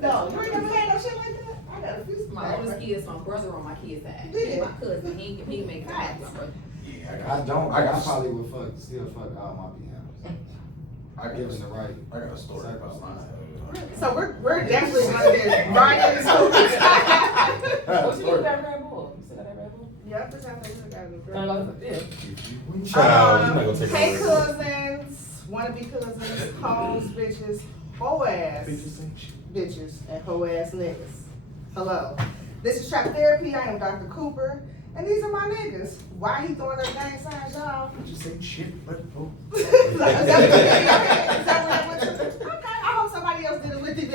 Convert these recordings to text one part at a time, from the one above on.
No, you ain't never had no shit like that? I got a few. My oldest kid is my brother on my kid's side. Yeah. My cousin, he make it like my brother. Yeah, I probably would still fuck all my pianos. I give him the right. I got a story about mine. So we're definitely gonna get right into What you do that Red Bull? You still got that Red Bull? Yep, this time we got a No, girl. no, yeah. Child, you're not gonna take Hey it. cousins, wannabe cousins, hoes, bitches, hoe ass bitches, and hoe ass niggas. Hello. This is Trap Therapy. I am Dr. Cooper, and these are my niggas. Why he throwing their gang signs, y'all? You just say shit, but oh. Is that what I went to? Okay, I hope somebody else did it with you.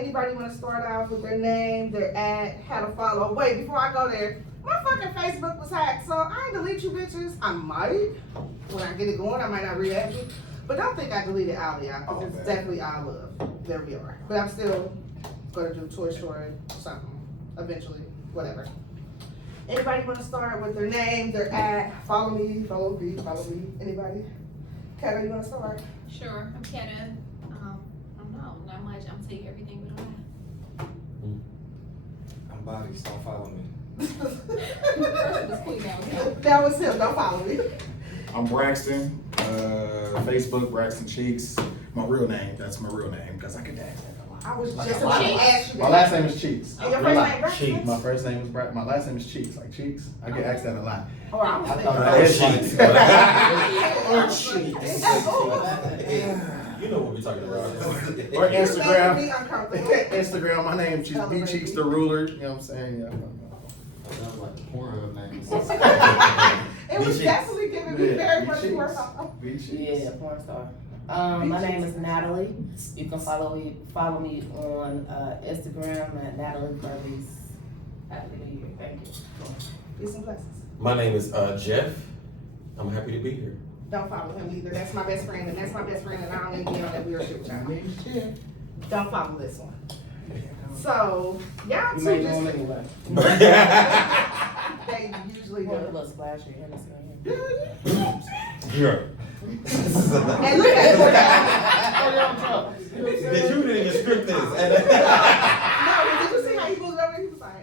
Anybody want to start off with their name, their ad, how to follow? Wait, before I go there, my fucking Facebook was hacked, so I ain't delete you bitches. I might. When I get it going, I might not react it. But don't think I deleted all of y'all, because it's definitely all love. There we are. But I'm still going to do Toy Story something, eventually, whatever. Anybody want to start with their name, their ad, follow me. Anybody? Kata, you want to start? Sure, I'm Kata. I don't know, not much. I'm telling you everything we don't I'm Bobby, don't follow me. have. That was him, don't follow me. I'm Braxton. Facebook, Braxton Cheeks. My real name, that's my real name, because I can dance that a lot. I was Like just a about lot. to ask you My that. last name is Cheeks. And your Real first life. name Braxton? Cheeks. My first name is my last name is Cheeks, like Cheeks. I get asked that a lot. Oh, I was thinking. You know what we're talking about. Or Instagram. Me uncomfortable. Instagram, my name is B Cheeks the Ruler. You know what I'm saying? Yeah. That sounds like the Pornhub name. It was definitely giving me very much Cheeks. work. B Cheeks. Yeah, porn star. My name is Natalie. You can follow me on Instagram at Natalie Burleys. Happy New Year. Thank you. Peace and blessings. My name is Jeff. I'm happy to be here. Don't follow him either. That's my best friend, and that's my best friend, and I don't need to be on that weird shit with y'all. Don't follow this one. So, y'all You two made just, one anyway. they usually Pour a do. little splash of Hennessy in Yeah. And look at it. Did you didn't even script this? No, did you see how he moved over? He was like,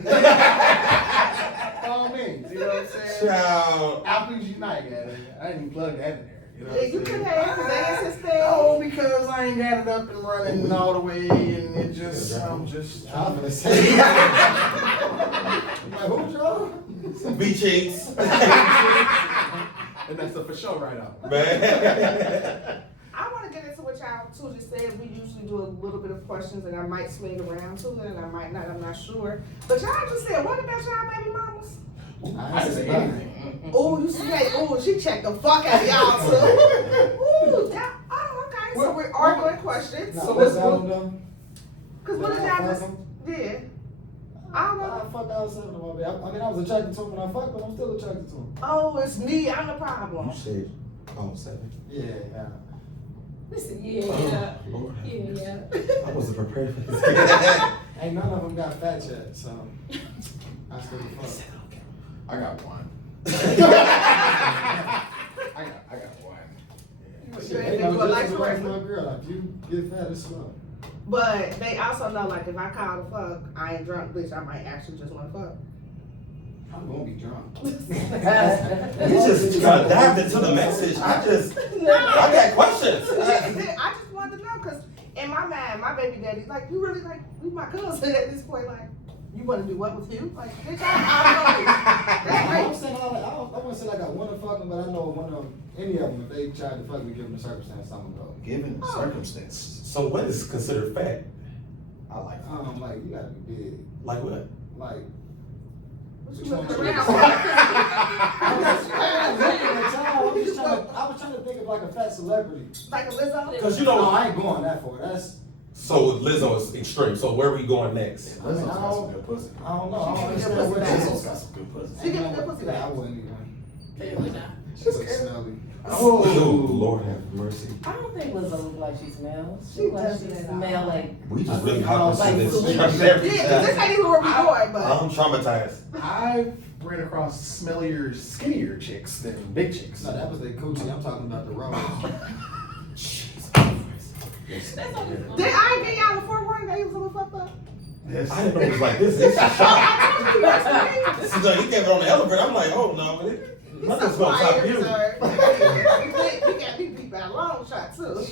Follow me. You know what I'm saying? Child. Apples Unite, guys. I didn't even plug that in there. You know yeah, what you I'm could saying? have, because that's his thing. Oh, because I ain't got it up and running all the way, and it just, I'm just. I'm gonna say. Like, who's y'all? B Cheeks. And that's a for sure right out. Man. I want to get into what y'all two just said. We usually do a little bit of questions, and I might swing around to it, and I might not. I'm not sure. But y'all just said, what about y'all baby mamas? I didn't say anything. Oh, you see that? Oh, she checked the fuck out of y'all too. Ooh, that, oh, okay. So we're arguing questions. No, So what's let's all of them? Cause what did y'all just did? I fucked all seven of my baby. I mean, I was attracted to him when I fucked, but I'm still attracted to him. Oh, it's me. I'm the problem. You said, oh, 7. Yeah. Listen, Oh, yeah. Lord. Yeah. I wasn't prepared for this. Ain't none of them got fat yet, so I still fuck. I got one. I got one. You ain't been doing life for forever. my girl. Like, you get fat as fuck. But they also know, like, if I call the fuck, I ain't drunk, bitch, I might actually just want to fuck. I'm gonna be drunk. You just dived into the message. I got questions. I just wanted to know, because in my mind, my baby daddy's like, you really like, you my cousin at this point, like, you want to do what with you? Like, bitch, I I'm saying I wouldn't say like I want to fuck them, but I know one of them, any of them, if they tried to fuck me, given the circumstance, I'm gonna go. Given the circumstances, So what is considered fat? I like that. Like, you gotta be big. Like what? Like, What which you one? looking I around? was trying to think of like a fat celebrity. Like a Lizzo? Because you No, know, I ain't going that far. That's, so Lizzo is extreme. So where are we going next? Lizzo's got some good pussy. I don't know. I don't She understand give me what good this pussy is. Lizzo's got some good pussy. She give me good pussy Yeah, I back. wouldn't even. Really not. She looks smelly. Oh, Lord have mercy. I don't think Lizzo looks like she smells. She She looks like does she not. smell like. We just really Oh, hopped like into this. sweet. Yeah, 'cause this ain't even where we going, but. I'm traumatized. I've ran across smellier, skinnier chicks than big chicks. No, that was their coochie. I'm talking about the raw. That's all he's gonna Did I get y'all the forewarning that he was a little fucked up? I didn't know it was like this. This is a shock. So he kept it on the elevator. I'm like, oh no, nothing's gonna stop you. He got me beat by a long shot too.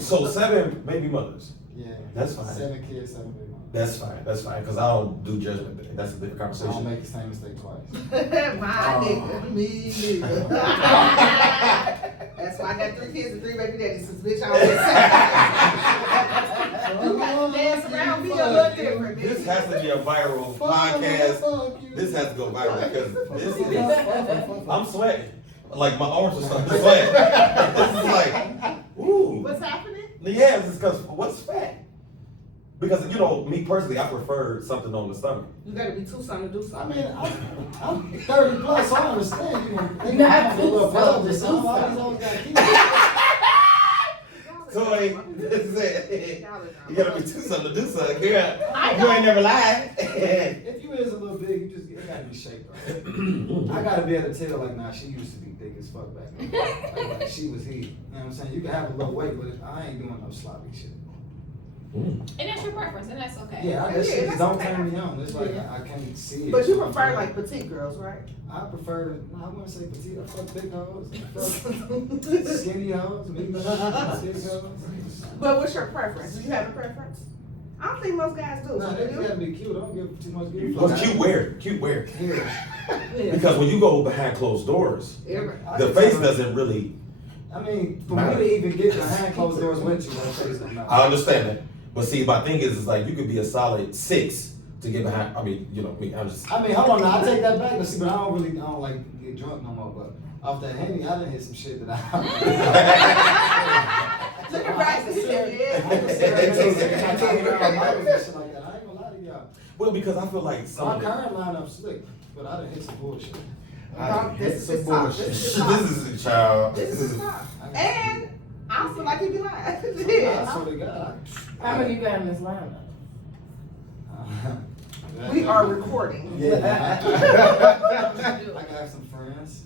So 7 baby mothers. Yeah. That's fine. 7 kids, 7 baby moms. That's fine, because I don't do judgment day. That's a different I don't conversation. make the same mistake twice. My nigga, me nigga. That's why I got 3 kids and 3 baby daddies. Since bitch, I always you got to dance around me a little different. This Bitch. has to be a viral podcast. This has to go viral because this is, I'm sweating. Like my arms are starting to sweat. This is like, ooh. What's happening? Yes, it's because what's fat? Because you know, me personally, I prefer something on the stomach. You gotta be too something to do I something. mean, I'm 30 plus, so I understand you. They Not have a little too brother, something. so I always got kids. So this is it. Y'all are You gotta be too something to do something. Yeah, I you know. ain't never lied. If you is a little big, you just it gotta be shaped right. I gotta be able to tell, like, nah, she used to be thick as fuck back then. Like she was heat. You know what I'm saying? You can have a little weight, but I ain't doing no sloppy shit. And that's your preference, and that's okay. Yeah, that Yeah, shit that's don't okay. turn me on. It's like Yeah. I can't see it. But you prefer like petite girls, right? I prefer, no, I wouldn't say petite, I fuck big hoes, I fuck skinny hoes, medium hoes, skinny hoes. But what's your preference? Do you have a preference? I don't think most guys do. Nah, So they do gotta be cute, I don't give too much give a Well, fuck. cute wear, cute wear. Yeah. Yeah. Because when you go behind closed doors, Every- the face doesn't really. I mean, for me to even get behind closed doors with you, my face don't matter. I understand that, but see, my thing is like you could be a solid 6 to get behind. I mean, you know, me. I'm just. I mean, hold on now, I take that back, but see, but I don't like get drunk no more, but off that Henny, I done hit some shit that I. Look at Bryson, he said, yeah. I just said, I told you around models and shit like that, I ain't gonna lie to y'all. Well, because I feel like some My of the, current lineup slick, but I done hit some bullshit. This is top. This is top. this is a child. This is top. And I don't feel like he be lying. I Yeah. swear to God. How many you got in this lineup? We are recording. Yeah. I got some friends.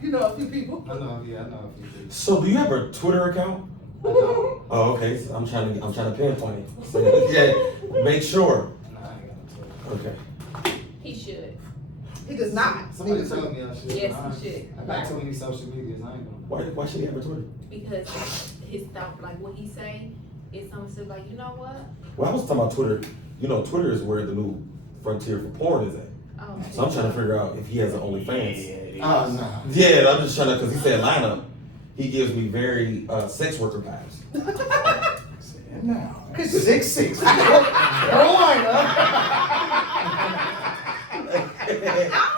You know a few people. I know a few people. So, do you have a Twitter account? I don't. Oh, okay. So I'm trying to pinpoint it. So, yeah, make sure. Nah, I ain't got no Twitter. Okay. He should. He does not. Somebody told me I should. Yes, but I- you should. I got too many social medias, I ain't gonna. Why should he have a Twitter? Because his thought, like what he say, is something like, you know what? Well, I was talking about Twitter. You know, Twitter is where the new frontier for porn is at. Oh, So I'm trying to figure out if he has an OnlyFans. Oh, no. Yeah, I'm just trying to, because he said lineup. He gives me very sex worker vibes. Now, 6'6". 6'6". I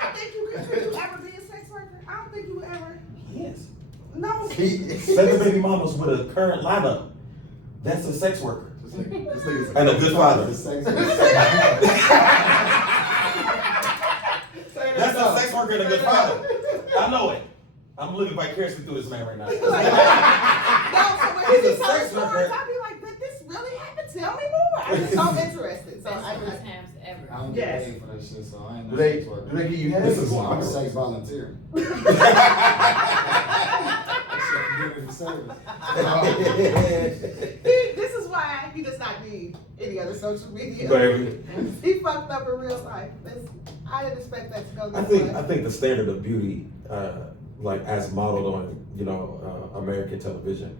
don't think you could ever be a sex worker. I don't think you would ever. Yes. No. 7 baby mamas with a current lineup. That's a sex worker. And a good father. That's a sex worker and a good father. I know it. I'm living vicariously through this man right now. No, so when He's he a tells sex stories, worker. I be like, did this really happen? Tell me more. I'm just so interested. So Best I first times I ever. don't Yes. get paid for that shit, so I ain't Do no they sex worker. do they give you head? This is I'm a wild. sex volunteer. Community service. This is why he does not need any other social media. Baby. He fucked up in real life. I didn't expect that to go I this way. think the standard of beauty, like as modeled on, you know, American television,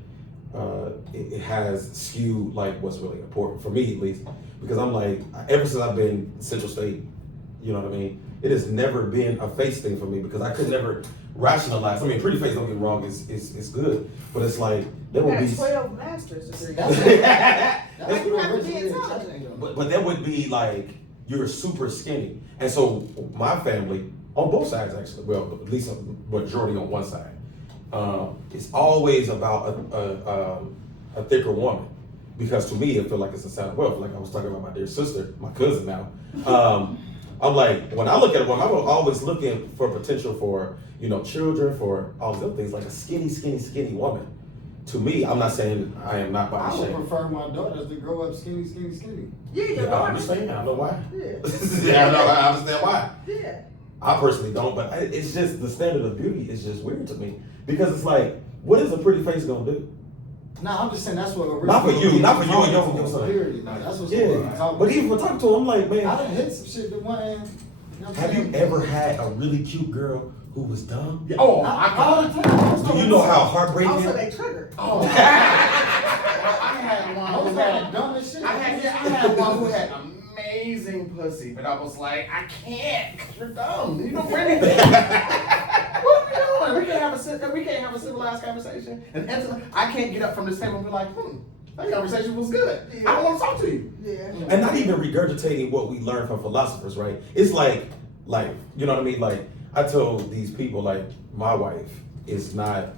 it has skewed like what's really important for me at least, because I'm like, ever since I've been Central State, you know what I mean, it has never been a face thing for me because I could never rationalize. I mean, pretty face, don't get me wrong, is good, but it's like there You will got be. 12 master's degrees. That's You what have to be originally intelligent. But there would be like you're super skinny, and so my family on both sides actually, well at least a majority on one side, it's always about a thicker woman, because to me it feel like it's a sign of wealth. Like I was talking about my dear sister, my cousin now. I'm like, when I look at a woman, I'm always looking for potential for, you know, children, for all these other things, like a skinny woman. To me, I'm not saying I am not I body would shaming. prefer my daughters to grow up skinny. Yeah, your Yeah, I daughter. understand. I know why. Yeah. Yeah, I understand why. Yeah. I personally don't, but it's just the standard of beauty is just weird to me, because it's like, what is a pretty face gonna do? Nah, I'm just saying that's what. Not for you, not for you and your talking son. Period. Like, that's what's Yeah, but even for talking to him, I'm like, I man, done hit some shit that one. You know what I'm have you saying? ever had a really cute girl who was dumb? Yeah. Oh, All the time. Do you know how heartbreaking? Also, they triggered. Oh. I had one I was who like had dumb as shit. I had one who had amazing pussy, but I was like, I can't, 'cause you're dumb. You don't bring anything. What are we doing? We can't have a civilized conversation. And I can't get up from this table and be like, that conversation was good. I don't want to talk to you. Yeah. And not even regurgitating what we learned from philosophers, right? It's like, you know what I mean? Like, I told these people, like, my wife is not,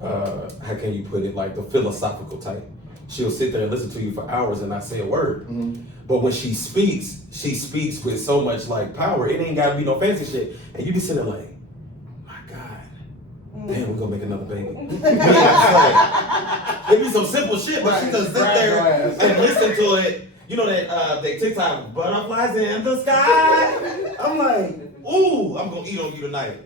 how can you put it, like the philosophical type. She'll sit there and listen to you for hours and not say a word. Mm-hmm. But when she speaks with so much like power. It ain't gotta be no fancy shit. And you be sitting there like, my God, damn, we're gonna make another baby. It be some simple shit, but she just sit there and listen to it. You know that TikTok, butterflies in the sky. I'm like, ooh, I'm gonna eat on you tonight.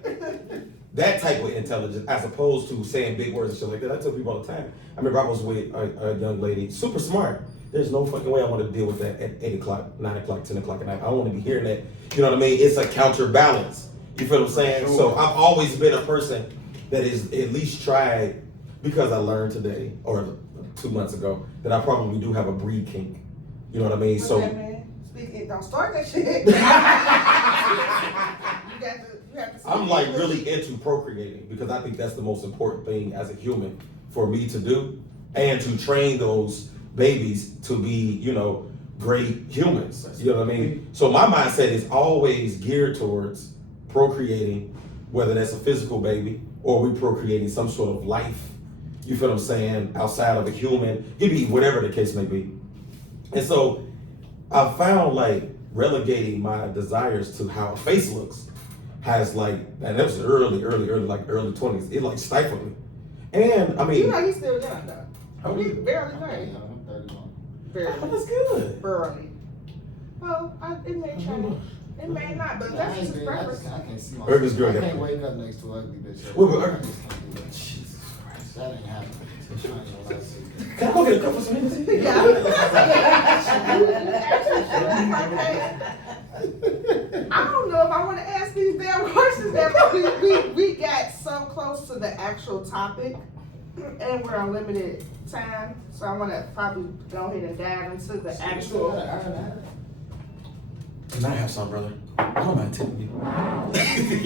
That type of intelligence, as opposed to saying big words and shit like that. I tell people all the time. I remember I was with a young lady, super smart. There's no fucking way I want to deal with that at 8 o'clock, 9 o'clock, 10 o'clock at night. I don't want to be hearing that. You know what I mean? It's a counterbalance. You feel what I'm saying? Sure. So I've always been a person that is at least tried, because I learned today or 2 months ago that I probably do have a breed kink. You know what I mean? What's So that, man? Don't start that shit. You have to I'm like really into procreating, because I think that's the most important thing as a human for me to do, and to train those babies to be, you know, great humans. You know what I mean? So my mindset is always geared towards procreating, whether that's a physical baby or we procreating some sort of life. You feel what I'm saying? Outside of a human, it be whatever the case may be. And so I found like relegating my desires to how a face looks has like, and that was early, like early 20s. It like stifled me. And I mean, You know he's still young though. How He's old? barely I'm 30. 31. Barely. that's good. Barely. Well, it may change. It may not, but that's just his preference. I can't see myself. Urban's good. I can't wake up next to an ugly bitch. Wait, wait, I just can't do that. Jesus Christ. That ain't happening. I ain't gonna lie to you. Can I go get a cup of some energy? I don't know if I want to ask these damn questions that we got so close to the actual topic, and we're on limited time, so I want to probably go ahead and dive into the actual. Can I have some, brother? I don't mind tipping you.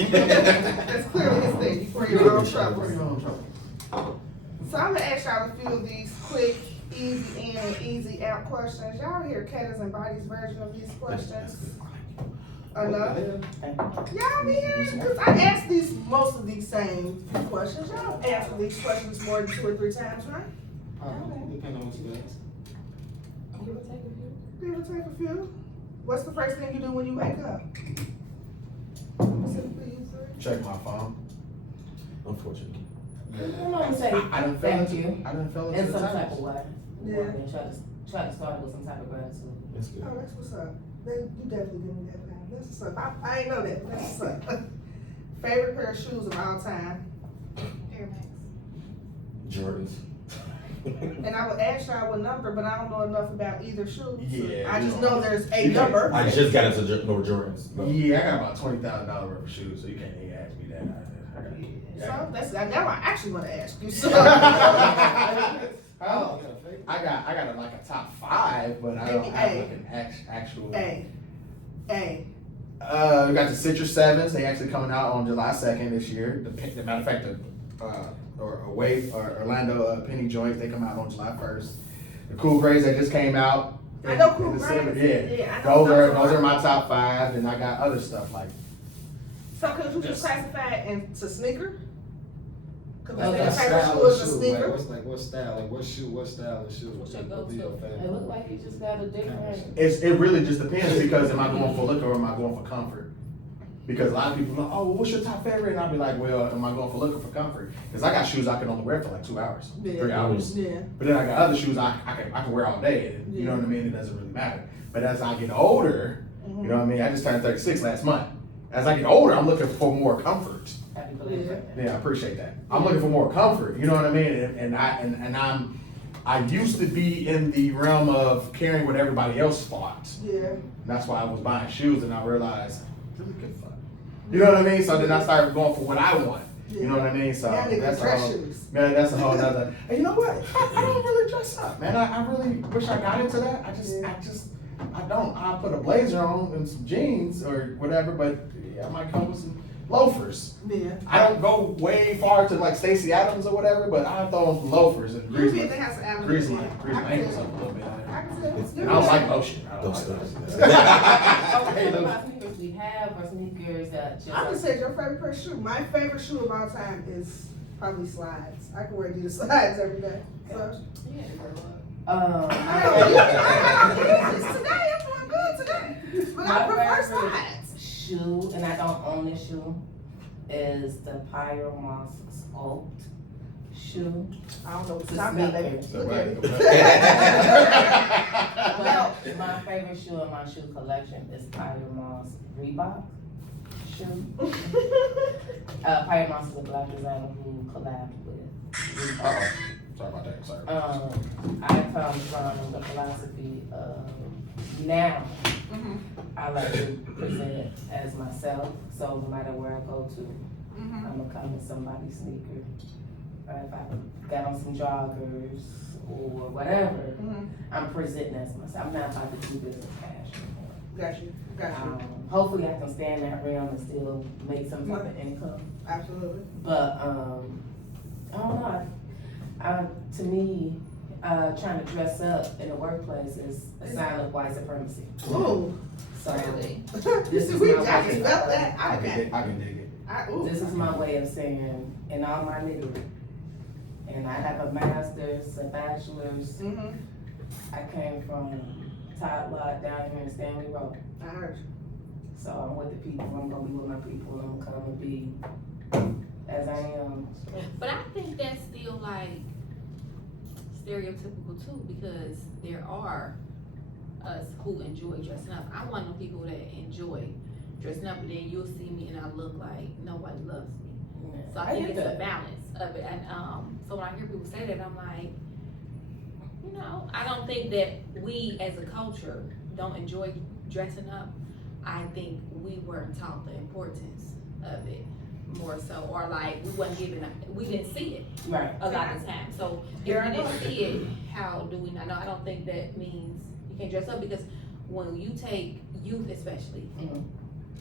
That's clearly his thing. You for your own trouble. Bring your own trouble. So I'm gonna ask y'all a few of these quick, easy in and easy out questions. Y'all hear Ketta's and Body's version of these questions? Enough? Y'all be hearing? Because I asked most of these same few questions. Y'all answer these questions more than 2 or 3 times, right? Depending on what you ask. Give or take a few. What's the first thing you do when you wake up? Specifically you, sir? Check my phone. Unfortunately. I'm gonna say I done fell thank into. you I done fell into in the some type types. of way. Yeah. And try to start with some type of gratitude. That's good. Oh, that's what's up. You definitely give me that time. That's what's up. I ain't know that, but that's what's up. Favorite pair of shoes of all time? Air Max. Jordans. And I would ask y'all what number, but I don't know enough about either shoe. Yeah, I you just don't. know there's a You can't- number. I just got into no Jordans. No. Yeah, I got about $20,000 worth of shoes, so you can't even ask me that. So that's now I actually want to ask you. So. Oh, I got like a top 5, but I don't have like an actual. Hey. We got the Citrus 7s. They actually coming out on July 2nd this year. The matter of fact, Orlando Penny joints, they come out on July 1st. The Cool Grays that just came out. I know in Cool December. Grays. Yeah, I know those are my top 5, and I got other stuff like. So could you just classify it into sneaker? Because Oh, my that's favorite style shoe of is a shoe. sneaker. What style? Like what shoe? What style of shoe? What's your would be go-to? favorite? It look like you just got a different. It really just depends, because am I going for look or am I going for comfort? Because a lot of people are like, oh, what's your top favorite? And I'll be like, well, am I going for look or for comfort? Because I got shoes I can only wear for like 2 hours, 3 hours. Yeah. But then I got other shoes I can wear all day, and you know what I mean? It doesn't really matter. But as I get older, you know what I mean? I just turned 36 last month. As I get older, I'm looking for more comfort. Happy birthday. Yeah, I appreciate that. I'm looking for more comfort, you know what I mean? And I'm I used to be in the realm of caring what everybody else thought. Yeah. That's why I was buying shoes, and I realized I really good fuck. You know what I mean? So then I started going for what I want. You know what I mean? So Yeah, nigga, that's a dress whole, shoes. man, that's a whole nother. And you know what? I don't really dress up, man. I really wish I got into that. I don't. I put a blazer on and some jeans or whatever, but yeah, I might come with some loafers. Yeah. I don't go way far to like Stacey Adams or whatever, but I throw on some loafers and You grease get my the house of grease Alabama. my ankles up a little bit. I can tell. And I don't like lotion. I don't Don't like stop. lotion. Okay, what about sneakers we have or sneakers that just? I just said your favorite pair of shoe. My favorite shoe of all time is probably slides. I can wear Adidas slides every day. So, I don't use today. I'm doing good today. But I My prefer favorite slides. shoe, and I don't own this shoe, is the Pyro Moss Sculpt shoe. I don't know what The you're talking about, baby. sneakers. Look at it. But my favorite shoe in my shoe collection is Pyro Moss Reebok shoe. Pyro Moss is a black designer who collabed with Reebok. Uh-oh. Sorry about that. Sorry. I come from the philosophy of now Mhm. I like to present as myself, so no matter where I go to, Mhm. I'm gonna come in somebody's sneaker. If I got on some joggers or whatever, Mhm. I'm presenting as myself. I'm not about to do business cash anymore. Got you. Got you. Hopefully I can stay in that realm and still make some type of income. Absolutely. But, I don't know, to me, trying to dress up in the workplace is a sign of white supremacy. Ooh. So, Really? This is We my just way. felt that. I Okay. can dig it. Ooh. this is my way of saying, in all my niggery, and I have a master's, a bachelor's, Mhm. I came from Todd Lot down here in Stanley Road. I heard you. So I'm with the people, I'm gonna be with my people, I'm gonna come and be as I am. But I think that's still like stereotypical too, because there are us who enjoy dressing up. I'm one of the people that enjoy dressing up, but then you'll see me and I look like nobody loves me. So I think get it's that. a balance of it, and so when I hear people say that, I'm like, you know, I don't think that we as a culture don't enjoy dressing up. I think we weren't taught the importance of it more so, or like we wasn't given, we didn't see it Right. a lot of the time. So if Here I we go. didn't see it, how do we not know? I don't think that means you can't dress up, because when you take youth especially, Mhm.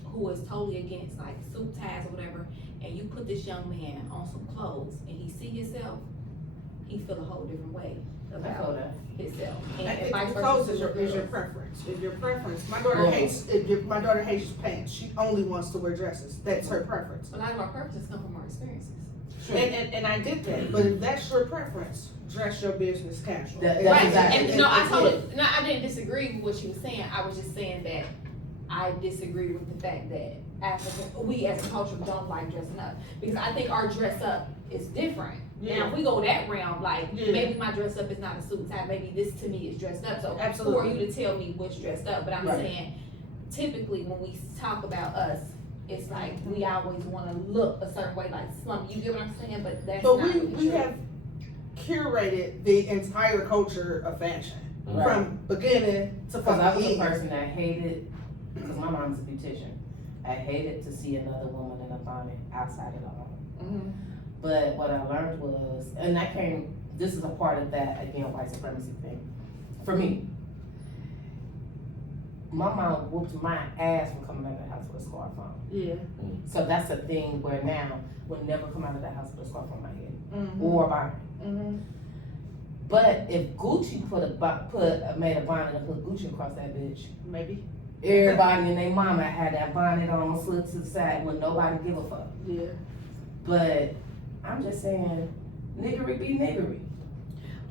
who is totally against like suit ties or whatever, and you put this young man on some clothes and he see himself, he feel a whole different way I feel about that. himself. I And think vice the versa clothes to is your girls. preference. If your preference, my daughter Yeah. hates. My daughter hates pants. She only wants to wear dresses. That's her preference. A lot of our preferences come from our experiences. And I get that. But if that's your preference, dress your business casual. That's Right, exactly- and no, I totally, no, I didn't disagree with what she was saying. I was just saying that I disagree with the fact that we as a culture don't like dressing up, because I think our dress up is different. Now, if we go that realm, like, Yeah. maybe my dress up is not a suit and tie, maybe this to me is dressed up, so Absolutely. for you to tell me what's dressed up, but I'm Right. saying, typically, when we talk about us, it's like, we always wanna look a certain way, like slum, you get what I'm saying, but that's But not we really true. have curated the entire culture of fashion Right. from beginning to Cause I was fucking a end. person that hated, cause my mom's a beautician, I hated to see another woman in a bonnet outside of the home. Mhm. But what I learned was, and this is a part of that, again, white supremacy thing, for me. My mom whooped my ass from coming out of the house with a scarf on. Yeah. So that's a thing where now, would never come out of the house with a scarf on my head, Mhm. or a bonnet. Mhm. But if Gucci made a bonnet and put Gucci across that bitch, Maybe. everybody and their mama had that bonnet on, slid to the side, when nobody give a fuck. Yeah. But I'm just saying, niggery be niggery.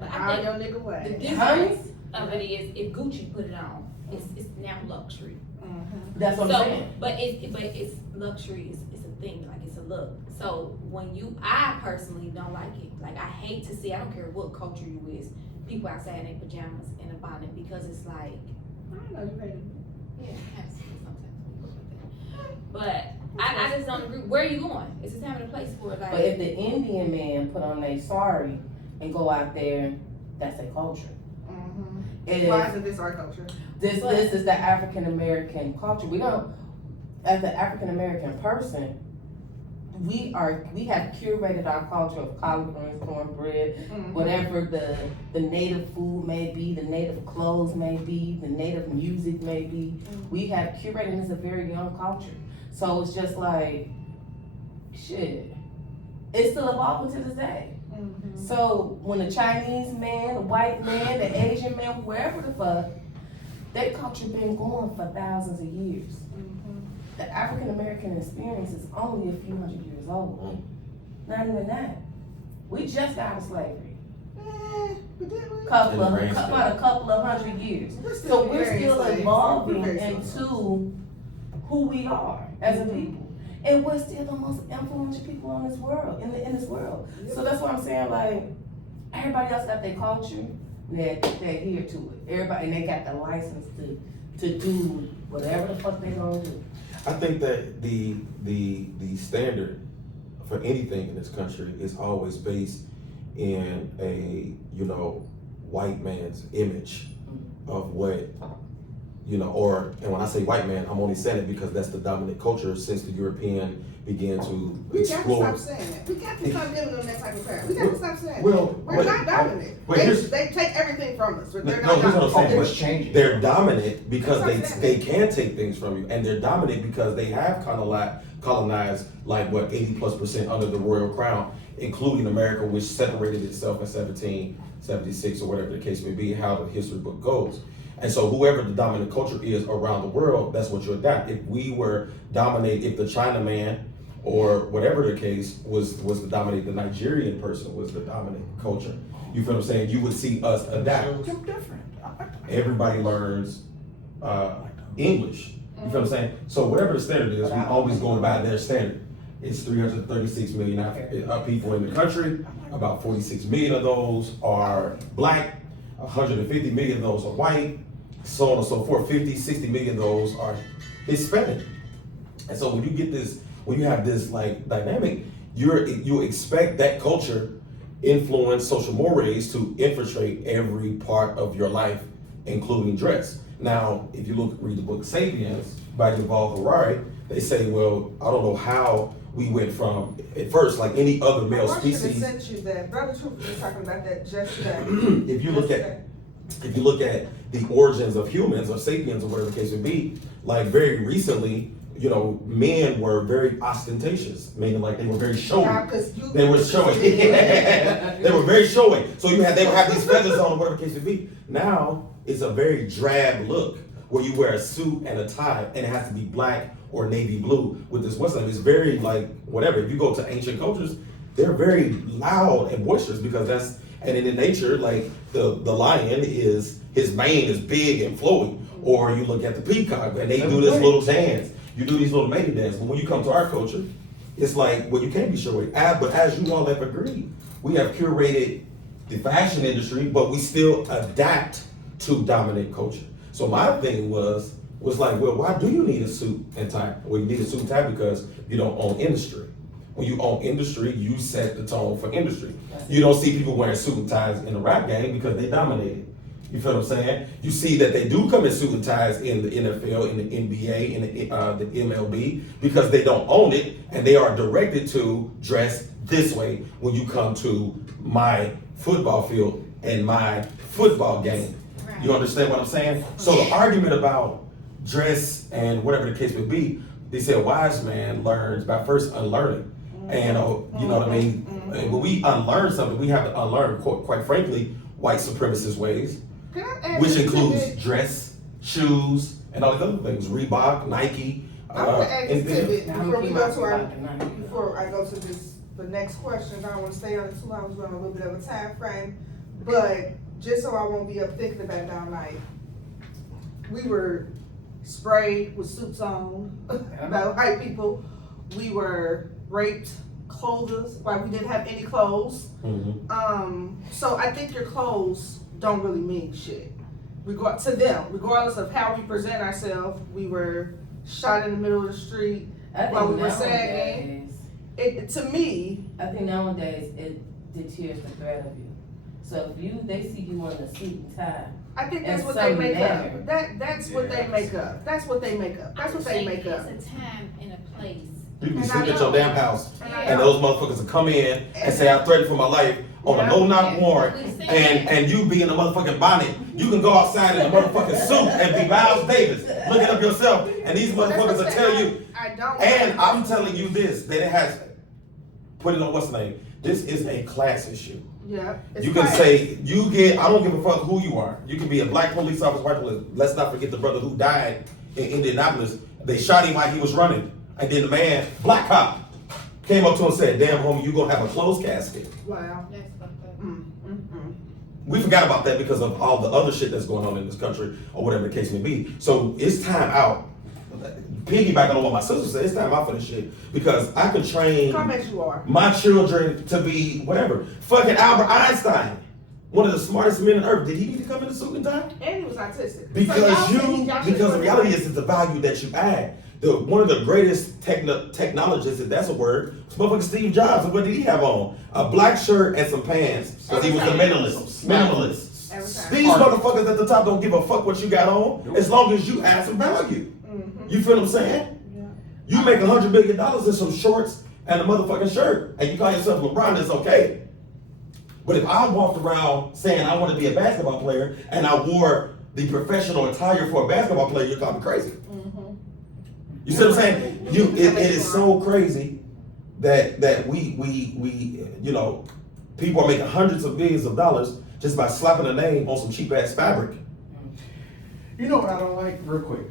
But All I think your nigga the way. difference of it is, if Gucci put it on, it's now luxury. Mhm. That's what So, I'm saying. but it's luxury, it's a thing, like it's a look. So when I personally don't like it. Like, I hate to see, I don't care what culture you is, people outside in their pajamas and a bonnet, because it's like, I don't know, you ready. yeah, sometimes we look like that. But I just don't agree. Where are you going? It's just having a place for it, But like, if the Indian man put on a sari and go out there, that's a culture. Mhm. If Why isn't this our culture? this is the African American culture. We don't, as the African American person, we have curated our culture of collard greens, cornbread, Mhm. whatever the native food may be, the native clothes may be, the native music may be. We have curated, and it's a very young culture. So it's just like, shit, it's still evolving to this day. Mhm. So when the Chinese man, the white man, the Asian man, whoever the fuck, their culture been going for thousands of years. Mhm. The African American experience is only a few hundred years old. Not even that. We just got out of slavery. But did we? About a couple of hundred years. So we're still evolving into who we are as a people. And we're still the most influential people on this world, in this world. So that's what I'm saying, like, everybody else got their culture, they're here to it. Everybody, and they got the license to do whatever the fuck they gonna do. I think that the standard for anything in this country is always based in a, you know, white man's image of what, you know, and when I say white man, I'm only saying it because that's the dominant culture since the European began to We explore. got to stop saying that. We got to stop giving them that type of crap. We got to stop saying Well, that. We're not dominant. They take everything from us, but they're No, not here's what I'm saying. dominant. It's changing. They're dominant because That's what I'm they can take things from you, and they're dominant because they have kind of colonized like what 80+% under the royal crown, including America, which separated itself in 1776 or whatever the case may be, how the history book goes. And so whoever the dominant culture is around the world, that's what you adapt. If we were dominate, if the Chinaman or whatever the case was the dominant, the Nigerian person was the dominant culture. You feel what I'm saying? You would see us adapt. You're different. Everybody learns English. You feel what I'm saying? So whatever the standard is, we always go by their standard. It's 336 million people in the country. About 46 million of those are black. 150 million of those are white. So on and so forth. 50, 60 million of those are Hispanic. And so when you have this like dynamic, you expect that culture influence social mores to infiltrate every part of your life, including dress. Now, if you read the book Sapiens by Yuval Harari, they say, well, I don't know how we went from, at first, like any other male I should have species. sent you that. Brother Truth was talking about that just today. If you look at the origins of humans, or sapiens, or whatever the case would be, like very recently, you know, men were very ostentatious, meaning like they were very showy. They were showing. They were very showy. So they would have these feathers on, whatever the case would be. Now it's a very drab look where you wear a suit and a tie, and it has to be black or navy blue with this what's name. It's very like whatever. If you go to ancient cultures, they're very loud and boisterous because that's, and in nature, like the lion is, his mane is big and flowing. Or you look at the peacock and they do this little dance. You do these little mating dance. But when you come to our culture, it's like, well, you can't be showy. But as you all have agreed, we have curated the fashion industry, but we still adapt to dominant culture. So my thing was like, well, why do you need a suit and tie? Well, you need a suit and tie because you don't own industry. When you own industry, you set the tone for industry. You don't see people wearing suit and ties in the rap game because they dominated. You feel what I'm saying? You see that they do come in suit and ties in the NFL, in the NBA, in the MLB because they don't own it and they are directed to dress this way when you come to my football field and my football game. You understand what I'm saying? So the argument about dress and whatever the case would be, they say a wise man learns by first unlearning. And you know what I mean? And when we unlearn something, we have to unlearn, quite frankly, white supremacist ways, which includes dress, shoes, and all these other things. Reebok, Nike. I want to add this tidbit Now, before I go to the next question. I don't want to stay on it too long. We're on a little bit of a time frame, but just so I won't be up thinking about it all night. We were sprayed with suits on by white people. We were raped, clothes, like we didn't have any clothes. So I think your clothes don't really mean shit. To them, regardless of how we present ourselves, we were shot in the middle of the street while we were sagging. To me, I think nowadays it deters the threat of you. So if they see you in a suit and tie, I think that's in what they some make manner. up. That's what they make up. That's what they make up. That's what they make up. It's a time and a place. You be And sitting I at your know. damn house, And I and know. those motherfuckers will come in and say, "I threatened for my life" on a Yeah. no-knock warrant, We seen and you be in a motherfucking bonnet. You can go outside in a motherfucking suit and be Miles Davis. Look it up yourself, and these That's motherfuckers what will I'm tell saying. you. I don't. And I'm telling you this, that it has. Put it on what's the name? This is a class issue. Yeah. It's You can class. say I don't give a fuck who you are. You can be a black police officer, white police. Let's not forget the brother who died in Indianapolis. They shot him while he was running, and then the man, black cop, came up to him and said, "Damn, homie, you gonna have a closed casket." Wow. That's fucked up. We forgot about that because of all the other shit that's going on in this country, or whatever the case may be. So it's time out. Piggybacking on what my sister said, it's time out for this shit because I can train Come as you are. my children to be whatever. Fucking Albert Einstein, one of the smartest men on earth. Did he need to come in a suit and tie? And he was autistic. Because y'all should because the put reality him- is the value that you add. One of the greatest technologists, if that's a word, was motherfucking Steve Jobs. And what did he have on? A black shirt and some pants because he was a minimalist. Minimalist. Every time. These motherfuckers at the top don't give a fuck what you got on as long as you add some value. You feel what I'm saying? Yeah. You make $100 million in some shorts and a motherfucking shirt, and you call yourself LeBron, it's okay. But if I walked around saying I want to be a basketball player and I wore the professional attire for a basketball player, you'd call me crazy. You see what I'm saying? It is so crazy that we you know, people are making hundreds of millions of dollars just by slapping a name on some cheap ass fabric. You know what I don't like, real quick?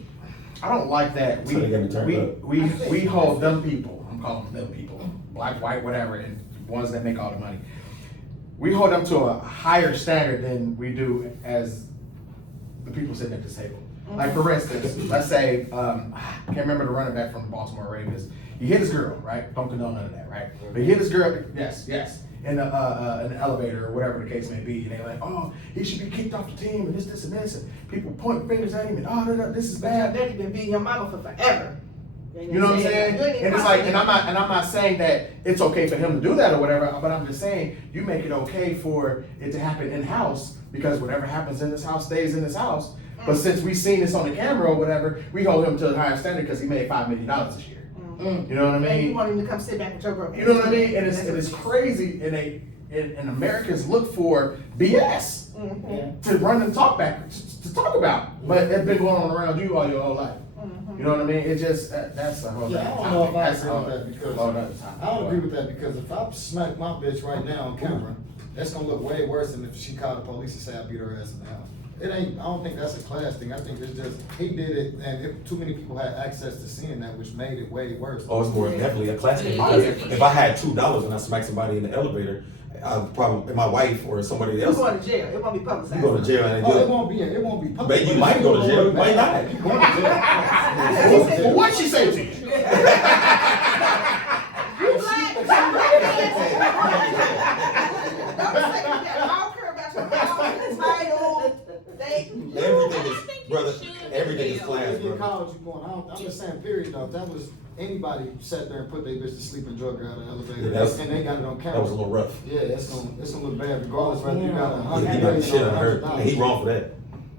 I don't like that So they got me turned up. we hold them people, I'm calling them people, black, white, whatever, and ones that make all the money. We hold them to a higher standard than we do as the people sitting at this table. Like for instance, let's say, I can't remember the running back from the Baltimore Ravens. He hit his girl, right? Don't condone none of that, right? But he hit his girl, yes, in the elevator or whatever the case may be. And they're like, oh, he should be kicked off the team and this, and this. And people point fingers at him and, oh, no, this is bad. Daddy been beating your mama for forever. You know what I'm saying? And it's like, and I'm not saying that it's okay for him to do that or whatever, but I'm just saying you make it okay for it to happen in house because whatever happens in this house stays in this house. But since we seen this on the camera or whatever, we hold him to a higher standard because he made $5 million this year. You know what I And you mean? want him to come sit back with your broken. You know what I mean? And it's crazy, and Americans look for BS to run and talk back to talk about, but it's been going on around you all your whole life. You know what I mean? It just that's a whole. Yeah, I nother don't know if I topic. agree with that because whole nother topic. I don't agree with that because if I smack my bitch right now on camera, that's gonna look way worse than if she called the police and say I beat her ass in the house. It ain't. I don't think that's a class thing. I think it's just he did it, and too many people had access to seeing that, which made it way worse. Oh, it's more definitely a class thing. Because if I had $2 and I smacked somebody in the elevator, I'd probably my wife or somebody You else, going to jail. It won't be publicized. you go to jail and Oh, they it won't be. It won't be public. But you might go to jail, you might not. You going to jail. Well, what'd she say to you? You I don't care about your title, Everything is, think you brother, should everything is jail. class, If you brother. college, you going. I'm just saying. Period. Though, if that was anybody sat there and put their bitch to sleep and drug her out of the elevator, Yeah, that's- and they got it on camera. That was a little rough. Yeah, it's gonna look bad regardless whether you got $100 Yeah, he got the million shit or out of her, $100. and he wrong for that.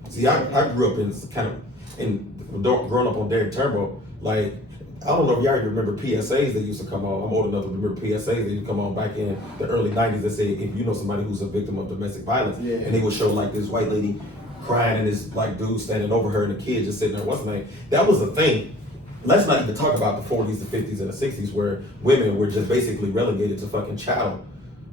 See, I grew up in kind of, growing up on Derek Turnbull, like, I don't know if y'all remember PSAs that used to come on. I'm old enough to remember PSAs that used to come on back in the early 90s that say, if you know somebody who's a victim of domestic violence, Yeah. and they would show like this white lady crying and this black dude standing over her and the kid just sitting there, what's the name? That was the thing. Let's not even talk about the 40s, the 50s, and the 60s where women were just basically relegated to fucking chattel.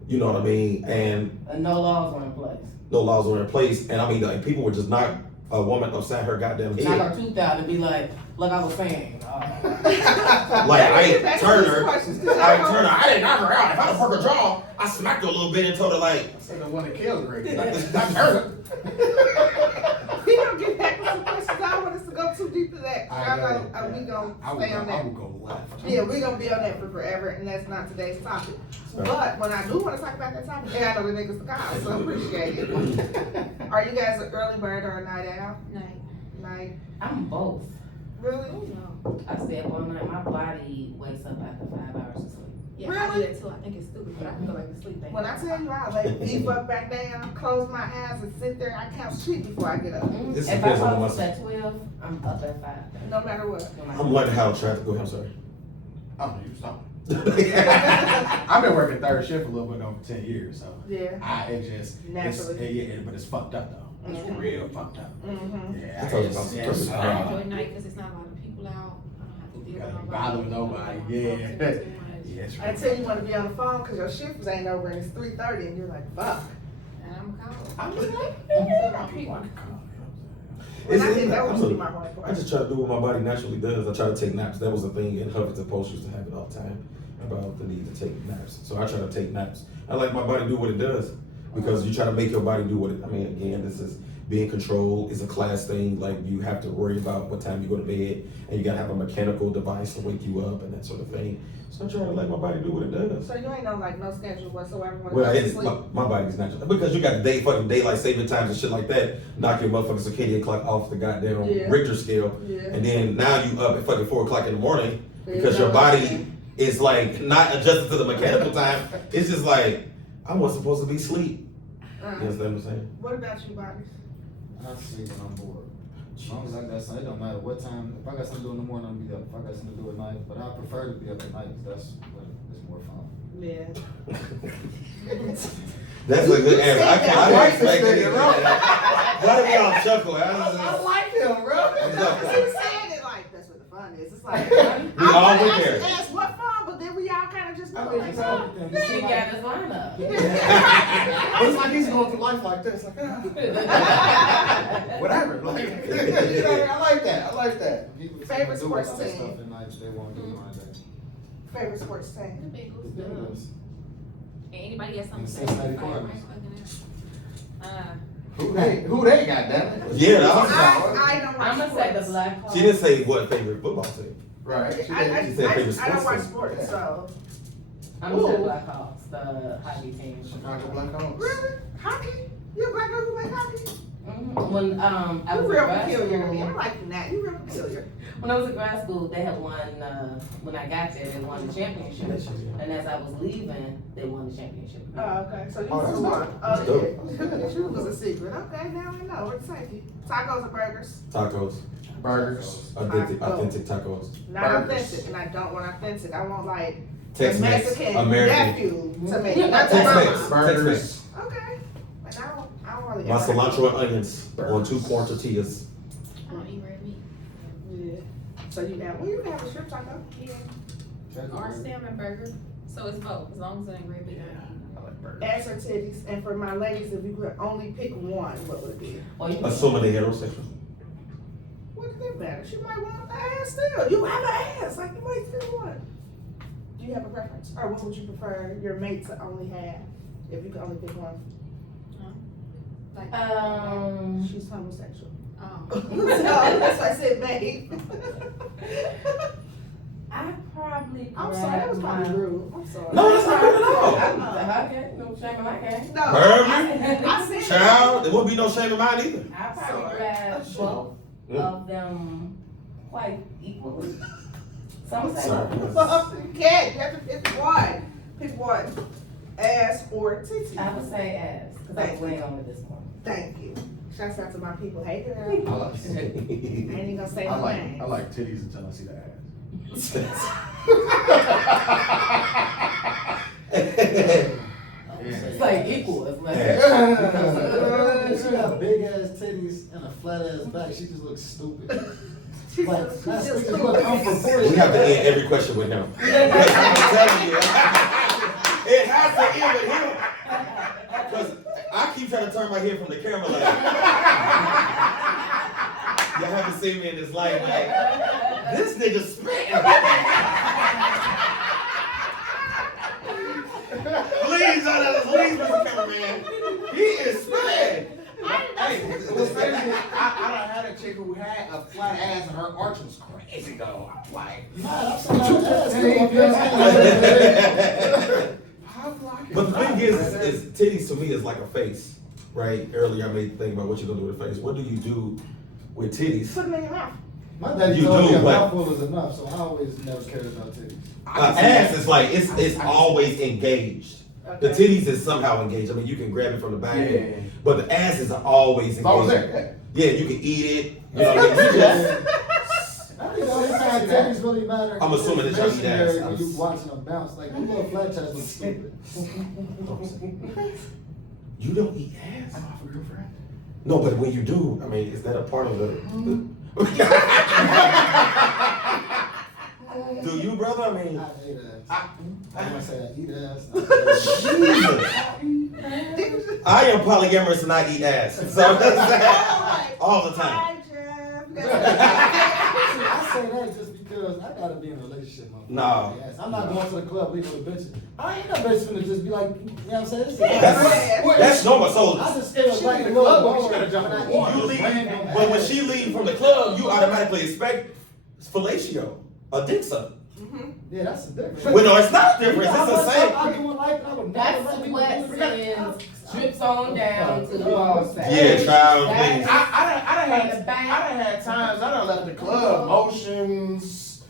You know what I mean? And no laws were in place. no laws were in place. And I mean, like, people would just knock a woman upside her goddamn Knock head. her tooth out and be like I was saying. Like, I ain't That's turn these her. questions, I 'cause ain't turn her. I didn't knock her out. If I broke her jaw, I smacked her a little bit and told her, like, I said the one that kills great. Not her. We gonna get back to some questions. I don't want us to go too deep to that. I know we gonna stay on I that. will go left. Yeah, we're gonna be on that for forever, and that's not today's topic. But when I do want to talk about that topic, and I know the niggas to call, so appreciate it. Are you guys an early bird or a night owl? Night. I'm both. Really? I stay up all night. My body wakes up after 5 hours of sleep. Yeah, I do Really? that too. I think it's stupid, but I can go back to sleep. When I tell you I lay deep up back down, close my eyes and sit there, I count sheep before I get up. This If I depends on fall my. asleep at 12, I'm up at 5. No matter what. I'm learning how to try to go. I'm sorry. Oh, you stop. I've been working third shift a little bit over 10 years, so Yeah. it's Naturally. but it's fucked up though. It's Mhm. real fucked up. Mm-hmm. Yeah, I told you about it's- the it's, purpose. I enjoy night because it's not a lot of people out. I don't have to deal with Gotta nobody. bother with nobody. Yeah. Too much. Yeah, it's Until you want to be on the phone because your shift ain't over and it's 3:30 and you're like, fuck. And I'm cold. I'm just like, people I can call. And I It's- think that I'm would be a- my hard I part. just try to do what my body naturally does. I try to take naps. That was the thing in Huffington Post used to have it all the time about the need to take naps. So I try to take naps. I let my body do what it does because you try to make your body do what it. I mean, again, this is being controlled is a class thing. Like you have to worry about what time you go to bed, and you gotta have a mechanical device to wake you up and that sort of thing. So I try to let my body do what it does. So you ain't no schedule whatsoever when Well, it comes it's, to sleep. my body's natural because you got fucking daylight saving times and shit like that. Knock your motherfucking circadian clock off the goddamn Yeah. Richter scale, Yeah. and then now you up at fucking 4 o'clock in the morning There you because your go. body is like not adjusted to the mechanical time. It's just like I wasn't supposed to be asleep. You understand what I'm saying? What about you, Bobby? I sleep when I'm bored. As long as I got something, it don't matter what time. If I got something to do in the morning, I'm gonna be up. If I got something to do at night, but I prefer to be up at night because that's what it's more fun. Yeah. That's a good answer. I like can't this expect nigga, bro. Why do y'all chuckle? I like him, bro. He was saying it like that's what the fun is. It's like We all went there. asked what fun, but then we all kind of just go I like, mean, it's oh. everything. She got his lineup. It's like he's going through life like this. Like, whatever. Like, you know, I like that. I like that. People Favorite do a sports lot of team? stuff at night they won't do during the day. Favorite sports team? The Bengals. The Bengals. Anybody got something to say? Cincinnati Fight right Cardinals. fucking now. who they got, damn it? Yeah, no. I don't watch I'm gonna say the sports. Blackhawks. She didn't say what favorite football team. Right. I She said favorite don't watch sports team. sports, so. I'm gonna say Ooh. Blackhawks, the hockey team. Chicago Blackhawks. Really? Hockey? You a black girl who play hockey? When I You was real in grad peculiar to me. I school, like that. You real peculiar. when I was in grad school, they had won. When I got there, they won the championship. And as I was leaving, they won the championship. Oh, okay. So you Oh, that's was one. dope. Oh, Dope. yeah. You was a secret. Okay, now I know. What's safety? Tacos or burgers? Tacos, Burgers. authentic tacos. Not Burgers. authentic, and I don't want authentic. I want like the Tex-Mex, Mexican American. nephew to me. Not to Tex-Mex, mama. Burgers. Tex-Mex. Okay. Like I don't really. My cilantro and onions on 2 corn tortillas. I don't eat red meat. Yeah. So you got, well, you can have a shrimp taco. Yeah. Or salmon burger. So it's both, as long as it ain't red meat. I like burgers. Ass or titties. And for my ladies, if you could only pick one, what would it be? Or you Assuming they heterosexual. What does that matter? She might want the ass still. You have an ass. Like you might still want. Do you have a preference? Or what would you prefer your mate to only have if you could only pick one? Like, She's homosexual. oh. So that's why I said mate. I probably. I'm sorry, that was probably rude. I'm sorry. No, that's not good at all. Okay, no shame in my game. No. Herbie? I said Child, there won't be no shame in mine either. I probably Sorry. grab both Mm. of them quite equally. Some say Sorry. Well, you can't. You have to pick one. Pick one. Ass or titty. I would say ass, because I was laying on with this one. Thank you. Shouts out to my people. Hey girl. I like, I ain't even gonna say no name. I like titties until I see the ass. It's like equal. It's like. Because she got big ass titties and a flat ass back. She just looks stupid. She's Like, just- that's she's just because look unproportionate. We have to end every question with him. Because I'm telling you, it has to end with him. Because I keep trying to turn my head from the camera like, y'all haven't seen me in this light like, this nigga spitting. Please, Mr. Cameraman. He is spitting. Hey, what's crazy is I done had a chick who had a flat ass and her arch was crazy though. I'm like, But the thing is titties to me is like a face, right? Earlier I made the thing about what you're gonna do with a face. What do you do with titties? Put them in your mouth. My daddy You told do, me a but- mouthful is enough, so I always never cared about titties. Ass is like it's always engaged. The Okay. titties is somehow engaged. I mean, you can grab it from the back, Yeah. but the ass is always It's always engaged. there. Yeah, you can eat it. You know, what I mean? I think the only time titties really matter. I'm assuming is that y'all eat ass. missionary I when you was- watching them bounce. Like them little flat chest look stupid. You don't eat ass. I'm off a girlfriend. No, but when you do, I mean, is that a part of the Do you, brother? I mean, I hate ass. I'm gonna say I eat ass. Jesus. I am polyamorous and I eat ass. So all the time. Hi, Jeff. I say that just because I gotta be in a relationship. motherfucker. No. Yes, I'm not going to the club leaving with bitches. I ain't no bitch finna just be like, you know what I'm saying? This is That's normal. So I just feel She like in the the club club, when she gotta jump in the when I water. eat you leave, random but when ass. she leave from the club, you automatically expect fellatio, a dick suck. Yeah, that's the difference. Well, no, it's not different. You know how It's the much same. I do in life that I would never That let people sweat do it. sends drips on down to the ball sack. Yeah, child, That please. I done From the back. had times I done left the club, motions,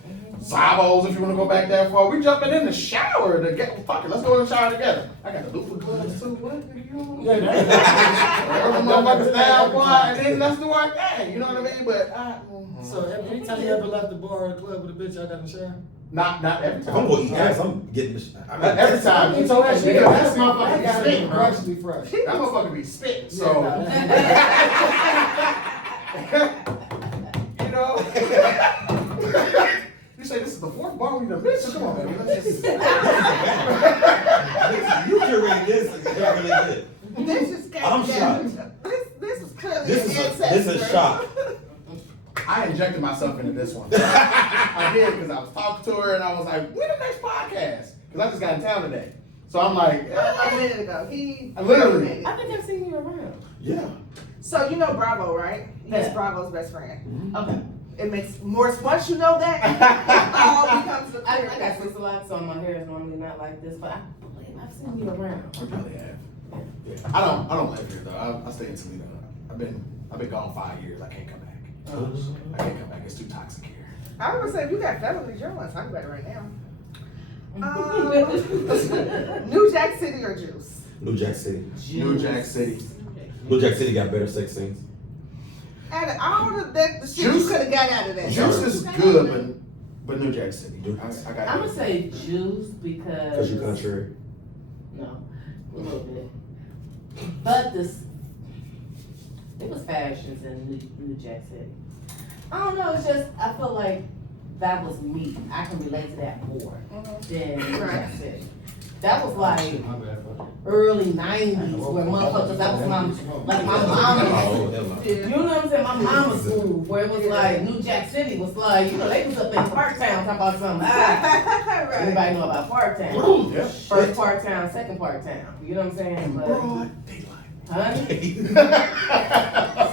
Zavos, if you wanna go back that far. We jumping in the shower to get, fuck it, let's go in the shower together. I got the loop for clubs too, what? Yeah, that- Every motherfucker's down, boy, and then let's do our thing, you know what I mean? But, So anytime you ever left the bar or the club with a bitch, I got to share. not every If time. I'm gonna eat ass, I'm getting the I mean, Every time. You told that shit. Yeah, That's my I fucking gotta spit, be bro. Actually fresh. That motherfucker be spitting, Yeah, so. nah, You know? You say this is the fourth bar we done missed, so come on, baby, let's just. You curated this is really good. This is I'm shocked. This is clearly This an is ancestor. shock. I injected myself into this one. I did because I was talking to her and I was like, when the next podcast? Because I just got in town today. So I'm like, A minute ago, he Literally. I think I've seen you around. Yeah. So you know Bravo, right? That's Yeah. Bravo's best friend. Okay. It makes more. Once you know that, it all becomes the I clear got picture. six locks on. My hair is normally not like this, but I believe I've seen you around. I probably have. I don't live here though. I stay in Toledo. I've been gone 5 years. I can't come back. I can't come back. It's too toxic here. I was gonna say, if you got felonies, you don't want to talk about it right now. New Jack City or Juice? New Jack City. New Jack City. New Jack City got better sex scenes. And all of that, the shit you Juice? could have got out of that. Juice is good, but New Jack City. I got I'm gonna say juice because. Cause you contrary. No, a little bit. But this, it was fashions in New Jack City. I don't know. It's just I feel like that was me. I can relate to that more than New Jack City. That was like My bad, bro. early '90s where motherfuckers. That was my mama's. Oh, hell You know what I'm saying? My mama's move where it was like New Jack City was like, you know, they was up in Parktown talking about something. Right. Everybody know about Parktown. Yeah. First Parktown, second Parktown. You know what I'm saying? But, Broad daylight. honey, Okay,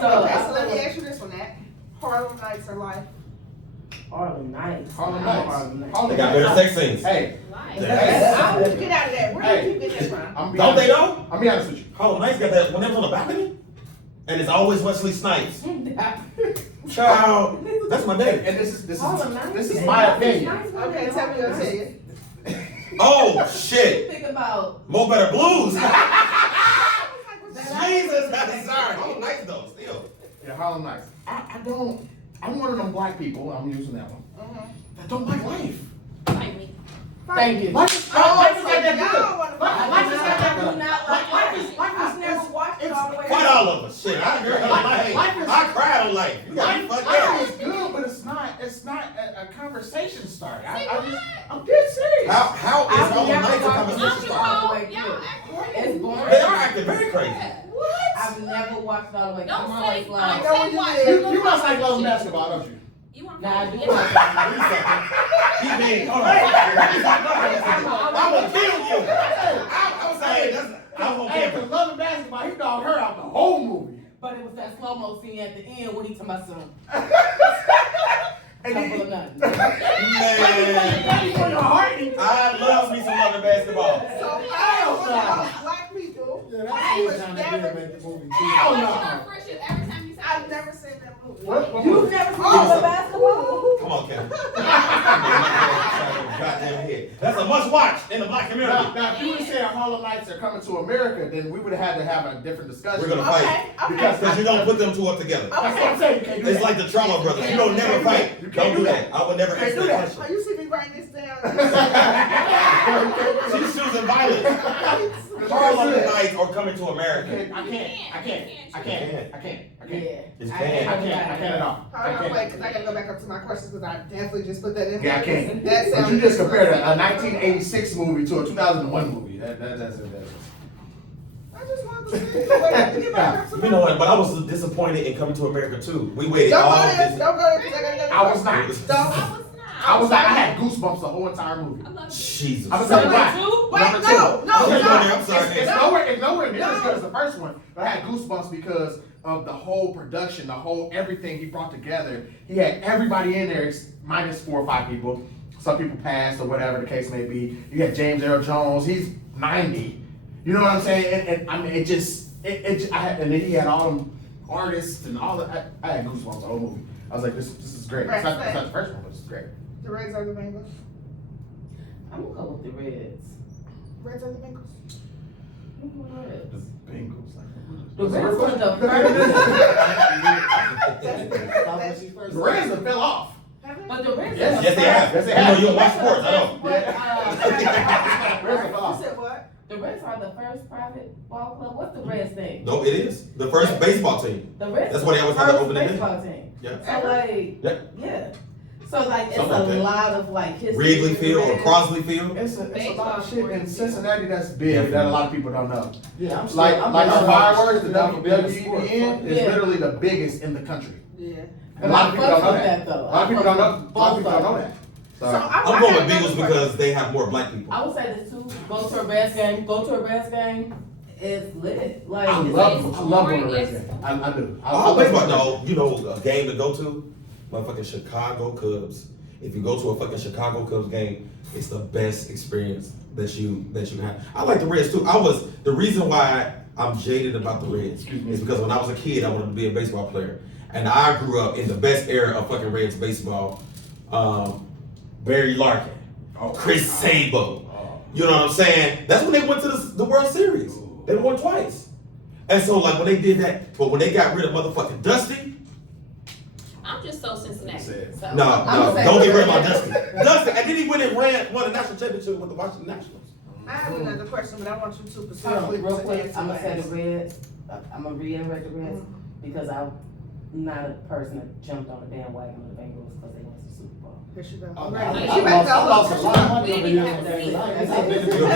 so let me ask you this one, Nat. Harlem Nights or Life? Harlem Nights. Harlem I know Nights. Harlem Nights. They got better sex scenes. Hey, I want to get out of that. Where Hey. do you get that from? I'm Don't they know? I'll be honest with you. Harlem Nights got that when they was on the balcony, and it's always Wesley Snipes. Child, that's my daddy. And this Harlem Nights. is my opinion. Okay, tell me, I'll tell you. Oh shit, Think about. Mo Better Blues. Jesus, I'm sorry. Harlem Nights though, still. Yeah, Harlem Nights. I'm one of them black people, I'm using that one, that don't like life. Like me. Thank you. Life is Oh, not so that good. y'all want to Life is not that I do good. not like Life I've never watched it all the way. Quite all of us. Shit, I agree on life. I cried on life. You got me fucked Life up. is good, but it's not a conversation starter. I'm dead serious. How is I've Harlem never Nights a watched conversation it starter? all the way through. It's boring. They are acting very crazy. I've never watched it all the way. Don't I'm say- always like, know what you did. You must like love basketball, don't you? You want nah, I do to watch He big. Hold on. I'm gonna kill you. I'm saying that's. I'm gonna Hey, kill for you. loving basketball, he dogged her out the whole movie. But it was that slow-mo scene at the end when he told my son, And couple of he, nothing. Man, for your heart. I love me some loving basketball. So I was about black people. Yeah, that's the time they did make the movie too. Hell no. Friendship every time you say I've never seen that movie. What? You've never seen Oh. the basketball? Come on, Kevin. Goddamn head. That's a must watch in the black community. Now, if you would have said Harlem Nights are coming to America, then we would have had to have a different discussion. We're gonna Okay, fight. okay. Because you don't put them two up together. That's what I'm saying. You can't do It's that. like the Trauma Brothers. You don't never fight. You can't Don't do do that. that. I would never You can't answer do that that. Oh, question. you see me writing this down? She's choosing violence. Harlem Nights are coming to America. I can't. It's I banned. I can't at all. Hold on, wait, because I gotta go back up to my questions because I definitely just put that in. Yeah, I there. can't. That But sounds. you just compared a 1986 movie to a 2001 movie. That's I just wanted to see. Wait, get back up to You know what? But I was disappointed in Coming to America too. We waited Don't all go there. this. Don't go there because I gotta go. I was not. I Don't. was not. I was like, I had goosebumps the whole entire movie. I love it. Jesus. I'm gonna tell you why. Wait, Number no, two. no, Okay, no. go there. I'm sorry. It's nowhere near as good as the first one. But I had goosebumps because of the whole production, the whole everything he brought together. He had everybody in there, minus 4 or 5 people. Some people passed or whatever the case may be. You had James Earl Jones. He's 90. You know what I'm saying? And I mean, and then he had all them artists and all that. I had goosebumps the whole movie. I was like, this is great. It's not the first one, but it's great. The Reds are the Bengals. I'm gonna go with the Reds. Reds are the Bengals. I'm gonna go with the Reds. Bengals. The Reds were the first. The Reds have fell off. But the Reds Yes, are Yes, they have. Yes, they You know, have. you don't watch sports. I know. Reds have fell You off. said what? The Reds are the first private ball club. What's the Reds thing? No, it is. The first baseball team. The Reds. That's why they always have first the opening day. baseball team. Yeah. So like, Yeah. yeah. So like, it's Something like a that. lot of like history. Wrigley with the Field or Reds. Crosley Field. It's a lot of Baseball shit in sports. Cincinnati that's big that a lot of people don't know. Yeah, I'm Like I'm our fireworks, the never been a sport. WWEN is Yeah. literally the biggest in the country. Yeah. A lot of people don't know fuck with that. though. A lot of people don't know. A lot of Both people don't know of that. So So I'm going with I got Beagles another because they have more black people. I would say this too. Go to a Reds game. Go to a Reds game. It's lit. Like I it's love going to Yes. Reds game. I do. I All love baseball, it. though, you know, a game to go to, motherfucking Chicago Cubs. If you go to a fucking Chicago Cubs game, it's the best experience that you have. I like the Reds too. The reason why I'm jaded about the Reds is because when I was a kid, I wanted to be a baseball player, and I grew up in the best era of fucking Reds baseball. Barry Larkin, Chris Sabo. You know what I'm saying? That's when they went to the World Series. They won twice. And so, like, when they did that, but when they got rid of motherfucking Dusty, I'm just so Cincinnati. So. no, gonna say- don't get rid of my Dusty. Dusty, and then he went and won a national championship with the Washington Nationals. I have another question, but I want you to Hold on, specifically real to quick. answer I'm gonna say last. the Reds. I'm gonna reiterate the Reds because I'm not a person that jumped on the bandwagon of the Bengals because they went to the Super Bowl. Here she goes. I Right. I She back I lost a up. lot of money We over didn't years have on a that. seat. I've been to You know,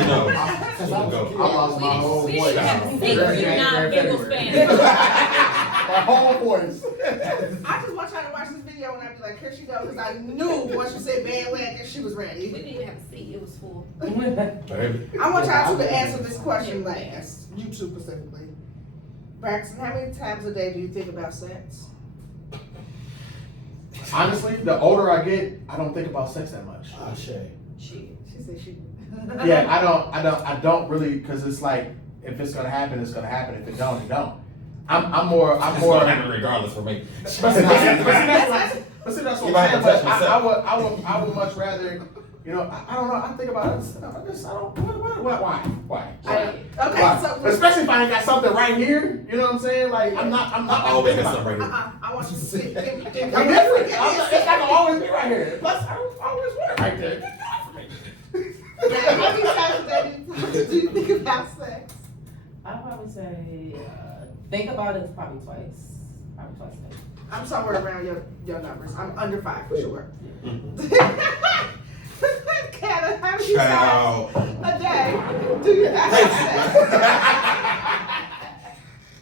Since I was a go. kid. I lost my whole We voice. didn't have a seat. February. You're not a Bengals fan. My whole voice. I just want y'all to watch this video and I'd be like, here she goes, because I knew once you said bandwagon, she was We ready. didn't even have a seat. It was full. Baby. I want y'all to answer this question last, you two specifically. Braxton, how many times a day do you think about sex? Honestly, the older I get, I don't think about sex that much. Ah, shit. She said she. Yeah, I don't really, because it's like, if it's gonna happen, it's gonna happen. If it don't, it don't. I'm more. It's gonna happen regardless for me. But see, that's what You I'm might saying. have to touch But myself. I would much rather, you know, I don't know. I think about it. I don't. Why? Okay, Why? so. Especially if I ain't got something right here. You know what I'm saying? Like I'm not. I always thinking got about something it. right here. I want you to see. We different. It's not gonna always be right here. Plus, I always want it right there. Just do it for me. How many times a day do you think about sex? I'd probably say, think about it probably twice. Probably twice a day. I'm somewhere around your numbers. I'm under 5 for sure. Kata, how many times Child. a day do you have sex?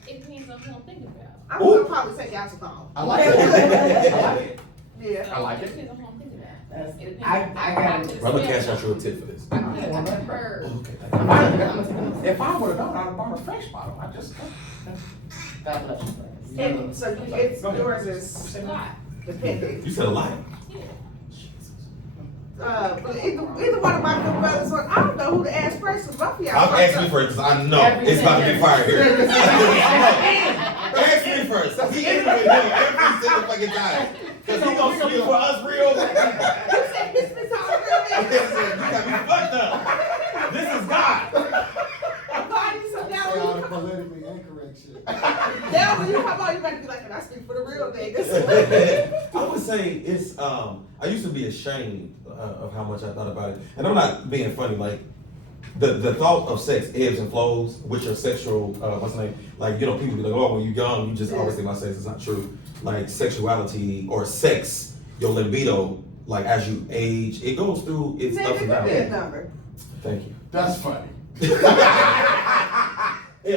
It depends on who I'm thinking about. I'm gonna probably take alcohol. I like it. I like it. Yeah. I like it. Depends on who I'm thinking about. That's, It depends. I got it. I'm gonna cash out you a tip for this. I prefer. Okay. If I would have known, I'd have bought a fresh bottle. I just. God bless you. And so it's yours is A lot. depending. You said a lie. Yeah. But either one of my good brothers, or I don't know who to ask first. Cause both of y'all. I'm fucked asking up. first because I know it's about to get fired here. Ask me first. He interviewed him every single fucking time. Cause he gonna speak for us real. You said this is all real. You got me fucked up. This is God. Body, so now Say when all you the politically incorrect shit. now when you come on, you gotta be like, and I speak for the real niggas. I would say it's. I used to be ashamed of how much I thought about it, and I'm not being funny. Like the thought of sex ebbs and flows with your sexual. What's the name? Like people be like, oh, when you're young, you just always think about sex. It's not true. Like sexuality or sex, your libido. Like as you age, it goes through its ups and downs. Number. Thank you. That's funny.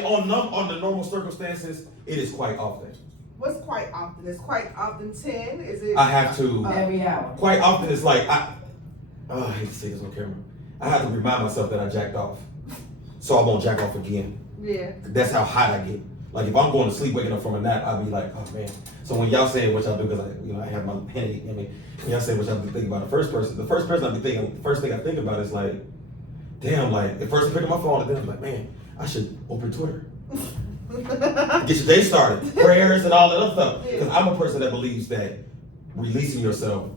On the normal circumstances, it is quite often. What's quite often? It's quite often 10. Is it? I have to. Every hour. Quite often, it's like I hate to say this on camera. I have to remind myself that I jacked off, so I won't jack off again. Yeah. That's how hot I get. Like if I'm going to sleep, waking up from a nap, I'll be like, oh man. So when y'all say what y'all do, because I have my headache. I mean, when y'all say what y'all be thinking about the first person I be thinking, the first thing I think about is like, damn, like at first I pick up my phone and then I'm like, man, I should open Twitter. Get your day started, prayers and all that other stuff. Because I'm a person that believes that releasing yourself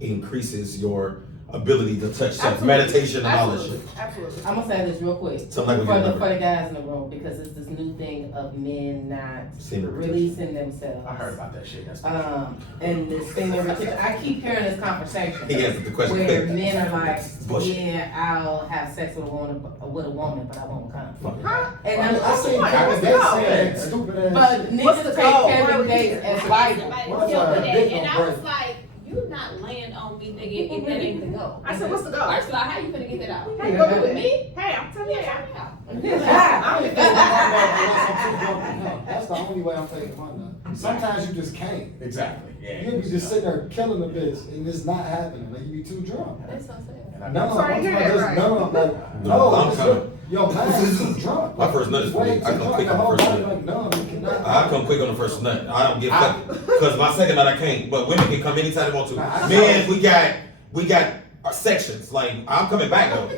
increases your ability to touch self, meditation and all that shit. Absolutely. I'm gonna say this real quick So I'm not for gonna the, get for the guys in the room because it's this new thing of men not Semen retention. releasing themselves. I heard about that shit. That's And this semen retention. I keep hearing this conversation He answered the question. where men are like, Bullshit. yeah, I'll have sex with a woman, but I won't come. Huh? And I I'm seen What's the that goal? saying stupid ass but shit. What's niggas the take goal? Kevin Why we Gates here? as Bible. What's Yeah, up? and Big I no was break. like, you not laying on me, nigga, if that ain't the goal. I said, what's the goal? First of all, how you finna get that out? How you gonna do it? Me? Hey, I'm telling you. I don't think I'm too drunk to come. That's the only way I'm taking my nut. Sometimes you just can't. exactly. Yeah. You be just sitting there killing the bitch and it's not happening. Like you be too drunk. That's so sad. No, sorry to hear that, right? No, like, No, I'm it's coming. your mind is too drunk. My first nut is Way quick. I too come drunk. quick The on the whole first body nut. like, no, you cannot. I come quick on the first nut. I don't get fucked. Because my second nut I can't, but women can come anytime they want to. I- Men, we got our sections. Like, I'm coming back though.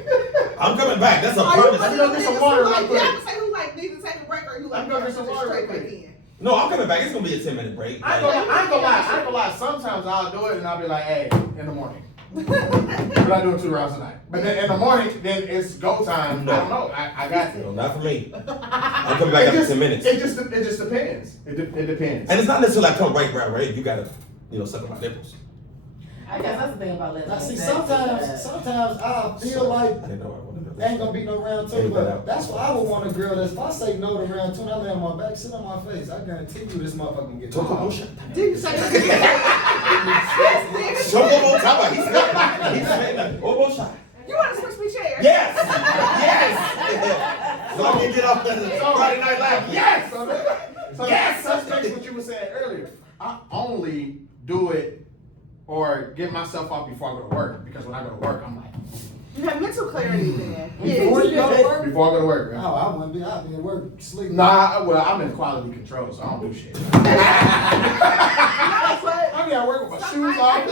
I'm coming back. That's a Are you promise. one of Go them get some niggas water who real like, quick. you have to say who like need to take a break or you like Let me go get some water straight real back quick. in? No, I'm coming back. It's gonna be a 10-minute break. I ain't gonna lie. Sometimes I'll do it and I'll be like, hey, in the morning. But I do it 2 rounds a night. But then in the morning, then it's go time. I don't know. I got No, not for me. I'm coming back after 10 minutes. It just depends. It depends. And it's not necessarily I come right. You gotta, suck on my nipples. I guess that's the thing about Now, lesbian see, sex. sometimes I feel like I didn't know I wanted ain't gonna be no round two, Edit that but out. that's why I would want a girl that's, if I say no to round two and I lay on my back, sit on my face, I guarantee you this motherfucker can get Talk about home. shit. Did you say yes, Show one more time. He's saying one more shot. You want to switch me chairs? Yes! Yes! So I can get off the Friday Night Live. Yes! So Yes! that's basically what you were saying earlier. I only do it or get myself off before I go to work. Because when I go to work, I'm like, You have mental clarity then. Before you go to work? before I go to work. No, I wouldn't be, I'd be at work sleeping. Nah, well, I'm in quality control, so I don't do shit. No, I but mean, I work with my shoes off.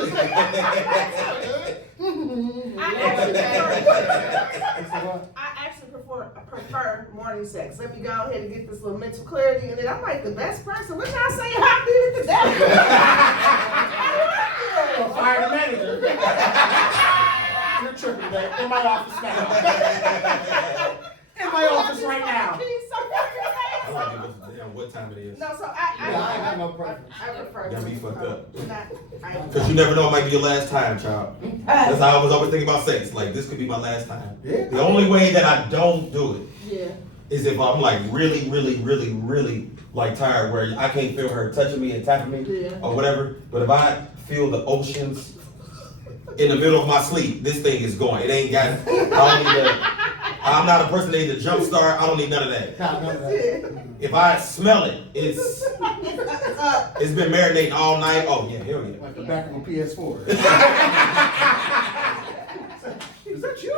I actually prefer morning sex. Let me go ahead and get this little mental clarity, and then I'm like the best person. What y'all say? I did it today. Fire the manager. You're tripping, babe. In my office now. In my office right now. I don't give a damn what time it is. No, so Yeah, I ain't got no preference. I prefer. Got me fucked up. Not. Because you never know, it might be your last time, child. That's how I was always thinking about sex. Like, this could be my last time. Yeah. The only way that I don't do it Yeah. is if I'm like really like tired where I can't feel her touching me and tapping me Yeah. or whatever. But if I feel the oceans in the middle of my sleep, this thing is going. It ain't got, I'm not a person that needs a jump start. I don't need none of that. Nah, none of that. If I smell it, it's been marinating all night. Oh yeah, hell yeah. Like the back of a PS4. Is that you?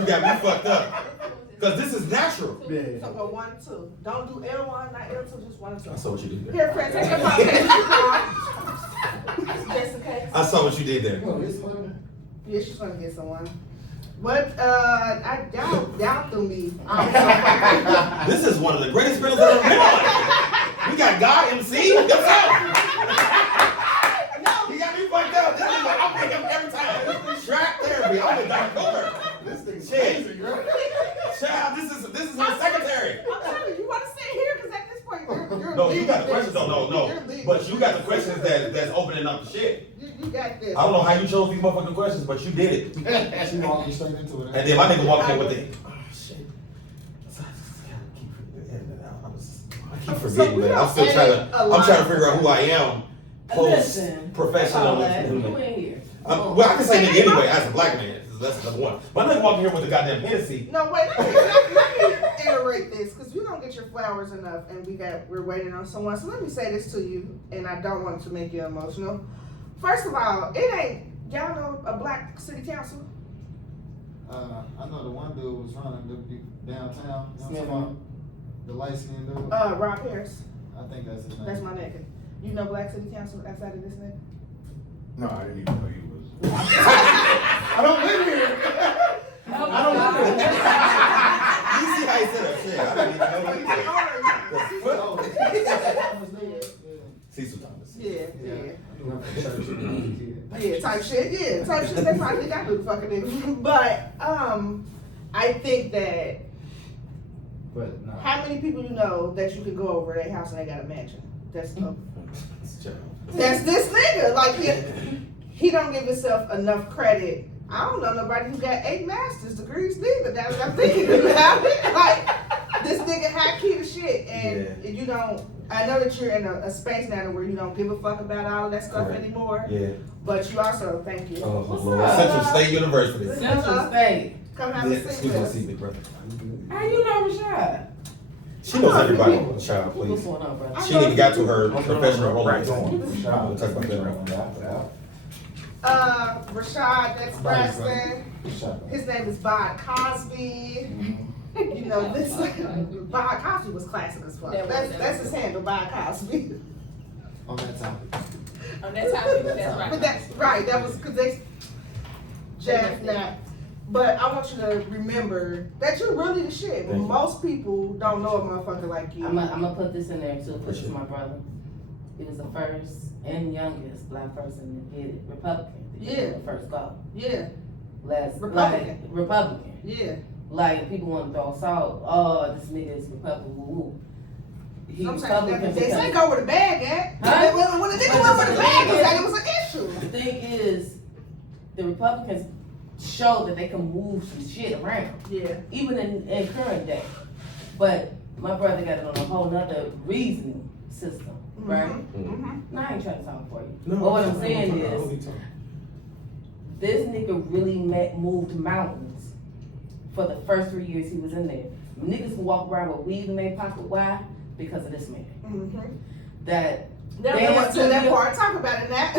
You got me fucked up. Cause this is natural. Yeah. So go 1, 2. Don't do L1, not L2, just 1 and 2. I saw what you did there. Here, friend, take your phone. Just in case. I saw what you did there. Oh, it's funny. Yeah, she's gonna get someone. But I doubt them me. I'm so fucking- This is one of the greatest experiences I've ever been on. We got God MC. What's up? But you got the questions that's opening up the shit. You got this. I don't know how you chose these motherfucking questions, but you did it. She walked straight into it. And then my nigga walked in with the, oh shit. I keep forgetting, man. I'm still trying to figure out who I am. Post Listen, professional. you ain't here. Well, I can say nigga anyway as a black man. That's number one. My nigga walking here with the goddamn Hennessy. No, wait, let me iterate this, because you don't get your flowers enough, and we're waiting on someone. So let me say this to you, and I don't want to make you emotional. First of all, y'all know a black city council? I know the one dude was running the downtown. You know what I'm talking Yeah. about? The light skinned dude. Rob Harris. I think that's his name. That's my nigga. You know black city council outside of this nigga? No, I didn't even know he was. I don't live here. I don't live here. You see how he said that shit? I didn't even know he did. Cecil Thomas. Yeah. I knew him from church when I was a kid. Yeah, type shit. That's why I think I do the fucking nigga. But I think that But no. how many people you know that you can go over their house and they got a mansion? That's this nigga. Like he don't give himself enough credit. I don't know nobody who got 8 master's degrees neither. Now that I'm thinking about it, like this nigga high key to shit, and you don't. I know that you're in a space now where you don't give a fuck about all of that stuff anymore. Yeah. But you also, thank you. Oh, What's Lord. up? Central State University. Central State. Come have a seat Excuse with my us. seat, brother. How you know Rashad? She knows everybody on the child, What's please. going on, bro? She ain't even got to her professional role. Right. We'll talk about that right now. Rashad, that's Braxton. His name is Bob Cosby. You know, this Bob Cosby was classic as fuck. That's his handle, Bob Cosby. On that topic. On that topic, that's right. But that's right. That was because they Jeff not. But I want you to remember that you're really the shit. Thank you. Most people don't know a motherfucker like you. I'm gonna put this in there too. Put this to my brother. He was the first and youngest black person to get it. Republican. To get Yeah. the first go. Yeah, Republican. Like, Republican. yeah. Like people want to throw salt. Oh, this nigga is Republican. Woo woo. He Sometimes Republican they say because go where the bag at. Huh? When the nigga went where the bag was at, it was an issue. the thing is, the Republicans show that they can move some shit around, Yeah. even in current day. But my brother got it on a whole nother reasoning system, right? Mm-hmm. No, I ain't trying to talk for you. No, But what I'm I saying don't is, need time. this nigga really moved mountains for the first 3 years he was in there. Niggas can walk around with weed in their pocket. Why? Because of this man. Mm-hmm. That That to that part. Talk about it now.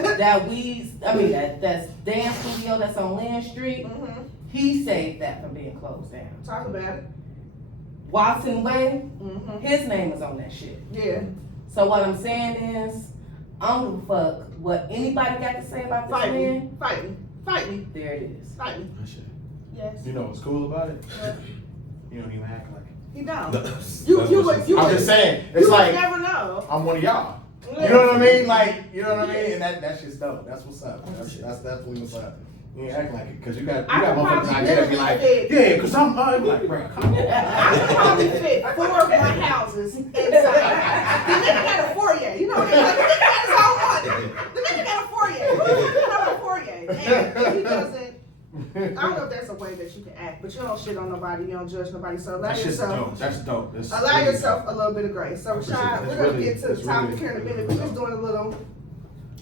that's dance studio that's on Lynn Street. Mm-hmm. He saved that from being closed down. Talk about it. Watson Way, Mm-hmm. his name is on that shit. Yeah. So what I'm saying is, I don't give a fuck what anybody got to say about this Fight me. man. Fight me. Fight me. There it is. Fight me. Yes. You know what's cool about it? You don't even act like it. He don't. That's You what would. she You I'm would. just saying, You it's would like, never know. I'm one of y'all. You know what I mean? Like, you know what I mean? And that shit's dope. That's what's up. That's definitely what's up. You ain't act like it, cause you got I could motherfuckers probably out there that be literally like, fit- yeah, cause I'm like, bro, come on. I could probably fit 4 of my houses inside. The nigga got a foyer. You know what I mean? Like, the nigga got his own one. The nigga got a foyer. Who's got a foyer? And he doesn't. I don't know if there's a way that you can act, but you don't shit on nobody. You don't judge nobody. So allow That's just yourself. dope. That's dope. That's Allow really yourself a little bit of grace. So, Rashad, we're going to get to the topic here in a minute. We're just doing a little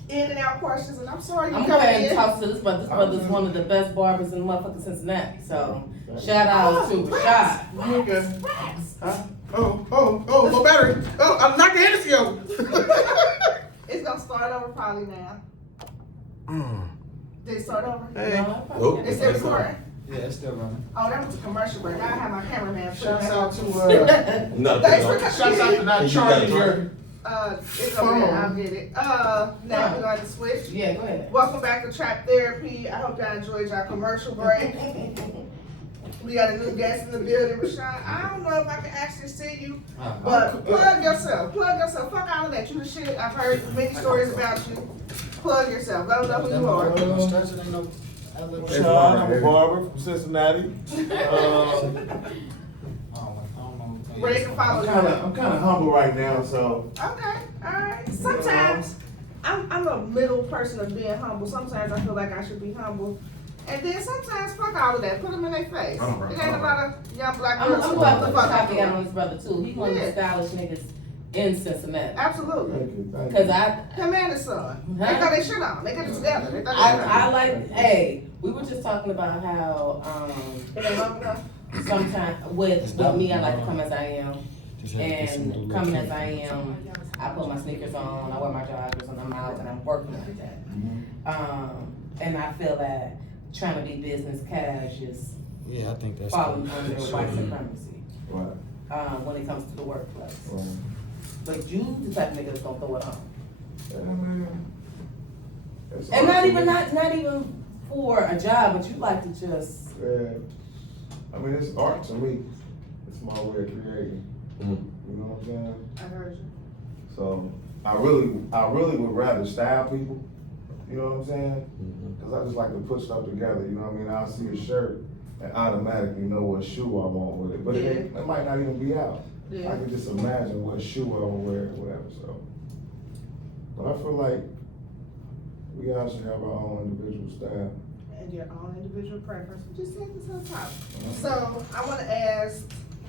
in and out questions, and I'm sorry you I'm coming going to in. talk to this brother. This brother's one of the best barbers in motherfucking Cincinnati. So shout out to Rashad. dope. Okay. Rex. Huh? Oh, no battery. Oh, I'm knocking Hennessy over. It's going to start over probably now. Did it start over? Hey. Nope. It's still recording? Yeah, it's still running. Oh, that was a commercial break. I have my cameraman. put Shouts that- out to No, Thanks for no. coming. shouts out to not You charging got your. It's over there. I'll get it. Now we're going to switch. Yeah, go ahead. Welcome back to Trap Therapy. I hope y'all enjoyed y'all commercial break. We got a new guest in the building, Rashad. I don't know if I can actually see you, but plug yourself. Plug yourself. Fuck all of that. You the shit. I've heard many stories about you. Plug yourself. Let them know who you are. Sean, I'm a barber from Cincinnati. Ready to follow you. I'm kind of humble right now, so Okay. Alright, sometimes I'm a middle person of being humble. Sometimes I feel like I should be humble. And then sometimes fuck all of that. Put them in their face. Alright, It ain't about a young black I'm person. glad What to the fuck I copy out on do? his brother too. He one of the stylish niggas in Cincinnati. Absolutely. Thank you. Cause I Him and his son. They Huh? got their shit on. They got it together. They got it I like, hey, we were just talking about how, It ain't long enough. sometimes with me, I like to come as I am. And coming as I am, I put my sneakers on, I wear my joggers, and I'm out and I'm working like that. And I feel that trying to be business cash is Yeah, I think that's falling under white supremacy, Right. when it comes to the workplace. Right. But you the type of nigga that's gonna throw it on. Yeah, man. It's And hard not to even for a job, but you like to just, Yeah. I mean, it's art to me. It's my way of creating. Mhm. You know what I'm saying? I heard you. So I really would rather style people. You know what I'm saying? Mhm. Cause I just like to put stuff together. You know what I mean? I'll see a shirt and automatically know what shoe I want with it, but it might not even be out. I Yeah. can just imagine what shoe I would wear or whatever. So, but I feel like we all should have our own individual style. And your own individual preference. We just said this on top. So I want to ask.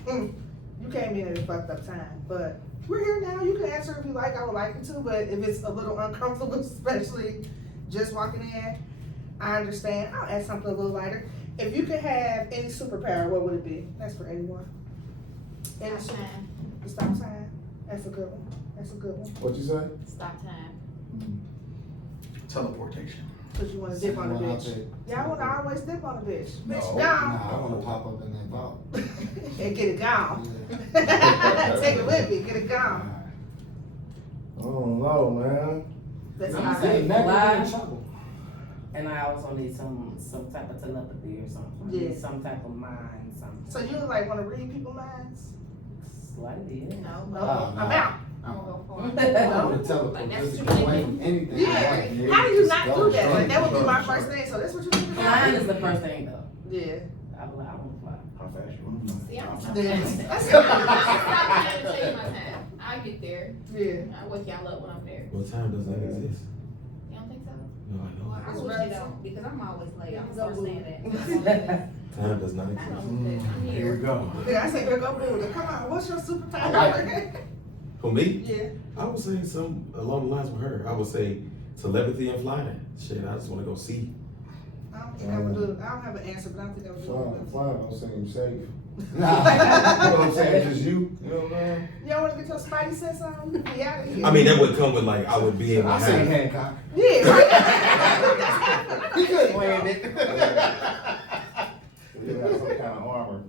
You came in at a fucked up time, but we're here now. You can answer if you like. I would like you to, but if it's a little uncomfortable, especially just walking in, I understand. I'll ask something a little lighter. If you could have any superpower, what would it be? That's for anyone. Any Stop super- time. the stop sign. That's a good one. That's a good one. What you say? Stop time. Teleportation. Cause you want to dip on the bitch. Yeah, I want to always dip on the bitch. Bitch, No. gone. Nah, I wanna pop up in that vault. And get it gone. Yeah. Take it with me. Get it gone. I don't know, man. That's I'm how I saying say. fly, and I also need some type of telepathy or something. I need Yeah. some type of mind, something. So you like want to read people's minds? Slightly, yeah. No, No, Oh, no. I'm out. I'm gonna go for I it. wanna teleport, Like, that's just what get you away think? from anything. Yeah. How do you not do that? Like that would be my first thing. So that's what you do. Flying is the first thing though. Yeah. I want to fly. How fast you want? See, I'm That's stop time to take my time. I get there. Yeah. I wake y'all up when I'm there. What time does that exist? You don't think so? No, I Well, know. I wish you don't, because I'm always late. I'm the first saying that. Time does not I exist. know, I'm Here here. we go. Yeah, I said, girl, go do it. Come on, what's your superpower? For me, Yeah. I would say some along the lines with her. I would say telepathy and flying. Shit, I just want to go see. I don't think I would do it. I don't have an answer, but I don't think I would do Flying don't seem safe. it. You know what I'm saying? It's just you. You know what I'm saying? You don't want to get your spidey sense on? You be out of here. I mean, that would come with like I would be able to I say have. Hancock. Yeah, right. He couldn't win it. You have some kind of armor.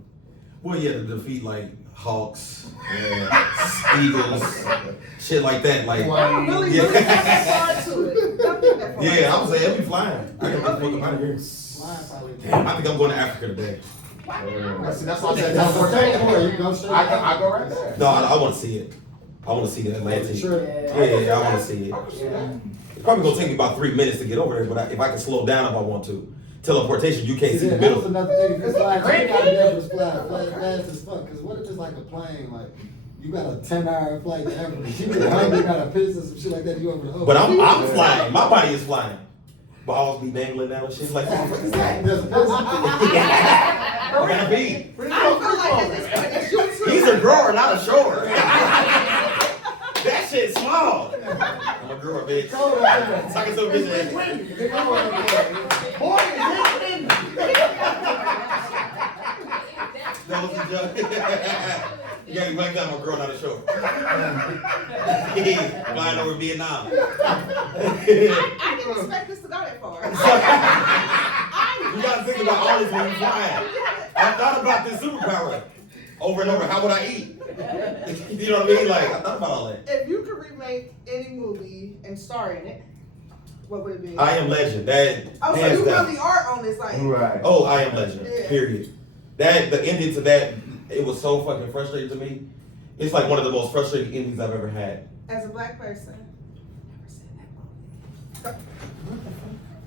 Well, yeah, to defeat like hawks, Yeah. eagles, shit like that. Like, I'm really, Yeah. really think that far to it. Don't think that far. yeah, I would say I'd be flying. I can get the fuck up out of here. Flying probably. Damn, I think I'm going to Africa today. See, that's why I said Teleportation, teleportation. you go straight. I go right there. No, I want to see it. I want to see the Atlantic. Sure. Yeah, I want to see it. It's probably gonna take me about 3 minutes to get over there, but if I can slow down if I want to. Teleportation, you can't see the That was middle. another thing. If it's like, you gotta be able to fly fast as fuck. Cause what if it's like a plane, like, you got a 10-hour flight to Africa, you get hungry, got a piss or some shit like that, you over the hook. But I'm flying. My body is flying. Balls be dangling down and shit like that. What the fuck is that? There's a piss. I gotta be. I feel like at this point, it's you too. He's a grower, not a shower. That shit's small. I'm a grower, bitch. Cold up there. Talking to a bitch. Nigga, I'm up there. Boy, it's windy. That was a joke. You gotta be like that, I'm a girl, not a shower. Flying over Vietnam. I didn't expect this to go that far. You gotta think about all this when you're flying. I thought about this superpower over and over. How would I eat? You know what I mean? Like, I thought about all that. If you could remake any movie and star in it, what would it be? I Am Legend. That Oh, so hands you down. really are on this, like, Right. Oh, I Am Legend. Yeah. Period. That the ending to that, it was so fucking frustrating to me. It's like one of the most frustrating endings I've ever had. as a black person.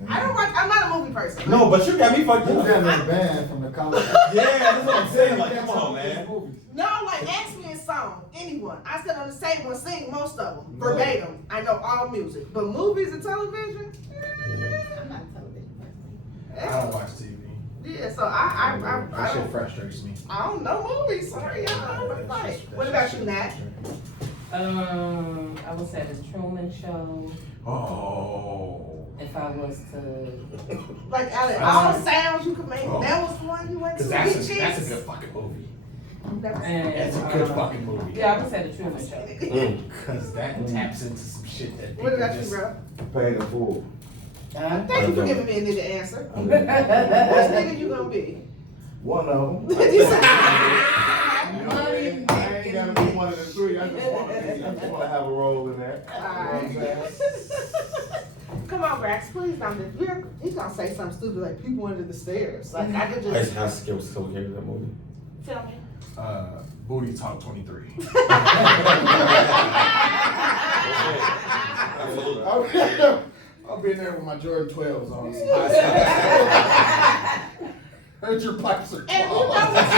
I don't watch, I'm not a movie person. No, but you got me fucked You got up. me banned from the college. Yeah, that's what I'm saying. Like, come on, man. No, like, ask me in song, anyone. I sit on the same one, sing most of them verbatim. I know all music, but movies and television. I'm not a television person. I don't watch TV. Yeah, so That shit don't, frustrates me. I don't know movies. Sorry, I don't know what fight. What about you, Nat? I would say the Truman Show. Oh. If I was to, Like out of all the sounds you could make, Oh. that was the one you went to. Cause that's a good fucking movie. and That's a good fucking movie. yeah, I would say the Truman Show. Cause that taps into some shit that people What about you, just. bro? Pay the full. Thank you for giving me a nigga answer. Which nigga you gonna be? One of them. Did you say? You know what I mean? I ain't gotta be one of the three. I just wanna have a role in that. You know what I'm saying? Come on, Brax, please don't. He's gonna say something stupid like people under the stairs. Like I could I used just to have skills so carry that movie. tell me. Booty Talk 23. Absolutely. I've been there with my Jordan 12s on. Heard your pipes are And you know clawed. what's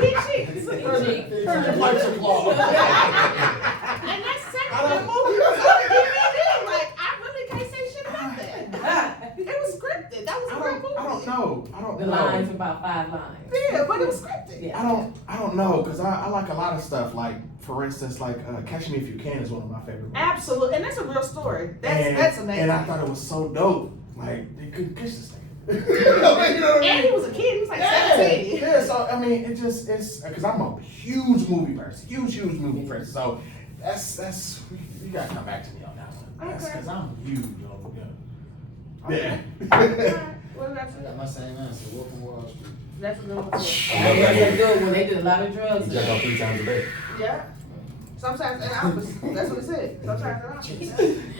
He cheats. Heard your pipes are clawed. And that's second the movie was on DVD. Like I really can't say shit about that. It was scripted. That was a great movie. I don't know. I don't The know. lines about 5 lines. Yeah, but it was scripted. Yeah. I don't know, cause I like a lot of stuff. Like for instance, like Catch Me If You Can is one of my favorite movies. Absolutely, and that's a real story. That's amazing. And I thought it was so dope. Like they couldn't catch this thing. You know what I mean? And he was a kid. He was like Yeah, 17. yeah. So I mean, it's because I'm a huge movie person, huge movie person. So that's you gotta come back to me on that one. That's Okay. because I'm huge on yeah. Okay. Yeah. What did I say? I got my same answer. Wolf of Wall Street. That's a good one too. That's good when they did a lot of drugs. You jack off 3 times a day. Yeah. Sometimes in office. That's what he said. Sometimes in office.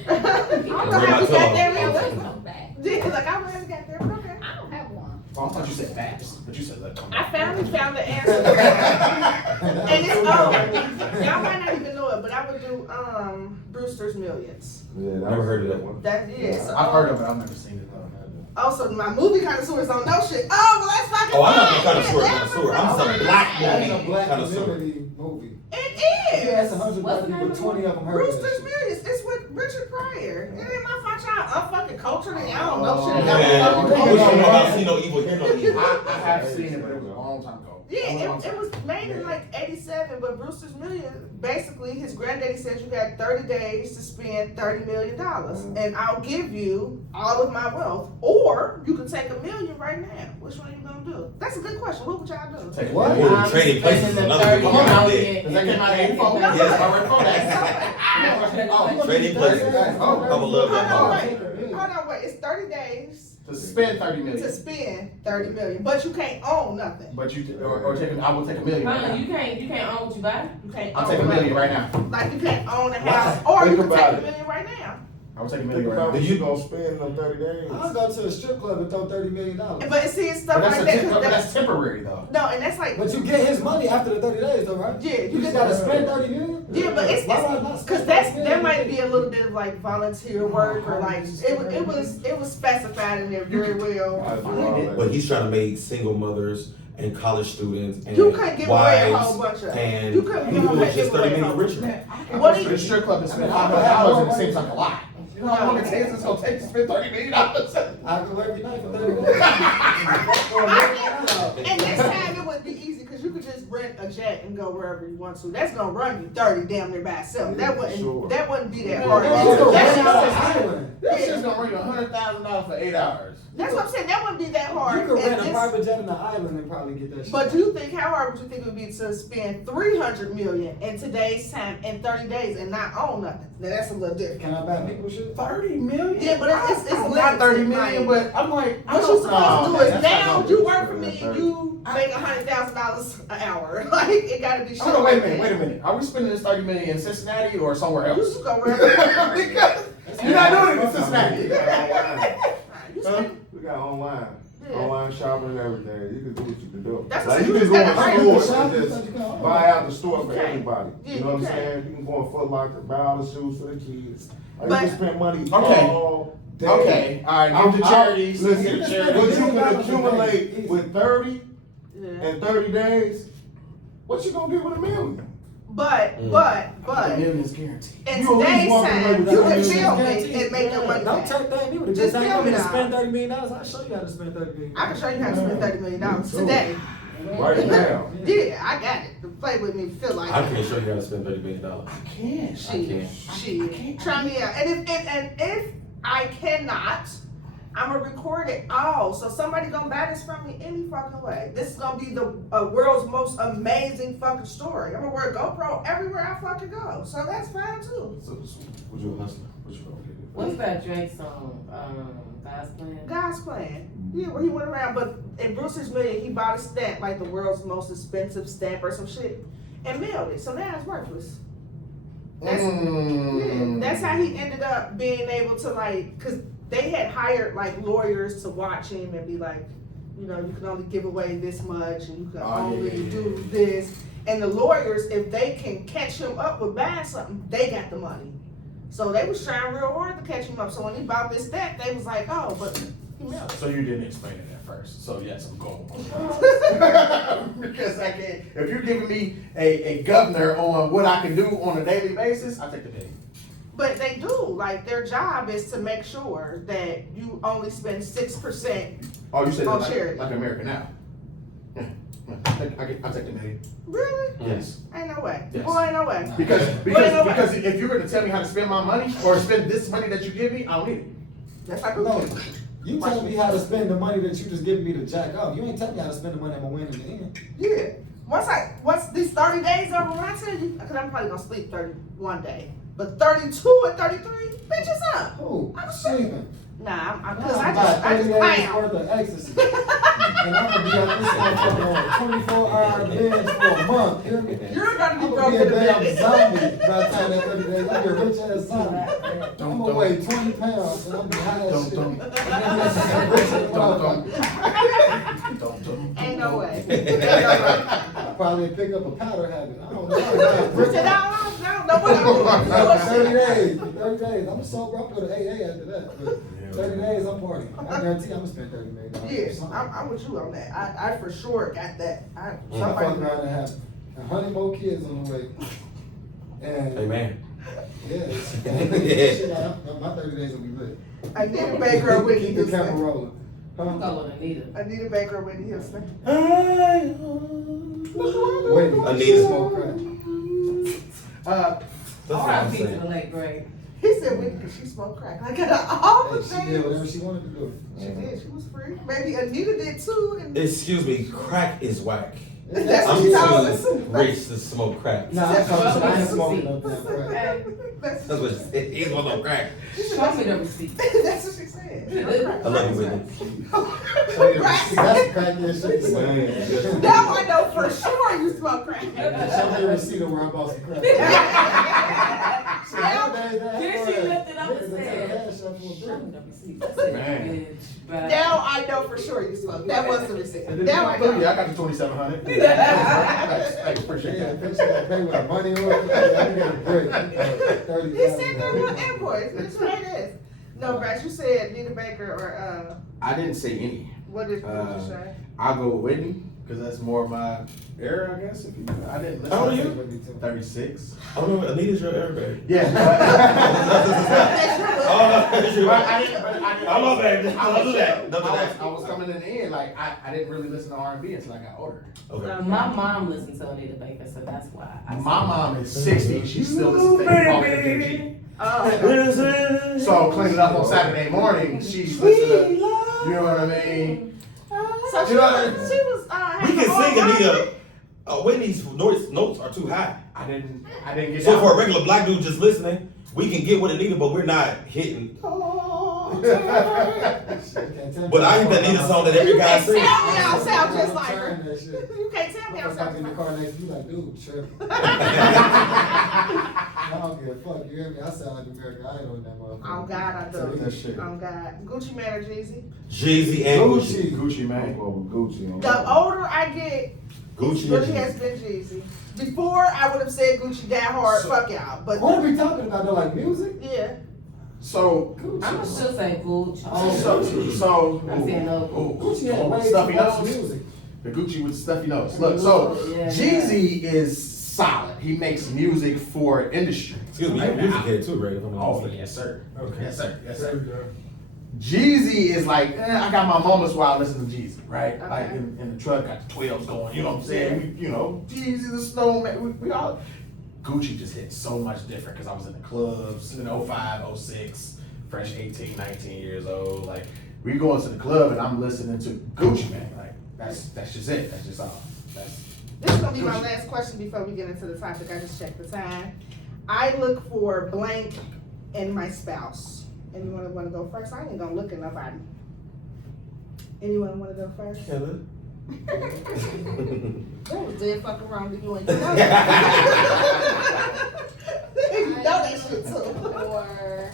I don't know how we got there There was either. no back. Yeah, like I really got there, but okay. I don't have one. Oh, I thought you said Babs, but you said that. I finally found the answer. And it's y'all might not even know it, but I would do Brewster's Millions. Yeah, Never heard of that one. That is. I've heard of it. I've never seen it though. Also, my movie connoisseurs don't know shit. Oh, well, let's fucking. Oh, I'm not fine. the connoisseur. I'm some black That's a movie black connoisseur. community movie. It Yeah, it's is. 100 What's black the people, name but of 20 of them heard of Brewster's that shit. Millions. It's with Richard Pryor. It ain't my fault y'all unfucking cultured and y'all don't know shit. Man, Y'all don't know we don't shit. know about see no evil, hear no evil. I have seen it, but it was a long time ago. Yeah, it was made in like 87, but Brewster's Millions, basically his granddaddy said you got 30 days to spend $30 million. And I'll give you all of my wealth. Or you can take $1 million right now. Which one are you gonna do? That's a good question. What would y'all do? Take What? it. Ooh, Trading Places is another good one right there. Does that came out of 84? No. Yes, I read for that. Oh, Trading Places. I would love that Hold movie. on, wait. Hold on, wait. It's 30 days to spend 30 to million. spend $30 million, but you can't own nothing. But or take I will take $1 million right now. You can't own what you buy. You can't I'll own take $1 million nothing. right now. Like you can't own a house, or you Think can take about $1 it. million right now. I will take $1 Think million right about now. what you gonna spend in them 30 days. I'll go to a strip club and throw $30 million. But see, it's But stuff like that. 'Cause but that's temporary though. no, and that's like But you get his money after the 30 days, though, right? yeah, You just gotta spend 30 million. Yeah, but it's Why would I not because spend that's 30 there million? might be a little bit of like volunteer work or like it was specified in there very well. I do all that. But he's trying to make single mothers and college students and You couldn't give away a whole wives bunch of and you couldn't give people away that's just give away 30 a million whole richer. What do you- The strip club is spending I mean, $500 and it seems like a lot. You know how long it takes it's gonna take to spend $30 million? I go every night for 30 days. And this time it would be easy because you could just rent a jet and go wherever you want to. That's gonna run you 30 damn near by itself. Yeah, That wouldn't sure. that wouldn't be that That's hard. just island. This shit's gonna run you $100,000 for 8 hours. That's what I'm saying. That wouldn't be that hard. You could And rent a this- private jet in the island and probably get that shit. But do you think how hard would you think it would be to spend 300 million in today's time in 30 days and not own nothing? Now that's a little different. Can I buy people shit? 30 million? Yeah, but it's not limited, 30 million, like- but I'm like, What you supposed to do is that's not now gonna you be- work for me and you make $100,000 an hour. Like it gotta be shit. Hold on, wait a like minute, that. wait a minute. Are we spending this 30 million in Cincinnati or somewhere You else? should go wherever. Because you're not doing it in Cincinnati. We got online. You Huh? spend- We got online. Yeah. Online shopping and everything. You can do what you can do. That's Like what you you can just go gotta in hire the the store shop. and just buy out the store for You can't. everybody. Yeah, You know what I'm you saying? You can go in Foot Locker, buy all the shoes for the kids. Like, But- you can spend money Okay. all day. Okay, alright, give to charities. Listen, Give to what charities. you can accumulate with 30 Yeah. in 30 days, What you gonna get with $1 million? But Millions guaranteed. in You always today's walking away time, with you that can million film guaranteed. it and make your money Don't back. take that me with it. Just Just ain't film going it to out. spend $30 million. I'll show you how to spend $30 million. I can show you how to spend $30 million today. Right now. Yeah, I got it. Play with me, feel like I it. can't show you how to spend $30 million. I can't. Shit. Try me out. And if I cannot, I'm gonna record it all. So somebody gonna buy this from me any fucking way. This is gonna be the world's most amazing fucking story. I'm gonna wear a GoPro everywhere I fucking go. So that's fine too. So, what you a hustler? What you gonna get? What's that Drake song? God's Plan? God's plan. Yeah, where he went around, but in Bruce's Million, he bought a stamp, like the world's most expensive stamp or some shit, and mailed it. So now it's worthless. That's, yeah, that's how he ended up being able to, like, cause they had hired like lawyers to watch him and be like, you know, you can only give away this much and you can only do this. And the lawyers, if they can catch him up with buying something, they got the money. So they was trying real hard to catch him up. So when he bought this stamp, they was like, oh, but he mailed it. So you didn't explain it at first. So yes, I'm going. Because I can't. If you're giving me a governor on what I can do on a daily basis, I take the day. But they do, like, their job is to make sure that you only spend 6%. Oh, you said On that charity. like American now. Yeah. I'll take the million. Really? Yes. Ain't no way. Yes. Boy, ain't no way. Because if you're gonna tell me how to spend my money or spend this money that you give me, I don't need it. That's like No, a you tell me how to spend the money that you just giving me to jack off. You ain't telling me how to spend the money I'm gonna win in the end. Yeah. Once these 30 days over, when I tell you, because I'm probably gonna sleep 31 day, but 32 and 33, bitch, it's up. Oh, I'm sleeping. Nah, because I'm I just days bam. worth of ecstasy. And I'm gonna be on this motherfucker on 24-hour binge for a month. Hear me? You're gonna I'm be gonna broke be in a a damn minute. zombie by the time that 30 days. I'm a rich ass zombie. I'm gonna weigh 20 pounds and I'm gonna be high as shit. Don't. I'm rich as a motherfucker. Ain't no way. Ain't no way. I'll probably pick up a powder habit. I don't know. Put it out. I don't know what I'm doing. 30 days. 30 days. I'm sober. I'm going to AA after that. But 30 days, I'm partying. I guarantee I'm gonna spend $30 million. Yes, I'm with you on that. I for sure got that. I fuck around and have 100 more kids on the way. And Amen. yes, shit, my 30 days will be lit. Anita Baker or Whitney Keep the camera Houston. rolling. I'm going with Anita. Anita Baker or Whitney Houston. Wait, Anita. smoke crack. That's what I'm R.I.P. to saying. the late great. He said Whitney because she smoked crack. I got all the Hey, she did whatever things. she wanted to do. She did. She was free. Maybe Anita did too. And Excuse me, crack is whack. That's what I'm she told too us. rich to smoke crack. Nah, I'm talking I ain't smoking no damn crack. Hey, That's what she said. He's one on crack. show me the receipt. That's what she said. I love you, Whitney. That's the crack that shit to say. Now I know for sure you smoke crack. Show me a receipt of where I bought some crack. Then she lifted up and said, Cash up for a show me drink. the receipt. I said, Man. bitch, bye. Now I know for sure you smoke. That was the receipt. And then Now I yeah, I know. got the 2,700. Thanks, appreciate Yeah, that. bitch, you gotta pay with the money on it. I get a break. 30 He said there was invoice. It's right is. No, Brax, you said Anita Baker or I didn't say any. what did you say? I'll go with Whitney because that's more of my era, I guess. If you, I didn't listen. How old are you? 36. Oh no, Anita's your airbag. Yeah. Oh, no, But I didn't. I love that. Don't do that. Don't do that. I was coming in the end like I didn't really listen to R&B until I got older. Okay. My mom listens to Anita Baker, so that's why. I My mom is 60. She still listens to hip hop and MG. Oh, So clean it up on Saturday morning. She's listening to, you know what I mean? so she was We can sing Anita. Whitney's notes are too high. I didn't get So down. for a regular black dude just listening, we can get with Anita, but we're not hitting. But I hit that Anita song that every You guy can't sings. tell me I sound just like her. Turn that shit. You can't tell me I Motherfucker sound in the just like car next to you like, dude, tripping. I don't give a fuck. You hear me? I sound like American Idol in that motherfucker. Oh God, I Tell me that do. shit. Oh God, Gucci Man or Jeezy? Jeezy and Gucci. Gucci, I'm man. going with Gucci on The that. older I get, Gucci really and has Jeezy. been Jeezy. Before I would have said Gucci down hard, So- fuck y'all. But What are we talking about though? Like music? yeah, So, I'm gonna still say Gooch. so, I'm saying no Gooch. Gucci had way Stuffy too much nose. music. The Gucci with the stuffy nose. Look, so Yeah, Jeezy is solid. He makes music for industry. Excuse me, you're a music head too, right? If I'm not Oh, mistaken. yes, sir. Okay. Yes, sir. Yes, There sir. we go. Jeezy is like, I got my moments where I listen to Jeezy, right? Okay. Like in the truck, got the 12s going, you know what I'm saying? We, Jeezy, the Snowman, we all. Gucci just hit so much different because I was in the clubs in 05, 06, fresh 18, 19 years old. Like, we go into the club and I'm listening to Gucci, man. Like, that's just it. That's just all. This is gonna be my last question before we get into the topic. I just checked the time. I look for blank in my spouse. Anyone wanna go first? I ain't gonna look at nobody. Anyone wanna go first? Kevin. That was dead fucking wrong to you and you know that. You know that shit too. Or,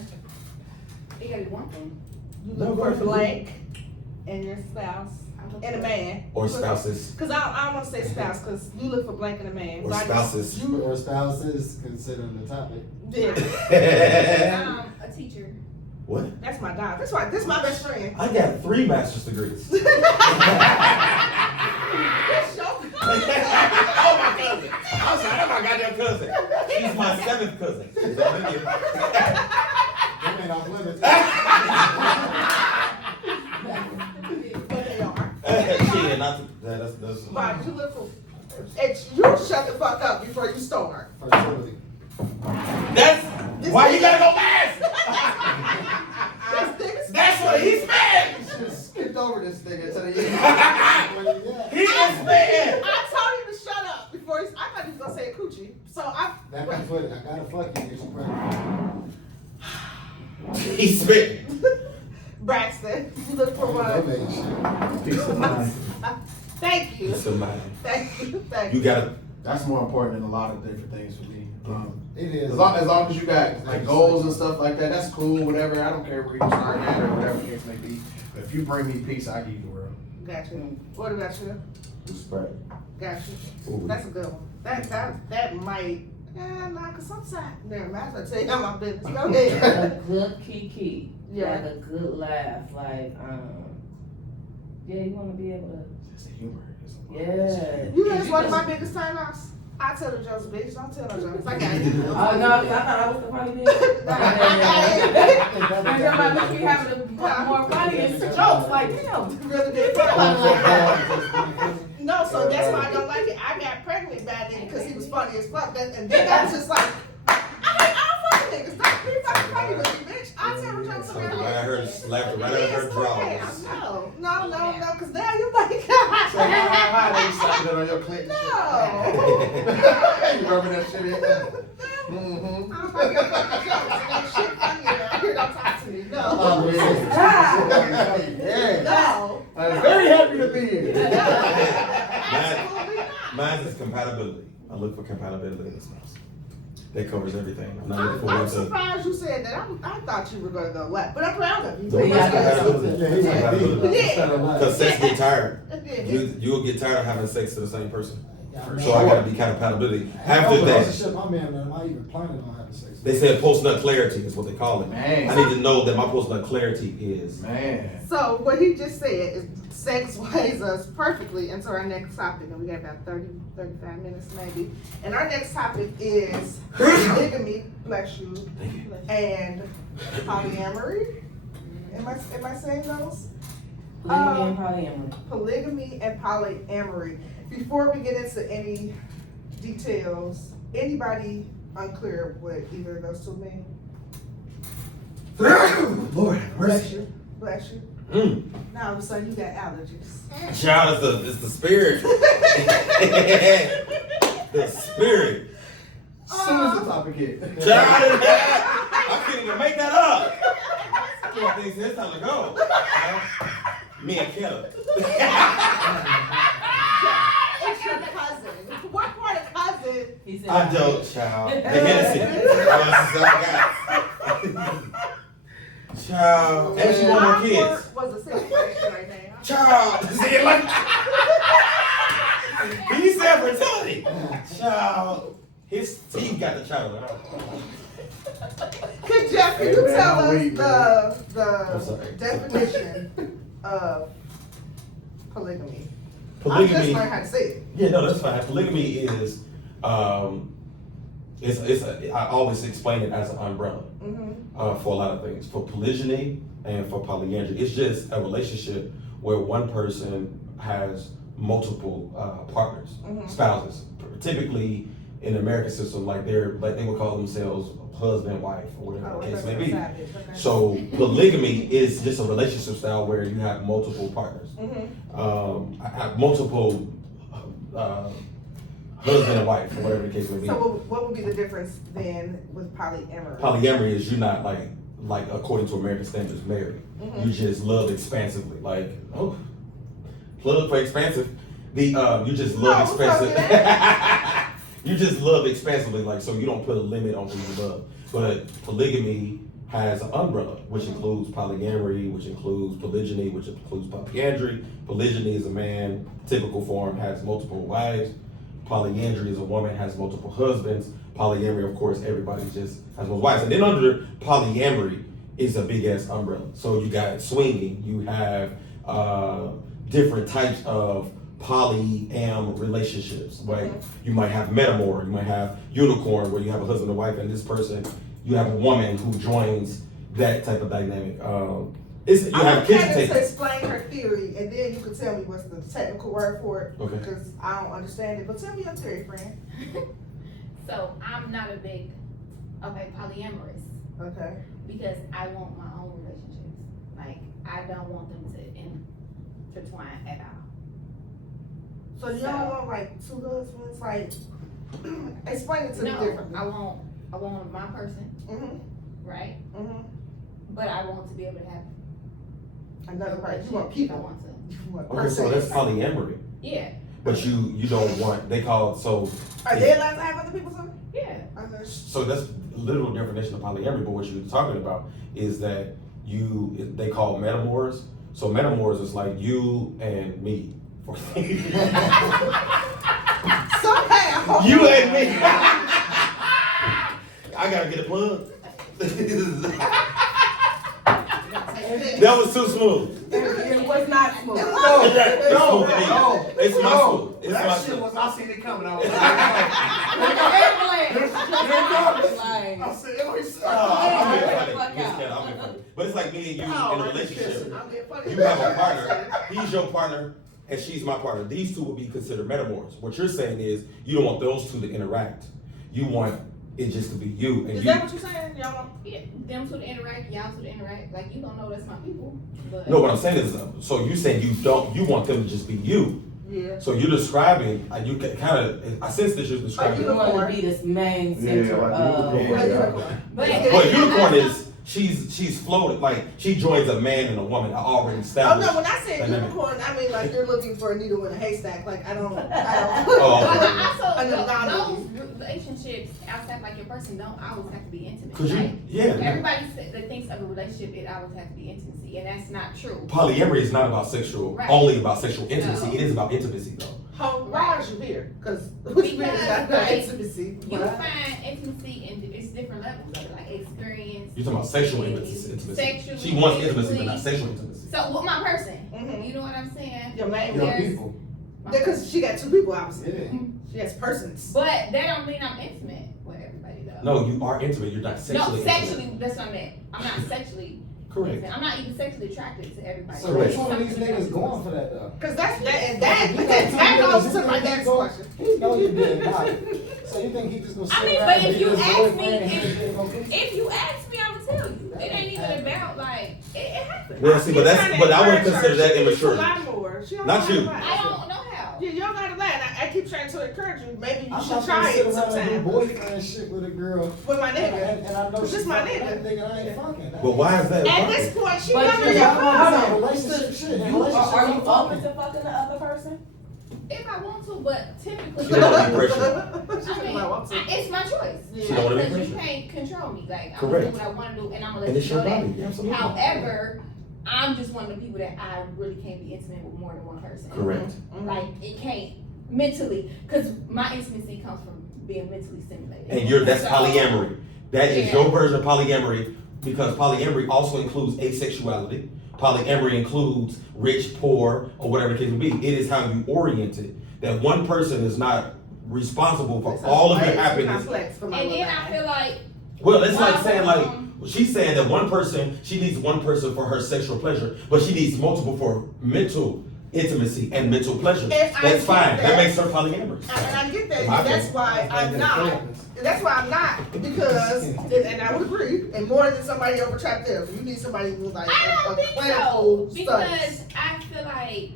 it gotta be one thing. You look for blank in your spouse and a man. Or spouses. Cause I don't wanna say spouse, cause you look for blank in a man. Or But I just- spouses. Or spouses, considering the topic. Yeah, A teacher. What? that's my dog. This my best friend. I got 3 master's degrees. That's your Oh, my cousin. I'm sorry, that's my goddamn cousin. She's my 7th cousin. She's a million. That ain't off limits. But they are. Shit, not to, that's But you look for, you shut the fuck up before you start. Fertility. That's why you gotta go last. This nigga's That's what he's mad. You should have skipped over this nigga to the end. Where you at? He is mad. I told him to shut up before I thought he was gonna say a coochie. So Back and forth. I gotta fuck you. Get you pregnant. He's spitting. Braxton, you look for That what? made shit. Peace of mind. Thank you. Somebody. Thank you. Thank You you. gotta. That's more important than a lot of different things for me. It is. As long as you got like goals and stuff like that, that's cool, whatever. I don't care where you start at or whatever the case may be. But if you bring me peace, I give you the world. Got you. What about you? Respect. Got you. That's a good one. That might. Nah, cause sometimes. Never mind. I'm gonna tell you how my business. Go ahead. A good kiki. Yeah. Like a good laugh. Like, yeah, you wanna be able to, It's the humor. yeah. You know, that's one of my biggest turn-offs. I tell the jokes, bitch. Don't tell no jokes. I got you. Oh, no, 'cause I thought I was the funny bitch. And everybody must be having to put more funny in the jokes, like, damn. Really did feel like that. No, so that's why I don't like it. I got pregnant by then because he was funny as fuck. And then I was just like, I fuck niggas. Don't be fucking funny with me, bitch. I tell the jokes Right about at her, laughed right at her Yes, drawers. no, because now you're like, So how you slapping it on your clit? no. You rubbing that shit in? I don't like your fucking jokes. Ain't shit funny around here. Don't talk to me. No. Oh, Yeah. No. I'm very happy to be here. Absolutely not. Mine is compatibility. I look for compatibility in the spouse. That covers everything. I'm not looking for I'm one to. surprised you said that. I thought you were going to go left, but I'm proud of you. No, Yeah, that's I got compatibility. Yeah, That's he compatibility. Yeah. Because sex get tired. Yeah. You'll get tired of having sex to the same person. Yeah, So I gotta be compatibility. After After that, relationship I'm in, man, am I even planning on having sex? they said post-nut clarity is what they call it. Man. I need to know that my post-nut clarity is. Man. So what he just said is segues us perfectly into our next topic, and we got about 30, 35 minutes maybe. And our next topic is polygamy, bless you, and polyamory. Am I saying those? Polygamy and polyamory. Polygamy and polyamory. Before we get into any details, anybody unclear what either of those two mean? Lord, Bless you. Bless you. Mm. Now all of a sudden you got allergies. Child, it's the spirit. The spirit. Soon as the topic hit. Child, I couldn't even make that up. I think it's time to go. Me and Keller. It's your cousin. What part of cousin? He said, I don't, child. The Hennessy. That's all I got. Child. And she want more kids. Was a situation right now. Child. See it like. He said fertility. Child. His team got the child. Could Jeff, can Hey, you man, tell I'm us weak, the I'm sorry. definition of polygamy? I just polygamy. learned how to say it. Yeah, no, that's fine. Polygamy is, I always explain it as an umbrella for a lot of things. For polygyny and for polyandry, it's just a relationship where one person has multiple partners, spouses. Typically, in the American system, like they would call themselves husband, wife, or whatever the case may be. So polygamy is just a relationship style where you have multiple partners, multiple husband and wife, or whatever the case may be. So what would be the difference then with polyamory? Polyamory is you're not like according to American standards married. You just love expansively, like plug for expansive. You just love expansive. You just love expansively, like, so you don't put a limit on who you love. But polygamy has an umbrella, which includes polyamory, which includes polygyny, which includes polyandry. Polygyny is a man, typical form, has multiple wives. Polyandry is a woman, has multiple husbands. Polyamory, of course, everybody just has multiple wives. And then under polyamory is a big ass umbrella. So you got swinging, you have different types of polyam relationships, right? You might have metamor, you might have unicorn, where you have a husband and wife, and this person, you have a woman who joins that type of dynamic. You have kids to take. explain her theory, and then you can tell me what's the technical word for it. Okay. Because I don't understand it. But tell me your theory, friend. So I'm not a big, polyamorous, Okay. because I want my own relationships. Like, I don't want them to intertwine at all. So you don't want like two husbands? Like, explain it to me No, differently. I want my person, right? But I want to be able to have Another person. You want I people. want to. You want Okay, so that's polyamory. Yeah, But you don't want, they call it, so. Are they allowed to have other people too? yeah. Okay. So that's a literal definition of polyamory, but what you're talking about is that they call metamors. So metamors is like you and me. Somehow. You and me. I gotta get a plug. That was too smooth. It was not smooth. No, it's my smooth. It's my That shit smooth. was, I seen it coming. I was like, I said, oh, he's I'm being funny. Fuck Just out. kidding, I'm being funny. But it's like me and you in a relationship. I'm getting funny. You have a partner. He's your partner, and she's my partner. These two will be considered metamors. What you're saying is you don't want those two to interact. You want it just to be you and Is you. that what you're saying? Y'all want? Yeah, them two to interact, y'all two to interact. Like, you don't know that's my people, but. No, what I'm saying is, so you saying you want them to just be you. Yeah. So you're describing, you kind of, I sense that you're describing. You want to be this main center like of. unicorn. But unicorn is, she's floated, like, she joins a man and a woman already Oh established. no, when I said dynamic. unicorn, I mean like you're looking for a needle in a haystack. Like I don't. Oh, I know, Also, those relationships outside, like, your person don't always have to be intimate. Cause Like, yeah. everybody that thinks of a relationship, it always has to be intimacy, and that's not true. Polyamory is not about Right. only about sexual intimacy. No. It is about intimacy though. Why are you here? Because what you mean is not Because, like, intimacy. You find intimacy in it's different levels of it, like experience. You're talking about sexual intimacy, intimacy. sexual She wants intimacy, but not intimacy. sexual intimacy. So with my person, Mhm. you know what I'm saying? Your man. Your There's- people. my Because she got two people obviously. Yeah. She has persons. But that don't mean I'm intimate with everybody though. No, you are intimate. You're not sexually No, intimate. sexually, that's what I meant. I'm not sexually. Correct. intimate. I'm not even sexually attracted to everybody. So which one of these niggas going for that though? Because that goes to my next question. He know you did not. So you think he just gonna sit I mean, around but and if be you his ask boyfriend me, and he ain't gonna be- If you ask me, I would tell you. It ain't even about like it happens. Well, see, but I wouldn't consider that immaturity. Not you. I don't know how. You don't gotta lie. I keep trying to encourage you. Maybe you I'm should not try gonna it sit around and do sometime. boyfriend shit with a girl. With my nigga. And I know It's she's just my fucking nigga. that nigga and I ain't fucking. But why is that? At this point, she But never you your got Hold cousin. on, relationship shit. Are you Relationship open to fucking the other person? If I want to, but typically, She don't want to be pressured. I mean, it's my choice. She don't want to be Because you pressured. can't control me. Like, I'm Correct. gonna do what I want to do, and I'm gonna And let it's you your know body. that. Absolutely. However, I'm just one of the people that I really can't be intimate with more than one person. Correct. Like, it can't mentally, because my intimacy comes from being mentally stimulated. And that's So, polyamory. That is Yeah. your version of polyamory. because polyamory also includes asexuality. Polyamory includes rich, poor, or whatever the case may be. It is how you orient it. That one person is not responsible for all of your happiness. Complex for my And then little I guy. feel like Well, it's like saying like she's saying that one person, she needs one person for her sexual pleasure, but she needs multiple for mental intimacy and mental pleasure. And I That's get fine. That that. makes her polyamorous. And I get that. My And that's opinion. why I'm not. That's why I'm not, because, and I would agree, and more than somebody over trapped there. You need somebody who's like I don't a think clinical so, studies. because I feel like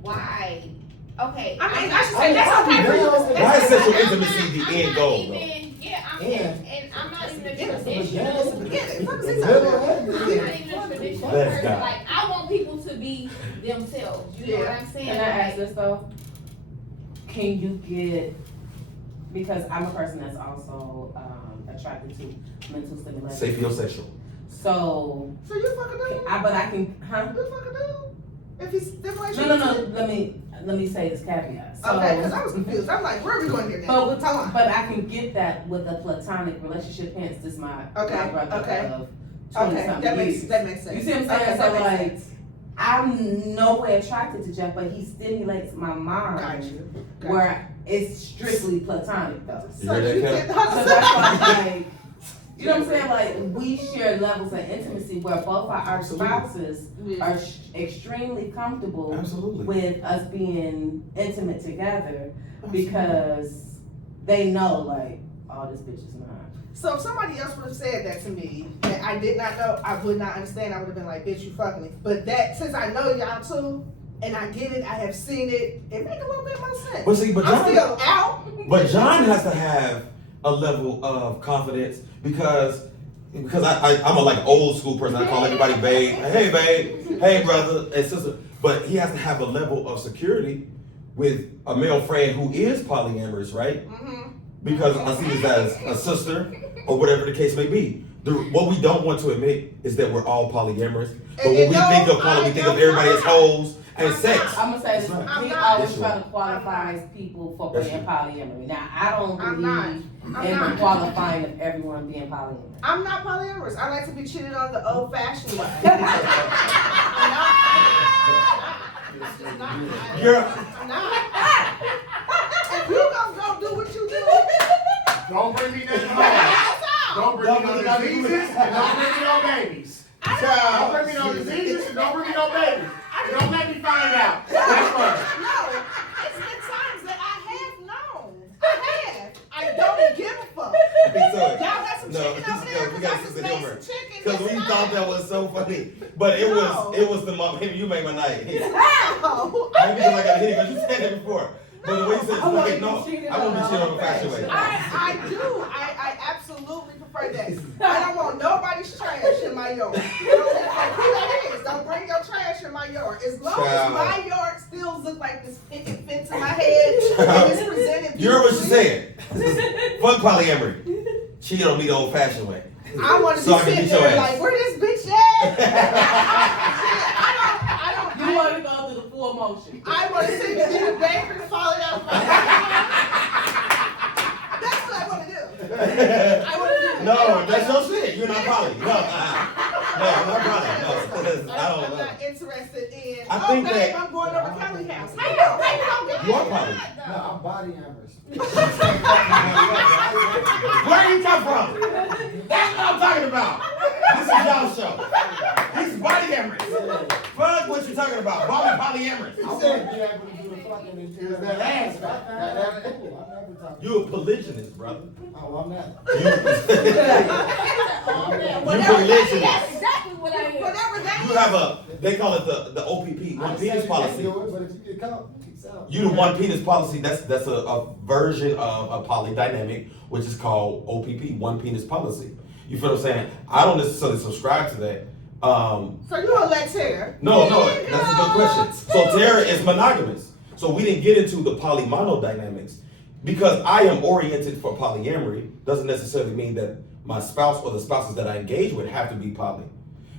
why? Okay. I mean, I should say that's I'll be okay. very for honest. you. Why is sexual I'm intimacy not- the I'm end not goal, even- though? Yeah, Yeah. and I'm not even a It's the traditional. It's the beginning. Fuck is this Middle out and there? I'm not even a traditional Let's person. go. Like, I want people to be themselves. You know what I'm saying? Can I ask this though? Can you get, because I'm a person that's also attracted to mental stimulation. Sapiosexual. So, So you fucking do? but I can, huh? You fucking do? If he's stimulation? No, let me say this caveat. So, Okay, because I was confused. I'm like, where are we going here now? But, Hold on. but I can get that with a platonic relationship, hence this my Okay, brother okay. of 20 Okay, something that makes years. sense. You see what I'm saying? Okay, So that makes like, sense. I'm no way attracted to Jeff, but he stimulates my mind Got you. where it's strictly platonic though. You heard that, you Kel? get- So that's why, like, you know what I'm saying? Like, we share levels of intimacy where both our spouses Yeah. are extremely comfortable Absolutely. with us being intimate together because they know, like, oh, this bitch is mine. So if somebody else would have said that to me that I did not know, I would not understand. I would have been like, bitch, you fucking me. But that, since I know y'all too, and I get it, I have seen it, it make a little bit more sense. But see, but I'm John, still out. but John has to have a level of confidence because I'm a like old school person. I call everybody babe. Hey babe. Hey brother and sister. But he has to have a level of security with a male friend who is polyamorous, right? Mm-hmm. Because I see this as a sister or whatever the case may be. What we don't want to admit is that we're all polyamorous. But when we think of poly, we think of everybody as hoes and sex. I'm gonna say this, That's right. he I'm not- always That's try right. to qualify people for That's being right. polyamory. Now, I don't I'm not. believe I'm in the not. qualifying of everyone being polyamorous. I'm not polyamorous. I like to be cheated on the old-fashioned way. I'm not. It's just not. I'm not. If you gonna go do what you do, Don't bring me nothing home. Don't bring me no diseases and don't bring me no babies. Don't bring me no diseases and don't bring me no babies. Don't let me find out. That's first. no. It's been times that I have known. I have. I don't give a fuck. Y'all got some chicken over there? we 'Cause got I just some made humor. some chicken. Because we It's thought fine. that was so funny. But it was the mom. You made my night. Maybe No. because I got hit because you said it before. But the way you said I wanna it's be no, cheated I want to be on cheated on all a fashion way. I do. I absolutely prefer that. I don't want nobody's trash in my yard. Don't like who that is. Don't bring your trash in my yard. As long as Child. my yard still look like this, it fits in my head and it's presented. You heard what she beautifully. said. Fuck polyamory. Cheat on me the old fashioned way. I want to So I be can sitting beat your there ass. like, where this bitch at? You want to go through the full motion. I want to see the baby falling out of my That's what I want to do. I want to do that. No, that's your shit. You're not poly. No, I'm not poly. No, I don't I'm know. not interested in. I think babe, that- I'm going over to Kelly's house. How you doing? You are poly. No, I'm body amorous. Where you come from? That's what I'm talking about. This is y'all show. He's polyamorous. Fuck what you talking about. Polyamorous. I want to be able to do the fucking and Is that ass? That's cool. I'm never talking. You a polygynist, brother. Oh, I'm not. You Whatever that is. polygynist. exactly what I am. Whatever that You have a, they call it the OPP, one penis policy. Do it, but if you get caught, peace out. You the one penis policy, that's a version of a polydynamic, which is called OPP, one penis policy. You feel what I'm saying? I don't necessarily subscribe to that. So you a Latera? No, that's a good question. So Tara is monogamous. So we didn't get into the polymono dynamics. Because I am oriented for polyamory doesn't necessarily mean that my spouse or the spouses that I engage with have to be poly.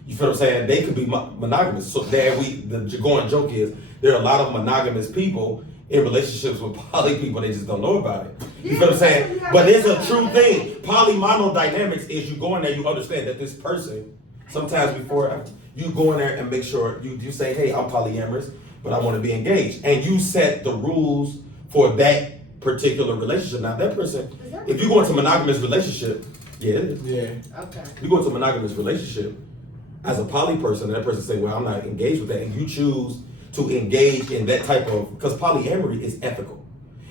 You feel what I'm saying? They could be monogamous. So there the going joke is there are a lot of monogamous people in relationships with poly people, they just don't know about it. You Yeah, feel what I'm that's what saying? you have But to it's a do. true thing. Poly-mono dynamics is you go in there, you understand that this person, sometimes before you go in there and make sure you say, hey, I'm polyamorous, but I want to be engaged. And you set the rules for that particular relationship. Now that person, if you go into a monogamous relationship, yeah, it is. Yeah. Okay. You go into a monogamous relationship as a poly person, and that person say, well, I'm not engaged with that, and you choose to engage in that type of, because polyamory is ethical.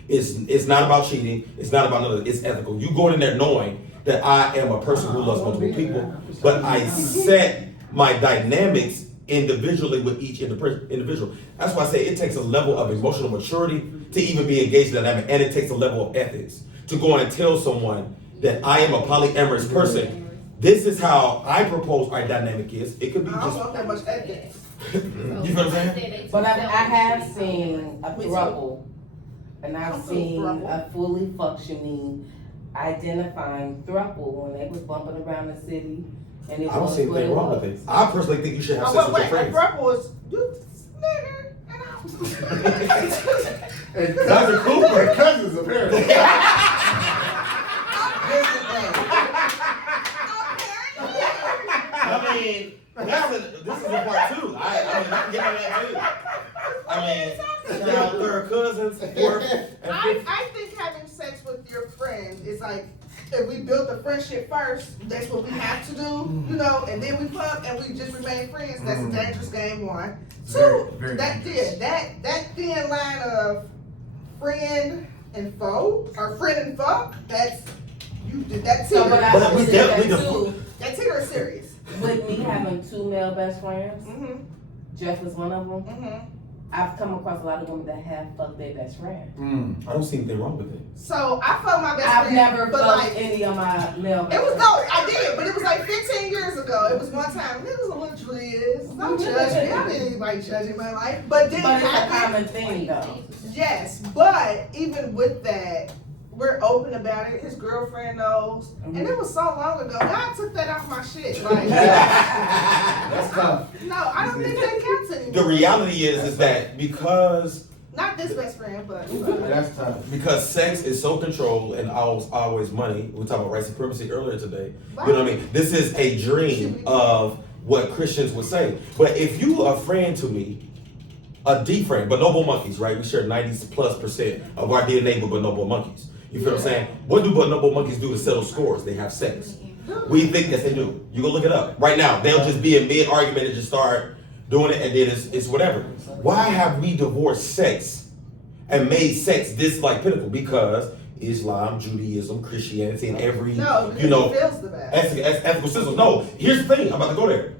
It's not about cheating, it's not about none of it, it's ethical. You going in there knowing that I am a person who loves multiple people, but I set my dynamics individually with each individual. That's why I say it takes a level of emotional maturity to even be engaged in that dynamic, and it takes a level of ethics to go in and tell someone that I am a polyamorous person. This is how I propose our dynamic is. It could be I don't just, want that much ethics. you feel what I'm saying? But I have seen a Me too. throuple, and I've What's a seen throuple? a fully functioning, identifying throuple when they was bumping around the city, and it I don't was see what anything wrong with it. I personally think you should have Oh, sex wait, with your wait, a friends. throuple is you nigger and And cousin Cooper, cousins apparently. I mean, this is a part two. I mean, I can get on that too. I mean, now third cousins, fourth, and fifth. I think having sex with your friend is like, if we built a friendship first, that's what we have to do, you know, and then we fuck and we just remain friends. That's a dangerous game, one. Two, Very that dangerous. that thin line of friend and foe, or friend and fuck, that's you did that So, but I But we would say definitely that the- too, that Tigger is serious. with me having two male best friends, Mm-hmm. Jeff is one of them, Mm-hmm. I've come across a lot of women that have fucked their best friend. I don't see anything wrong with it. So I fucked my best I've friend, never but fucked like any of my male it best was friends. no, I did, but it was like 15 years ago. It was one time. And it was a little Julius. Don't judge me. I didn't anybody judging my life, but then But it's a happened. common thing though. Yes, but even with that, we're open about it. His girlfriend knows, and it was so long ago. God took that off my shit. Like, That's tough. no, I don't think that counts anymore. The reality is that because Not this best friend, but That's tough. sex is so controlled and always money. We talked about white supremacy earlier today. You know what I mean? This is a dream of what Christians would say. But if you are a friend to me, a deep friend, bonobo monkeys, right? We share 90+% of our DNA with bonobo monkeys. You feel what I'm saying? What do bonobo monkeys do to settle scores? They have sex. We think yes they do. You go look it up right now. They'll just be in mid argument and just start doing it, and then it's whatever. Why have we divorced sex and made sex this like pinnacle? Because Islam, Judaism, Christianity, and every no, you know he feels the best. ethical system. No, here's the thing. I'm about to go there.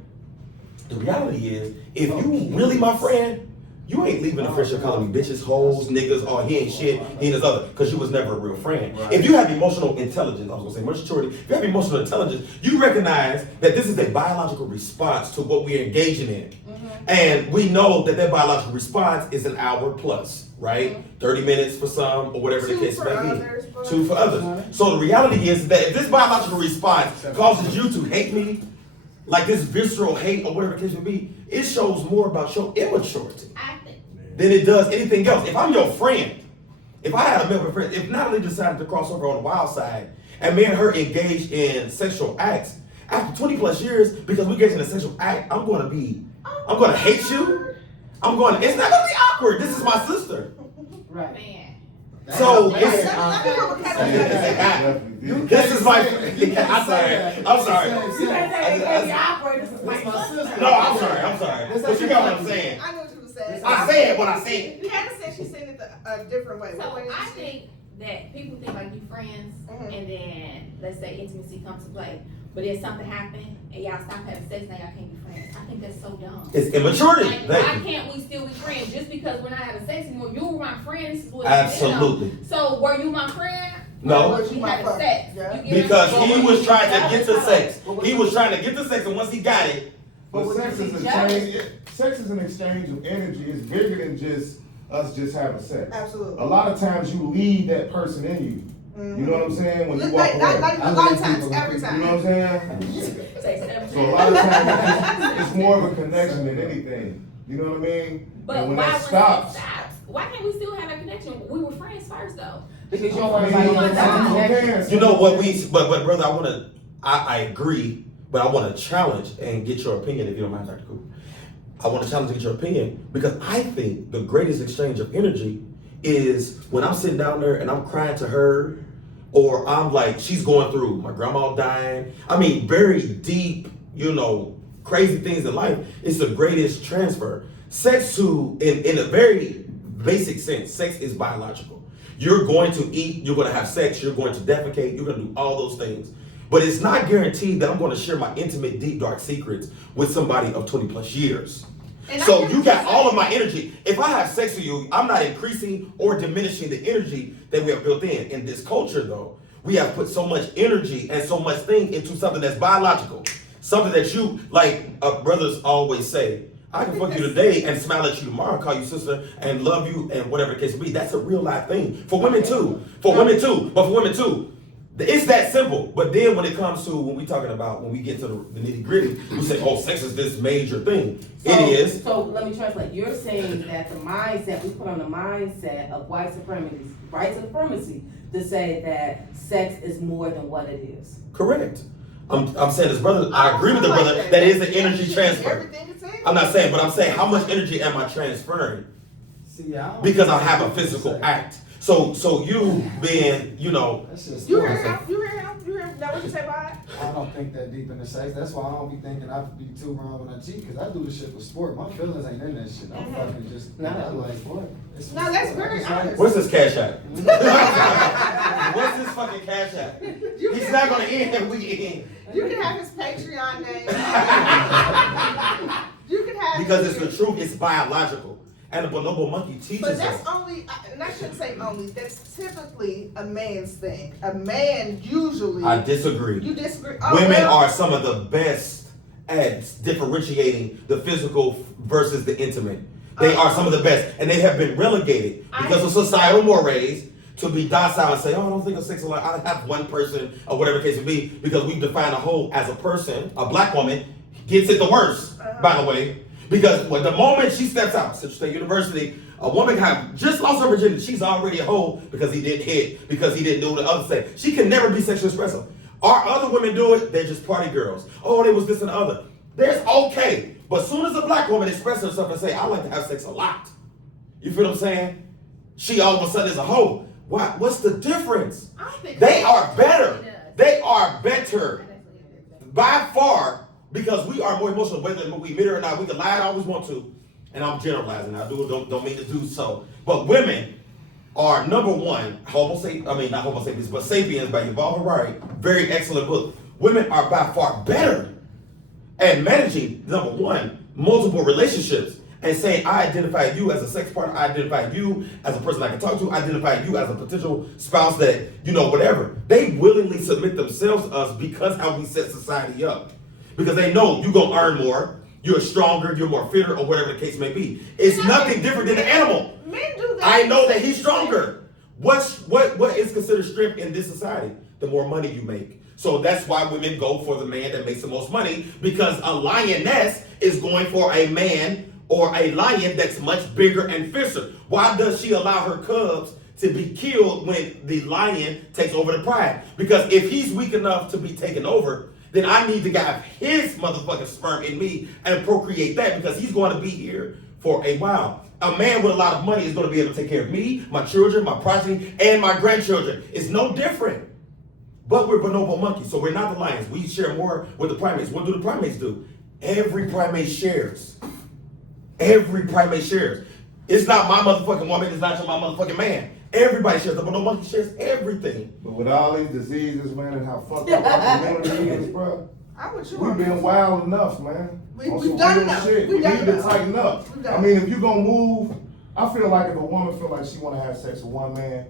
The reality is, if you really my friend, you ain't leaving the friendship calling me bitches, hoes, niggas, or he ain't shit, he ain't his other, because you was never a real friend. Right. If you have emotional intelligence, I was gonna say maturity, if you have emotional intelligence, you recognize that this is a biological response to what we're engaging in. And we know that biological response is an hour plus, right? 30 minutes for some, or whatever the Two case for may others, be. but- 2 for others. So the reality is that if this biological response causes you to hate me, like this visceral hate or whatever the case may be, it shows more about your immaturity than it does anything else. If I'm your friend, if I had a male friend, if Natalie decided to cross over on the wild side and me and her engaged in sexual acts, after 20 plus years, because we engaged in a sexual act, I'm gonna hate you. It's not gonna be awkward. This is my sister. Right. Man. So Let me know what kind of- this is my. I'm sorry. You can't say it can't be awkward, this is my sister. No, I'm sorry. But you got what I'm saying. I know what you were saying. I said what I said. Candace said she seen it a different way. So What way did I she see it? think that people think like you friends, Mhm. and then let's say intimacy comes to play, but then something happened and y'all stop having sex, now y'all can't be friends. I think that's so dumb. It's immaturity. Like, Thank why you. can't we still be friends just because we're not having sex anymore? You were my friend. This is what Absolutely. You know. So were you my friend? No. Or was you having sex? Yeah. You get Because what I'm he saying? was trying to get to sex. He was trying to get to sex, and once he got it, But sex is a change. Sex is an exchange of energy. It's bigger than just us just having sex. Absolutely. A lot of times you leave that person in you. You know what I'm saying? When you walk Like, away. not even a lot of times, every You time. know what I'm saying? Sex every So a time. lot of times it's more of a connection than anything. You know what I mean? But and when why that when stops, it stops, why can't we still have that connection? We were friends first though. Because you don't want anybody else to connect. You know what but brother, I agree, but I want to challenge and get your opinion if you don't mind, Dr. Cooper. I want to challenge and get your opinion because I think the greatest exchange of energy is when I'm sitting down there and I'm crying to her, or I'm like, she's going through, my grandma dying. I mean, very deep, crazy things in life. It's the greatest transfer. Sex in a very basic sense, sex is biological. You're going to eat, you're going to have sex, you're going to defecate, you're going to do all those things. But it's not guaranteed that I'm going to share my intimate, deep, dark secrets with somebody of 20 plus years. So you got all of my energy. If I have sex with you, I'm not increasing or diminishing the energy that we have built in. In this culture though, we have put so much energy and so much thing into something that's biological. Something that you, like brothers always say, I can fuck you today and smile at you tomorrow, call you sister, and love you, and whatever the case may be. That's a real life thing. For women too. But for women too. It's that simple. But then when it comes to, when we get to the nitty gritty, we say, oh, sex is this major thing. It is. So let me translate. You're saying that the mindset, we put on the mindset of white supremacy to say that sex is more than what it is. Correct. I'm saying this, brother, I agree with the brother, that is the energy transfer. I'm not saying, but I'm saying how much energy am I transferring? Because I have a physical act. So you being, That's just You heard him? Now what you say, Bob? I don't think that deep into sex. That's why I don't be thinking I'd be too wrong when I cheat, because I do this shit for sport. My feelings ain't in that shit. I'm fucking just, I'm like, what? No, that's very honest. What's this cash app? What's this fucking cash app? He's not gonna end if we end. You can have his Patreon name. You can have Because it's the truth, it's biological. And the Bonobo Monkey teaches But us. that's only, and I shouldn't say only, that's typically a man's thing. A man usually. I disagree. You disagree? Oh, Women well, are some of the best at differentiating the physical versus the intimate. They are some of the best, and they have been relegated because of societal mores to be docile and say, oh, I don't think of sex a lot. I have one person or whatever the case may be, because we define a whole as a person. A black woman gets it the worst, by the way, because the moment she steps out, Citrus State University, a woman have just lost her virginity. She's already a hoe because he didn't hit, because he didn't do the other thing. She can never be sexually expressive. Our other women do it, they're just party girls. Oh, they was this and the other. There's okay. But as soon as a black woman expresses herself and say, I like to have sex a lot. You feel what I'm saying? She all of a sudden is a hoe. What's the difference? They are better. They are better by far, because we are more emotional, whether we admit it or not. We can lie all we want to, and I'm generalizing. I don't mean to do so. But women are number one, not Homo sapiens, but Sapiens by Yuval Harari. Very excellent book. Women are by far better at managing, number one, multiple relationships, and saying, I identify you as a sex partner, I identify you as a person I can talk to, I identify you as a potential spouse that, whatever. They willingly submit themselves to us because how we set society up. Because they know you're going to earn more, you're stronger, you're more fitter, or whatever the case may be. It's nothing different than the animal. Men do that. I know that he's stronger. What is considered strength in this society? The more money you make. So that's why women go for the man that makes the most money, because a lioness is going for a man or a lion that's much bigger and fiercer. Why does she allow her cubs to be killed when the lion takes over the pride? Because if he's weak enough to be taken over, then I need to have his motherfucking sperm in me and procreate that, because he's going to be here for a while. A man with a lot of money is going to be able to take care of me, my children, my progeny, and my grandchildren. It's no different. But we're bonobo monkeys, so we're not the lions. We share more with the primates. What do the primates do? Every primate shares. Every primate shares. It's not my motherfucking woman, it's not my motherfucking man. Everybody shares. The bonobo monkey shares everything. But with all these diseases, man, and how fucked up our community is, bro, we've been wild enough, man. We've done enough. Shit. We need to tighten up. I mean, if you gonna move, I feel like if a woman feel like she wanna have sex with one man,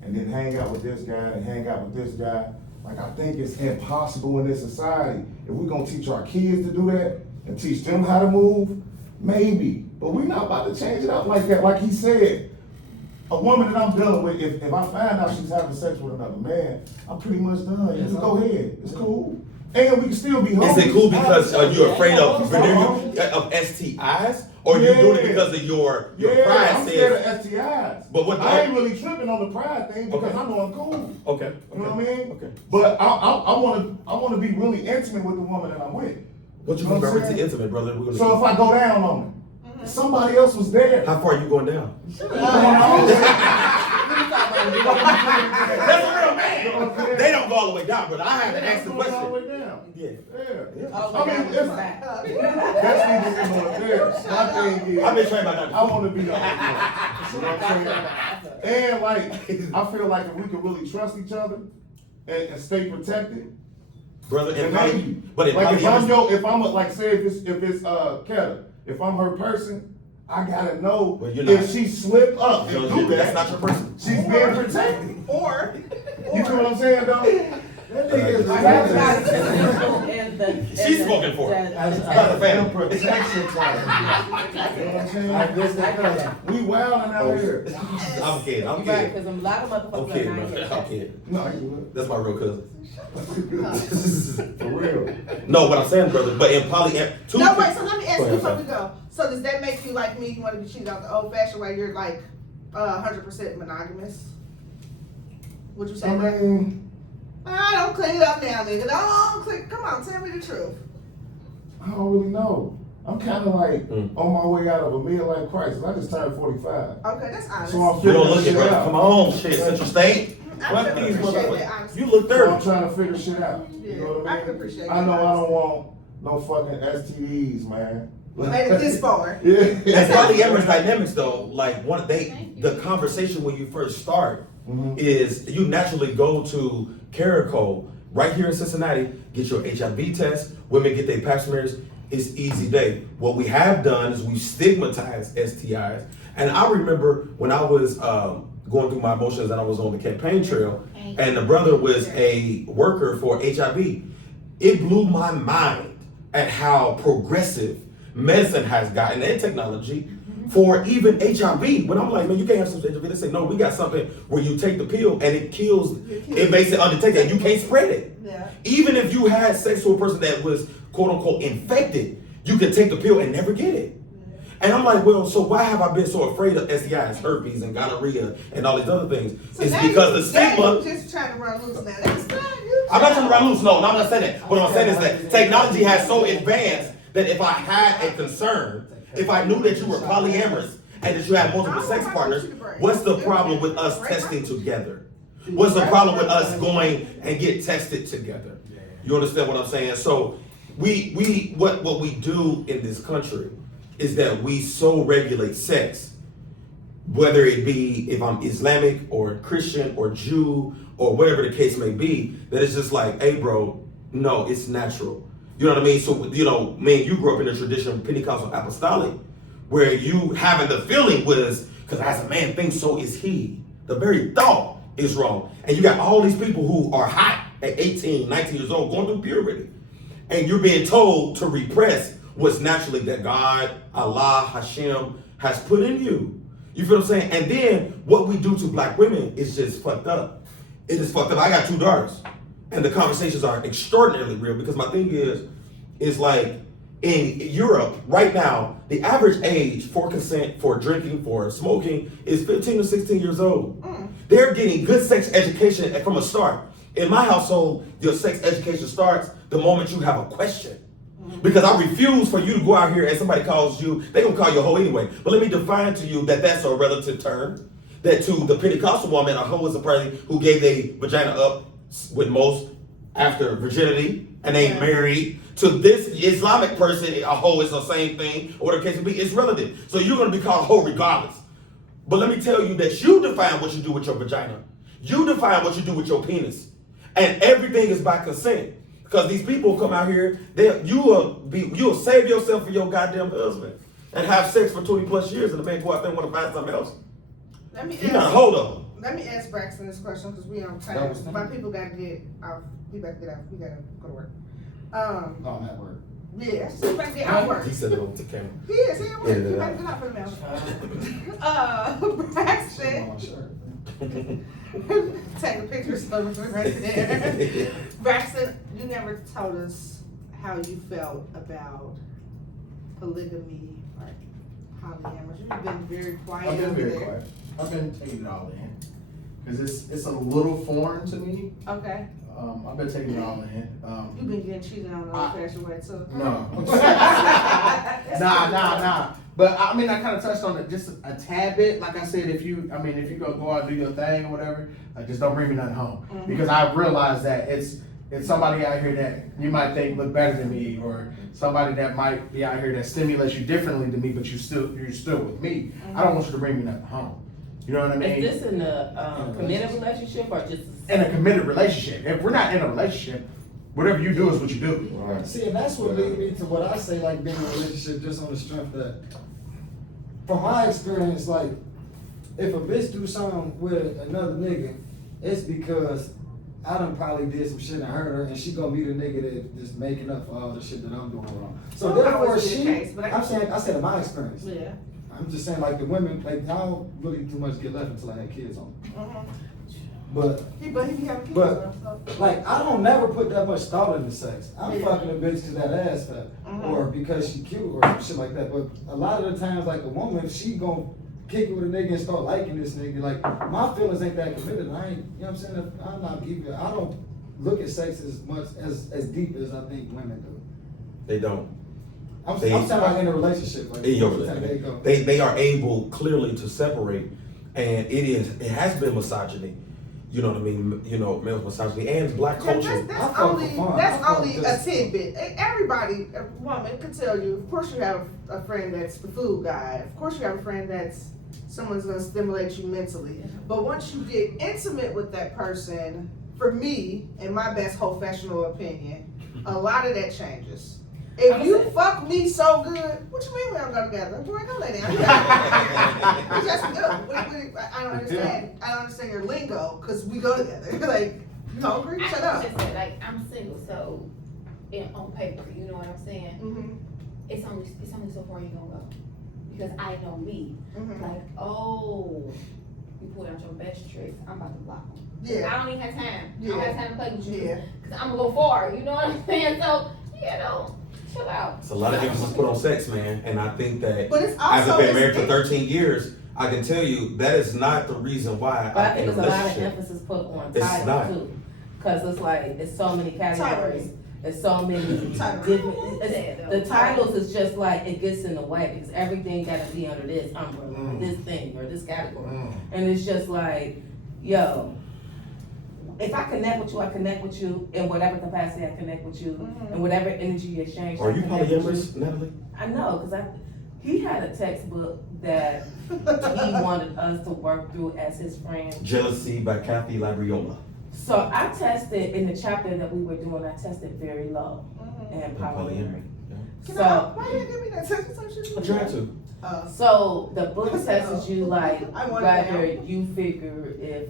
and then hang out with this guy and hang out with this guy, like, I think it's impossible in this society. If we're gonna teach our kids to do that and teach them how to move, maybe. But we're not about to change it up like that. Like he said, a woman that I'm dealing with, if I find out she's having sex with another man, I'm pretty much done. You can go ahead. It's cool. and we can still be homies. Is it cool because you're afraid of Yeah. of STIs, or you're doing it because of your pride? I'm scared of STIs. But what? I ain't really tripping on the pride thing because I know I'm cool. Okay. You know what I mean? Okay. But I want to be really intimate with the woman that I'm with. What you know mean by what I'm saying? intimate, brother? We're gonna So if I go down on her, somebody else was there. how far are you going down? That's That's a real man. They don't go all the way down, but I had to ask the all the question. way down. Yeah. Yeah. Oh, I mean, it's, that's neither here nor there. My thing is, I've been trained by Dr. I want to be the you know what I'm saying? And like, I feel like if we could really trust each other and stay protected, Brother, and and maybe, but like if I'm like say if it's Keta, if I'm her person, I gotta know Well, you're not. if she slip up and do that's that, not your person. she's being protected. Or, You feel what I'm saying, though? That nigga is She's spoken for it. As About the family. protection You know what I'm saying? Like this, that. We wildin' out here. I'm kidding. I'm Right, kidding. because a lot of I'm motherfuckers are kidding, not man. yet. I'm kidding. No, you That's my real cousin. For real. No, what I'm saying, brother, but in two. no, wait, so let me ask Go you ahead, before sir. we go. So does that make you like me, you wanna be cheated out the old fashioned way, you're like, 100% monogamous? Would you say I that? mean, Don't clean it up now, nigga. Don't clean, come on, tell me the truth. I don't really know. I'm kind of like Mm. on my way out of a midlife crisis. I just turned 45. Okay, that's honest. So I'm You figuring don't look it, shit brother. out. Come on, shit. Central State. I Fuck can these appreciate that, motherfuckers. honestly. You look So I'm 30. trying to figure shit out. You know what Yeah, I I mean? can appreciate I know that. I don't want no fucking STDs, man. Made it this far. Yeah. As polyamorous dynamics, though, like the conversation when you first start Mhm. is you naturally go to Carico right here in Cincinnati, get your HIV test. Women get their pap smears. It's easy day. What we have done is we stigmatized STIs. And I remember when I was going through my emotions and I was on the campaign trail, and the brother was a worker for HIV. It blew my mind at how progressive medicine has gotten and technology for even HIV. When I'm like, man, you can't have some HIV. They say, no, we got something where you take the pill and it kills, it makes it undetected and you can't spread it. Yeah. Even if you had sex with a person that was quote unquote infected, you could take the pill and never get it. And I'm like, well, so why have I been so afraid of STIs, herpes, and gonorrhea, and all these other things? So It's now because the now stigma. you just trying to run loose now. That's fine. I'm not trying to run loose. No, I'm not saying that. What I'm saying is that technology has so advanced that if I had a concern, if I knew that you were polyamorous and that you had multiple sex partners, what's the problem with us testing together? What's the problem with us going and get tested together? You understand what I'm saying? So what we do in this country is that we so regulate sex, whether it be if I'm Islamic or Christian or Jew or whatever the case may be, that it's just like, hey bro, no, it's natural. You know what I mean? So, you know, man, you grew up in the tradition of Pentecostal Apostolic, where you having the feeling was, because as a man thinks, so is he. The very thought is wrong. And you got all these people who are hot at 18, 19 years old, going through puberty. And you're being told to repress what's naturally that God, Allah, Hashem has put in you. You feel what I'm saying? And then what we do to black women is just fucked up. It is fucked up. I got 2 daughters. And the conversations are extraordinarily real because my thing is like in Europe right now, the average age for consent, for drinking, for smoking is 15 to 16 years old. They're getting good sex education from a start. In my household, your sex education starts the moment you have a question. Because I refuse for you to go out here and somebody calls you, they're gonna call you a hoe anyway. But let me define to you that that's a relative term. That to the Pentecostal woman, a hoe is a person who gave their vagina up with most after virginity and they ain't married. To this Islamic person, a hoe is the same thing, or whatever the case may be, it's relative. So you're gonna be called a hoe regardless. But let me tell you that you define what you do with your vagina. You define what you do with your penis. And everything is by consent. Because these people come out here, you'll save yourself for your goddamn husband and have sex for 20 plus years and the man go out there and want to find something else. Let me You got a hold of them. Let me ask Braxton this question because we on time. My people gotta get out. We gotta get out. We gotta go to work. Oh, I'm at work. Yeah, so we gotta get out work. He said it on the camera. He is. He at work. Edit We it gotta out. get out for the mail. Braxton. My shirt. Take a picture of it right there. Braxton, you never told us how you felt about polygamy or polyamorous. You've been very quiet I've been over very there. quiet. I've been taking it all in. Cause it's a little foreign to me. Okay. I've been taking it all in. You've been getting cheated on the old-fashioned way too. No. Nah. But I mean, I kind of touched on it just a tad bit. Like I said, if you go out and do your thing or whatever, just don't bring me nothing home. Mhm. Because I realize that it's somebody out here that you might think look better than me, or somebody that might be out here that stimulates you differently than me, but you're still with me. I don't want you to bring me nothing home. You know what I mean? Is this in a committed relationship or just? In a committed relationship. If we're not in a relationship, whatever you do is what you do. Right. See, and that's what leads me to what I say, like being in a relationship just on the strength that, from my experience, like, if a bitch do something with another nigga, it's because I done probably did some shit and hurt her, and she gonna be the nigga that just making up for all the shit that I'm doing wrong. So Well, that therefore, was your case, but I said in my experience. Yeah. I'm just saying, like, the women, like, I don't really too much get left until I had kids on. But He be having kids. But- though, so. like, I don't never put that much thought into sex. I'm Yeah. fucking a bitch because that ass fat, Mhm. or because she cute, or some shit like that. But a lot of the times, like, a woman, she gonna kick it with a nigga and start liking this nigga. Like, my feelings ain't that committed. I ain't, you know what I'm saying? I'm not even, I don't look at sex as much, as deep as I think women do. They don't. I'm They- talking about in a relationship. Like, In your there you relationship. go. They are able clearly to separate, and it has been misogyny. You know what I mean? You know, male misogyny and black Yeah, culture. I that's fuck for only fun. I that's fuck only a just- tidbit. Everybody, a woman can tell you. Of course, you have a friend that's the food guy. Of course, you have a friend that's someone's gonna stimulate you mentally. But once you get intimate with that person, for me, in my best professional opinion, a lot of that changes. If you fuck me so good, what you mean we don't go together? Boy, go lay down. We just do. I don't understand. I don't understand your lingo because we go together. Like, you hungry? Shut up. Just said, like, I'm single, so on paper, you know what I'm saying? Mm-hmm. It's only so far you gonna go, because I know me. Mm-hmm. Like, oh, you pulled out your best tricks. I'm about to block them. Yeah. I don't even have time. I Yeah. don't have time to play with you. Yeah. Cause I'm gonna go far. You know what I'm saying? So chill out. It's a lot of emphasis put on sex, man, and I think that But it's after also been married for it's- 13 years, I can tell you that is not the reason why But I I'm think in a there's a lot of relationship. emphasis put on It's title not. too. Cause it's like, it's so many categories, it's so many Title. different, the titles is just like, it gets in the way, because everything gotta be under this umbrella, or this thing, or this category. And it's just like, yo, if I connect with you, I connect with you in whatever capacity I connect with you, Mhm. and whatever energy you exchange. Are I you connect with polyamorous, Natalie? I know, cause he had a textbook that he wanted us to work through as his friend. Jealousy by Kathy Labriola. So I tested, in the chapter that we were doing, I tested very low in And polyamory. Can So, I, why you give me that text message? I tried to. so the book tests you like I want whether it now. you figure if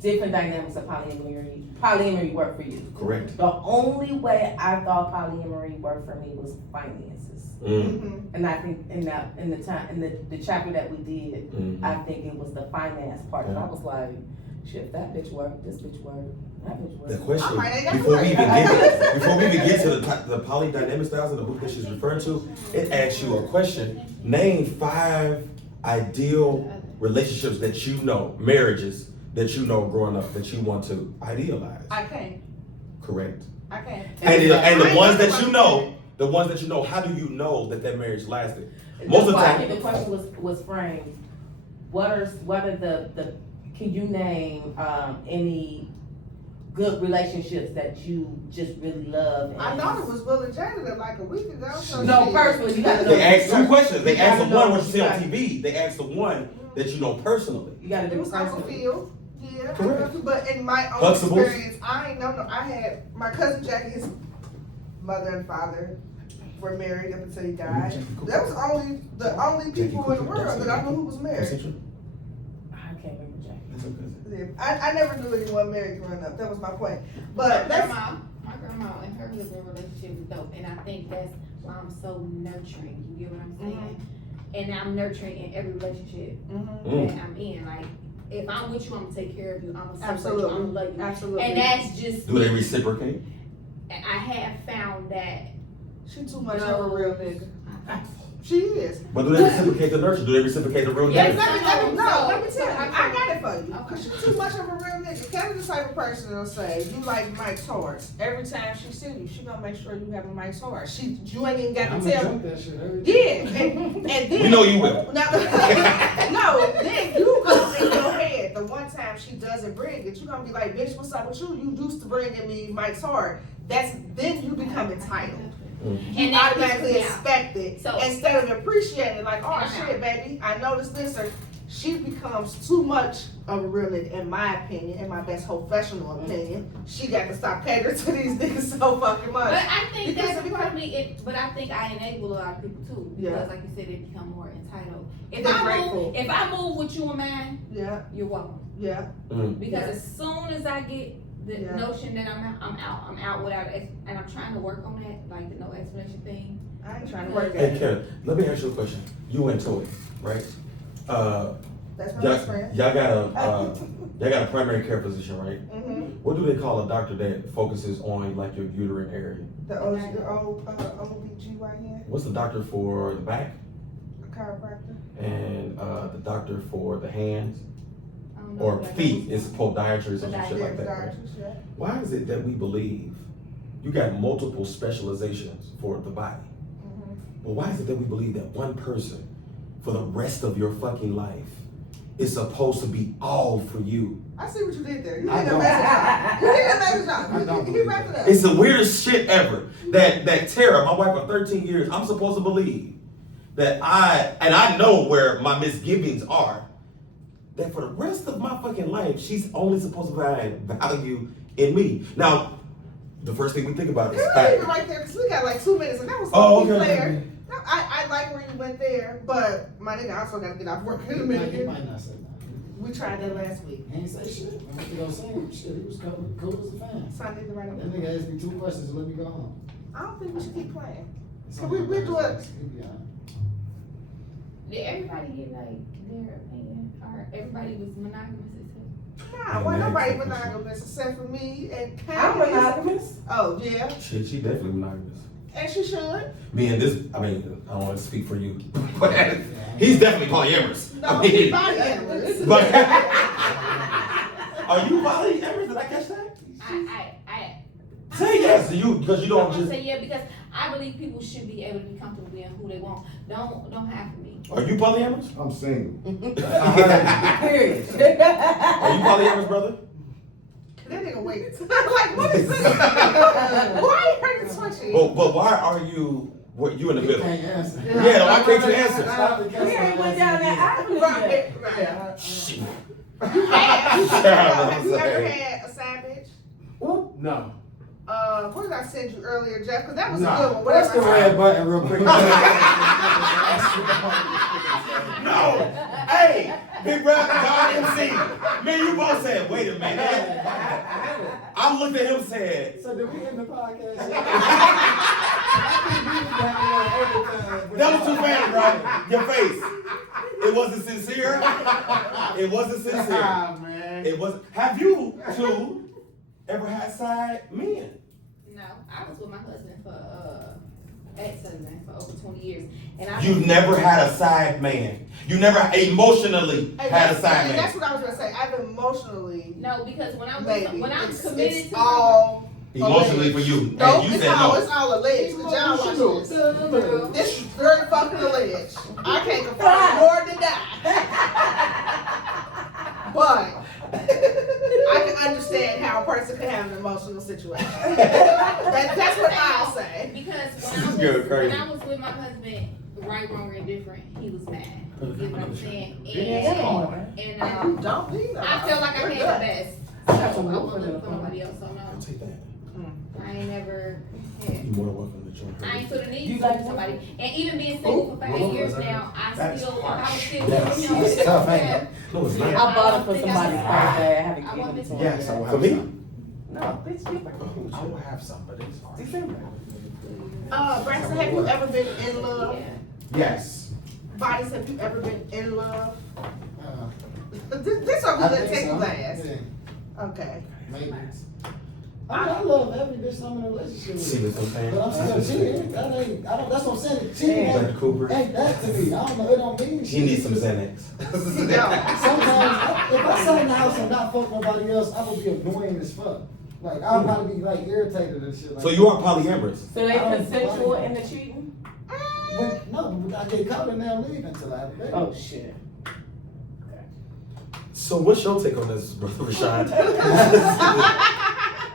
different dynamics of polyamory work for you. Correct. The only way I thought polyamory worked for me was finances. Mm. And I think in the chapter that we did, Mhm. I think it was the finance part. And I was like, shit, if that bitch worked, this bitch worked, that bitch worked. The question, I might ain't got before we work. even get to the polydynamic styles in the book that she's referring to, it asks you a question. Name 5 ideal relationships that you know, marriages that you know growing up that you want to idealize. I can't. Correct. I can't. And the I ones never that you know, how do you know that marriage lasted? That's Most of the why I time- think the question was framed. What are the can you name any good relationships that you just really love? And I thought it was Will and Jada like a week ago. So No, shit. personally, you gotta know. They asked 2 questions. They You asked the gotta one know what you see on what you TV. They asked the one that you know personally. You gotta It do was Uncle personally. Phil. Yeah, Correct. but in my own Huxtables? experience, I ain't know. I had my cousin Jackie, his mother and father were married up until he died. That was the only people in the world that I knew who was married. I can't remember Jackie. Yeah, I never knew anyone married growing up. That was my point. But that's My grandma and her husband relationship was dope, and I think that's why I'm so nurturing. You get what I'm saying? And I'm nurturing in every relationship Mhm. that I'm in. Like, if I'm with you, I'm gonna take care of you. I'm gonna celebrate you. Absolutely. I'm gonna love you. Absolutely. And that's just Do they reciprocate? I have found that She too much of a real nigga. She is. But do they reciprocate the nurture? Do they reciprocate the real Yeah, nigga? Let me tell you, So, I got it for you. Cause she's too much of a real nigga. Kelly's the type of person that'll say, you like Mike's horse. Every time she see you, she gonna make sure you have a Mike's horse. You ain't even got I'm to gonna tell. drink that shit every day. Yeah, and then. We know you will. No, no, then you go in your head. The one time she doesn't bring it, you gonna be like, bitch, what's up with you? You used to bringing me Mike's heart. Then you become entitled. You And that automatically pisses me off. expect it So- instead of appreciating, like, oh Uh-huh. shit, baby, I noticed this. Or she becomes too much of a real nigga, in my opinion, in my best professional opinion. She got to stop catering to these niggas so fucking much. But I think Because that's it probably it. But I think I enable a lot of people too. Yeah. Because like you said, they become more entitled. They're grateful. If I move with you and mine, Yeah, you're welcome. yeah. Because as soon as I get the Yeah. notion that I'm out without and I'm trying to work on that, like the no explanation thing. I ain't trying to work Hey at it. Karen, let me ask you a question. You and Toy, right? That's my best friend. Y'all got a primary care physician, right? Mm-hmm. What do they call a doctor that focuses on like your uterine area? The old OBGYN, What's the doctor for the back a chiropractor. and the doctor for the hands I don't know or what that feet? is. It's podiatrist or some shit like that, right? Doctors, yeah. Why is it that we believe you got multiple specializations for the body? Mm-hmm. But why is it that we believe that one person for the rest of your fucking life is supposed to be all for you? I see what you did there. You I did don't. a message job. You did a message I don't job. You believe wrapped it that. up. It's the weirdest shit ever. That Tara, my wife of 13 years, I'm supposed to believe that I know where my misgivings are, that for the rest of my fucking life, she's only supposed to find value in me. Now, the first thing we think about is You're not even right there because we got like 2 minutes and that was Oh, so okay. clear. No, I like where you went there, but my nigga also got to get off work in a He minute. might not say that. We tried that last week. He ain't say shit. I went to go see him. Shit, he was cool as a fan. So I need to write That up. nigga asked me 2 questions and let me go home. I don't think we should keep playing. It's So on we my do it. business. He be all right. Did everybody get like their opinion, or everybody was monogamous except? Nah, why nobody monogamous except for me and I'm Candace? monogamous. Oh, yeah. she definitely monogamous. And she should. Me and this, I mean, I don't want to speak for you, but he's definitely polyamorous. No, I he's mean, polyamorous. but are you polyamorous? Did I catch that? I Say yes to you because you I don't want to just. say yeah because I believe people should be able to be comfortable being who they want. Don't have to be. Are you polyamorous? I'm single. Period. Are you polyamorous, brother? That nigga wait. Like, what is this? Why are you switching? But why are you? What you in the He middle? can't answer. Yeah, no, why can't you answer? Stop it, We ain't went down that avenue yet. Right. Shit. Have you ever Sorry. had a side bitch? No. What did I send you earlier, Jeff? Because that was a Nah. good one. Press the red button real quick. No. Hey, Big Brother John MC. Me and you both said, wait a minute. I looked at him and said, So did we end the podcast yet? that was too fast, bro. Your face. It wasn't sincere. It wasn't sincere. Ah, man. It was. Have you two ever had side men? No, I was with my husband for ex-husband for over 20 years, and I. You've never had a side man. You never emotionally Hey, had a that's- side That's man. what I was gonna say. I've emotionally, No, because when I'm maybe. when I'm It's committed to all Emotionally for you. no, And you it's said all no. it's all alleged. Cause y'all watch this. This is very fucking alleged. I can't confirm nor deny. But I can understand how a person could have an emotional situation. That's what I'll say. Because when I was with my husband, right, wrong, or indifferent, he was mad. You get what I'm saying? And Don't be no. I feel like I had the best. So I won't look for nobody else. So no, I'll take that. I ain't never You're had. more than welcome to join her. I ain't feel the need You to like like somebody. And even being single for 5 years now, I That's was harsh. still with him. It's tough, ain't it? No, it's I not. bought it for somebody's birthday. I haven't I given want it it to to- him. Yes, I will yet. have For me? some. No, bitch, you I will have some, but it's hard. December. Braxton, have you ever been in love? Yeah. Yes. Bodies, have you ever been in love? Uh, This one I was a think take so. glass. Yeah, Okay. maybe. I mean, I love every bitch I'm in a relationship See with. what I'm saying? But I'm still cheating. That ain't, that's what I'm saying. Cheating Dr. ain't, Cooper. ain't that to me. I don't know, it don't mean She shit. needs some Xanax. Sometimes, if I sat in the house and not fuck nobody else, I would be annoying as fuck. Like, I'd probably be like irritated and shit. Like, So you are polyamorous. So they consensual in the cheating? But, no, but I get caught and they'll leave until I have a baby. Oh, shit. So what's your take on this, Brother Rashad?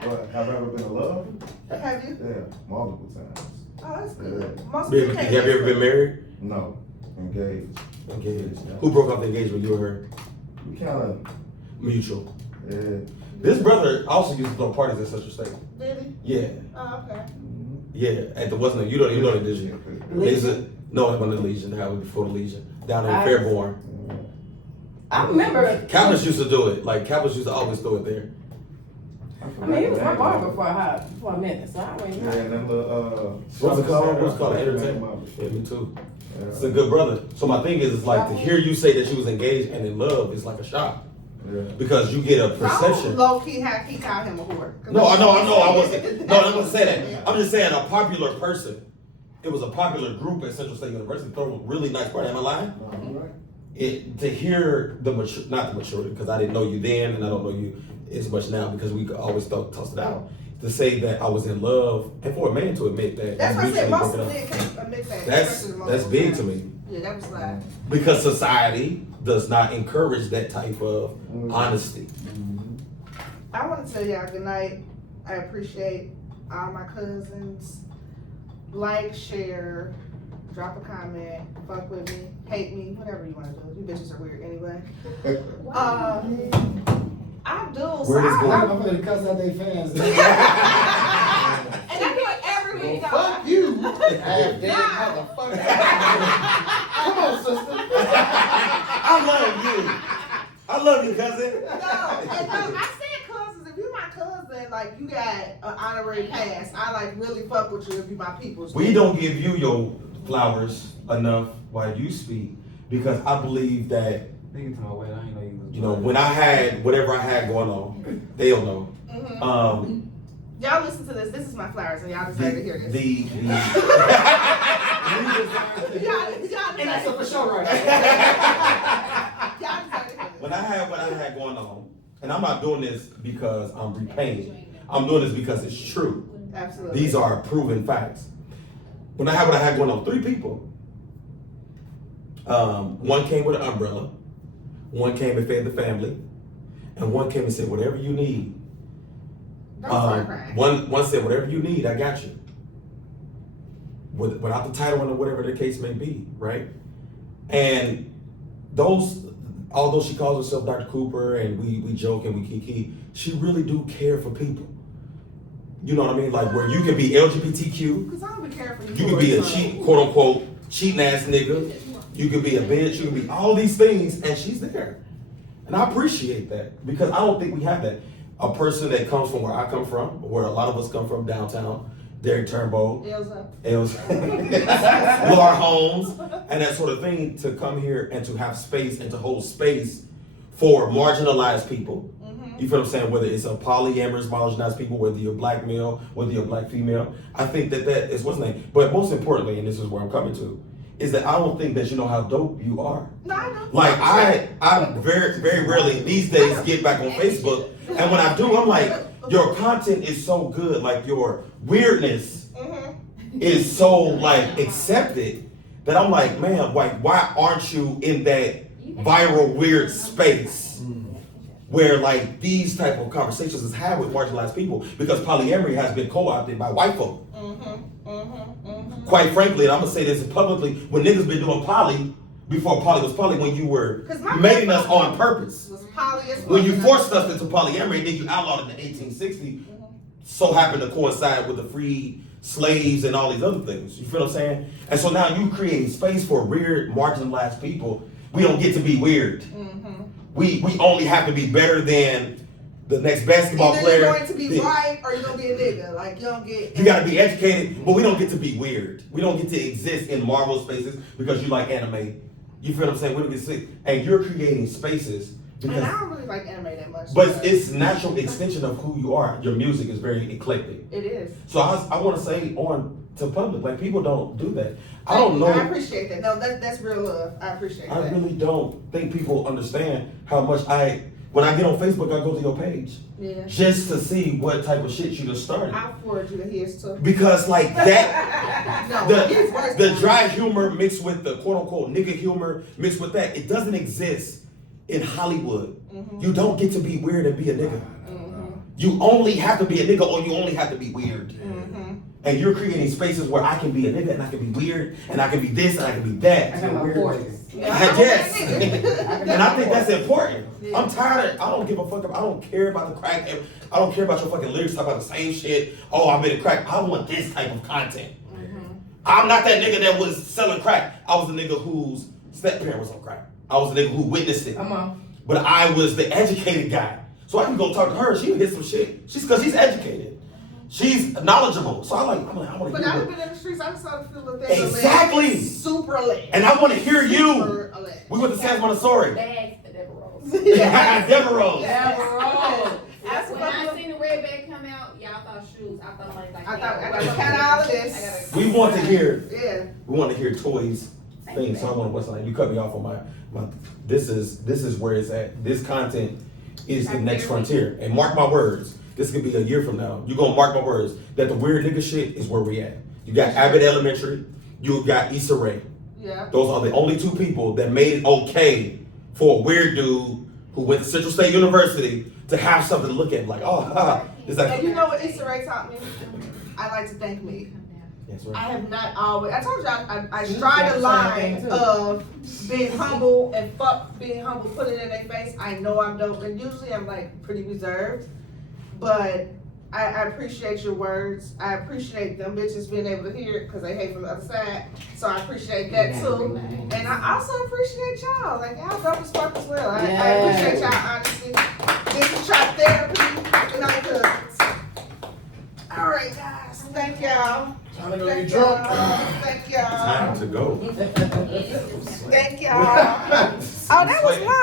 What, have I ever been in love? Have you? Yeah, multiple times. Oh, that's good. Most Have you people can't ever been married? No, engaged. Engaged. Who broke off the engagement? You or her? We kind of, Mutual. yeah. This brother also used to throw parties at Central State. Did he? Yeah, Oh, okay. yeah. At the wasn't it? You know it, did you? No, it wasn't the Legion. That was before the Legion. Down in Fairborn. I remember. Cowboys used to do it. Like Cowboys used to always throw it there. I mean, he was my barber for a minute, so I don't even Yeah, know. and then the, What's it called? What's it called? Entertainment. Yeah, me too. It's a good brother. So my thing is like to hear you say that you was engaged and in love is like a shock. Yeah. Because you get a I perception. low key have he called him a whore. No, I know, I wasn't. No, I wasn't saying that. I'm just saying a popular person. It was a popular group at Central State University. Throw a really nice party. Am I lying? It to hear the not the maturity, because I didn't know you then and I don't know you as much now because we always tossed it out. To say that I was in love and for a man to admit that. That's you why I said mutually most broke of it up. men can't admit that. That's especially the most big men. to me. Yeah, that was like. Because society does not encourage that type of honesty. I want to tell y'all good night. I appreciate all my cousins. Like, share, drop a comment, fuck with me, hate me, whatever you want to do. You bitches are weird anyway. I do. So Where is I'm gonna cuss out their fans. and I do it every week. Well, fuck you, half-dead motherfucker. Come on, sister. I love you. I love you, cousin. No, I said cousins. If you my cousin, like you got an honorary pass. I like really fuck with you if you my people. We don't give you your flowers enough while you speak because I believe that, Nigga to my way, I ain't know you was. you know, when I had whatever I had going on, they'll know. Mhm. Y'all listen to this. This is my flowers, and y'all deserve to hear this. Y'all And that's a for sure right Y'all deserve to hear this. When I had what I had going on, and I'm not doing this because I'm repaying, I'm doing this because it's true. Absolutely. These are proven facts. When I had what I had going on, 3 people. One came with an umbrella, one came and fed the family, and one came and said, whatever you need. Don't start crying. One said, whatever you need, I got you. Without the title or whatever the case may be, right? And although she calls herself Dr. Cooper and we joke and we kiki, she really do care for people. You know what I mean? Like where you can be LGBTQ, Because I don't be careful. you can be a cheat, quote unquote, cheating ass nigga. You can be a bitch, you can be all these things, and she's there. And I appreciate that because I don't think we have that. A person that comes from where I come from, where a lot of us come from, downtown, Derek Turnbow, Laura Holmes, and that sort of thing, to come here and to have space and to hold space for marginalized people. You feel what I'm saying? Whether it's a polyamorous marginalized people, whether you're black male, whether you're black female, I think that is what's name. But most importantly, and this is where I'm coming to, is that I don't think that you know how dope you are. No, I don't. Like I very, very rarely these days get back on Facebook, and when I do, I'm like, your content is so good, like your weirdness is so like accepted that I'm like, man, like why aren't you in that viral weird space where like these type of conversations is had with marginalized people? Because polyamory has been co-opted by white folk. Quite frankly, and I'm gonna say this publicly, when niggas been doing poly before poly was poly, when you were making us on purpose. Was poly as When you fuck. forced us into polyamory, then you outlawed it in 1860, so happened to coincide with the free slaves and all these other things. You feel what I'm saying? And so now you creating space for weird, marginalized people. We don't get to be weird. We only have to be better than the next basketball Either player. you're going to be white or you're going to be a nigga. Like, you don't get... You gotta be educated, but we don't get to be weird. We don't get to exist in Marvel spaces because you like anime. You feel what I'm saying? We don't get to see. And you're creating spaces because And I don't really really like anime that much. But it's natural extension of who you are. Your music is very eclectic. It is. So I want to say on to public, like people don't do that. I don't know. I appreciate that. No, that's real love. I appreciate I that. really don't think people understand how much when I get on Facebook, I go to your page Yeah. just to see what type of shit you just started. I'll forward you to his too. Because like that, No, his worse the than dry humor mixed with the quote unquote nigga humor mixed with that, it doesn't exist in Hollywood. You don't get to be weird and be a nigga. You only have to be a nigga or you only have to be weird. And you're creating spaces where I can be a nigga and I can be weird and I can be this and I can be that. I have my voice. Yes. And I think that's important. I'm tired of, I don't give a fuck. I don't care about the crack. I don't care about your fucking lyrics talk about the same shit. Oh, I've been a crack. I want this type of content. I'm not that nigga that was selling crack. I was the nigga whose step parent was on crack. I was the nigga who witnessed it. Come on. But I was the educated guy. So I can go talk to her. She would hit some shit. Because she's educated. She's knowledgeable. So I want to But hear I've what. been in the streets. I saw the feel of things. Exactly. Super lit. And I want to hear you. Super lit. We went to San Montessori. Bags for Deborah Rose. Deborah Rose. When I seen the red bag come out, y'all thought shoes. I thought like I thought I got cut all of this. We want to hear. Yeah. We want to hear Toys thing. So I want to what's like. You cut me off on my. This is where it's at. This content is the next frontier. And mark my words. This could be a year from now. You're gonna mark my words that the weird nigga shit is where we at. You got Abbott Elementary. You got Issa Rae. Yeah. Those are the only two people that made it okay for a weird dude who went to Central State University to have something to look at. Like, oh, it's like. And you know what Issa Rae taught me? I like to thank me. That's I right. have not always. I told you I stride a line of being humble and fuck being humble, put it in their face. I know I'm dope, and usually I'm like pretty reserved, but I appreciate your words. I appreciate them bitches being able to hear it because they hate from the other side. So I appreciate that too, and I also appreciate y'all. Like y'all dope as fuck as well. I appreciate y'all honesty. This is try therapy, and I could. All right, guys. Thank y'all. Time to go Thank get drunk. y'all. Thank y'all. Time to go. Thank y'all. Oh, that was long.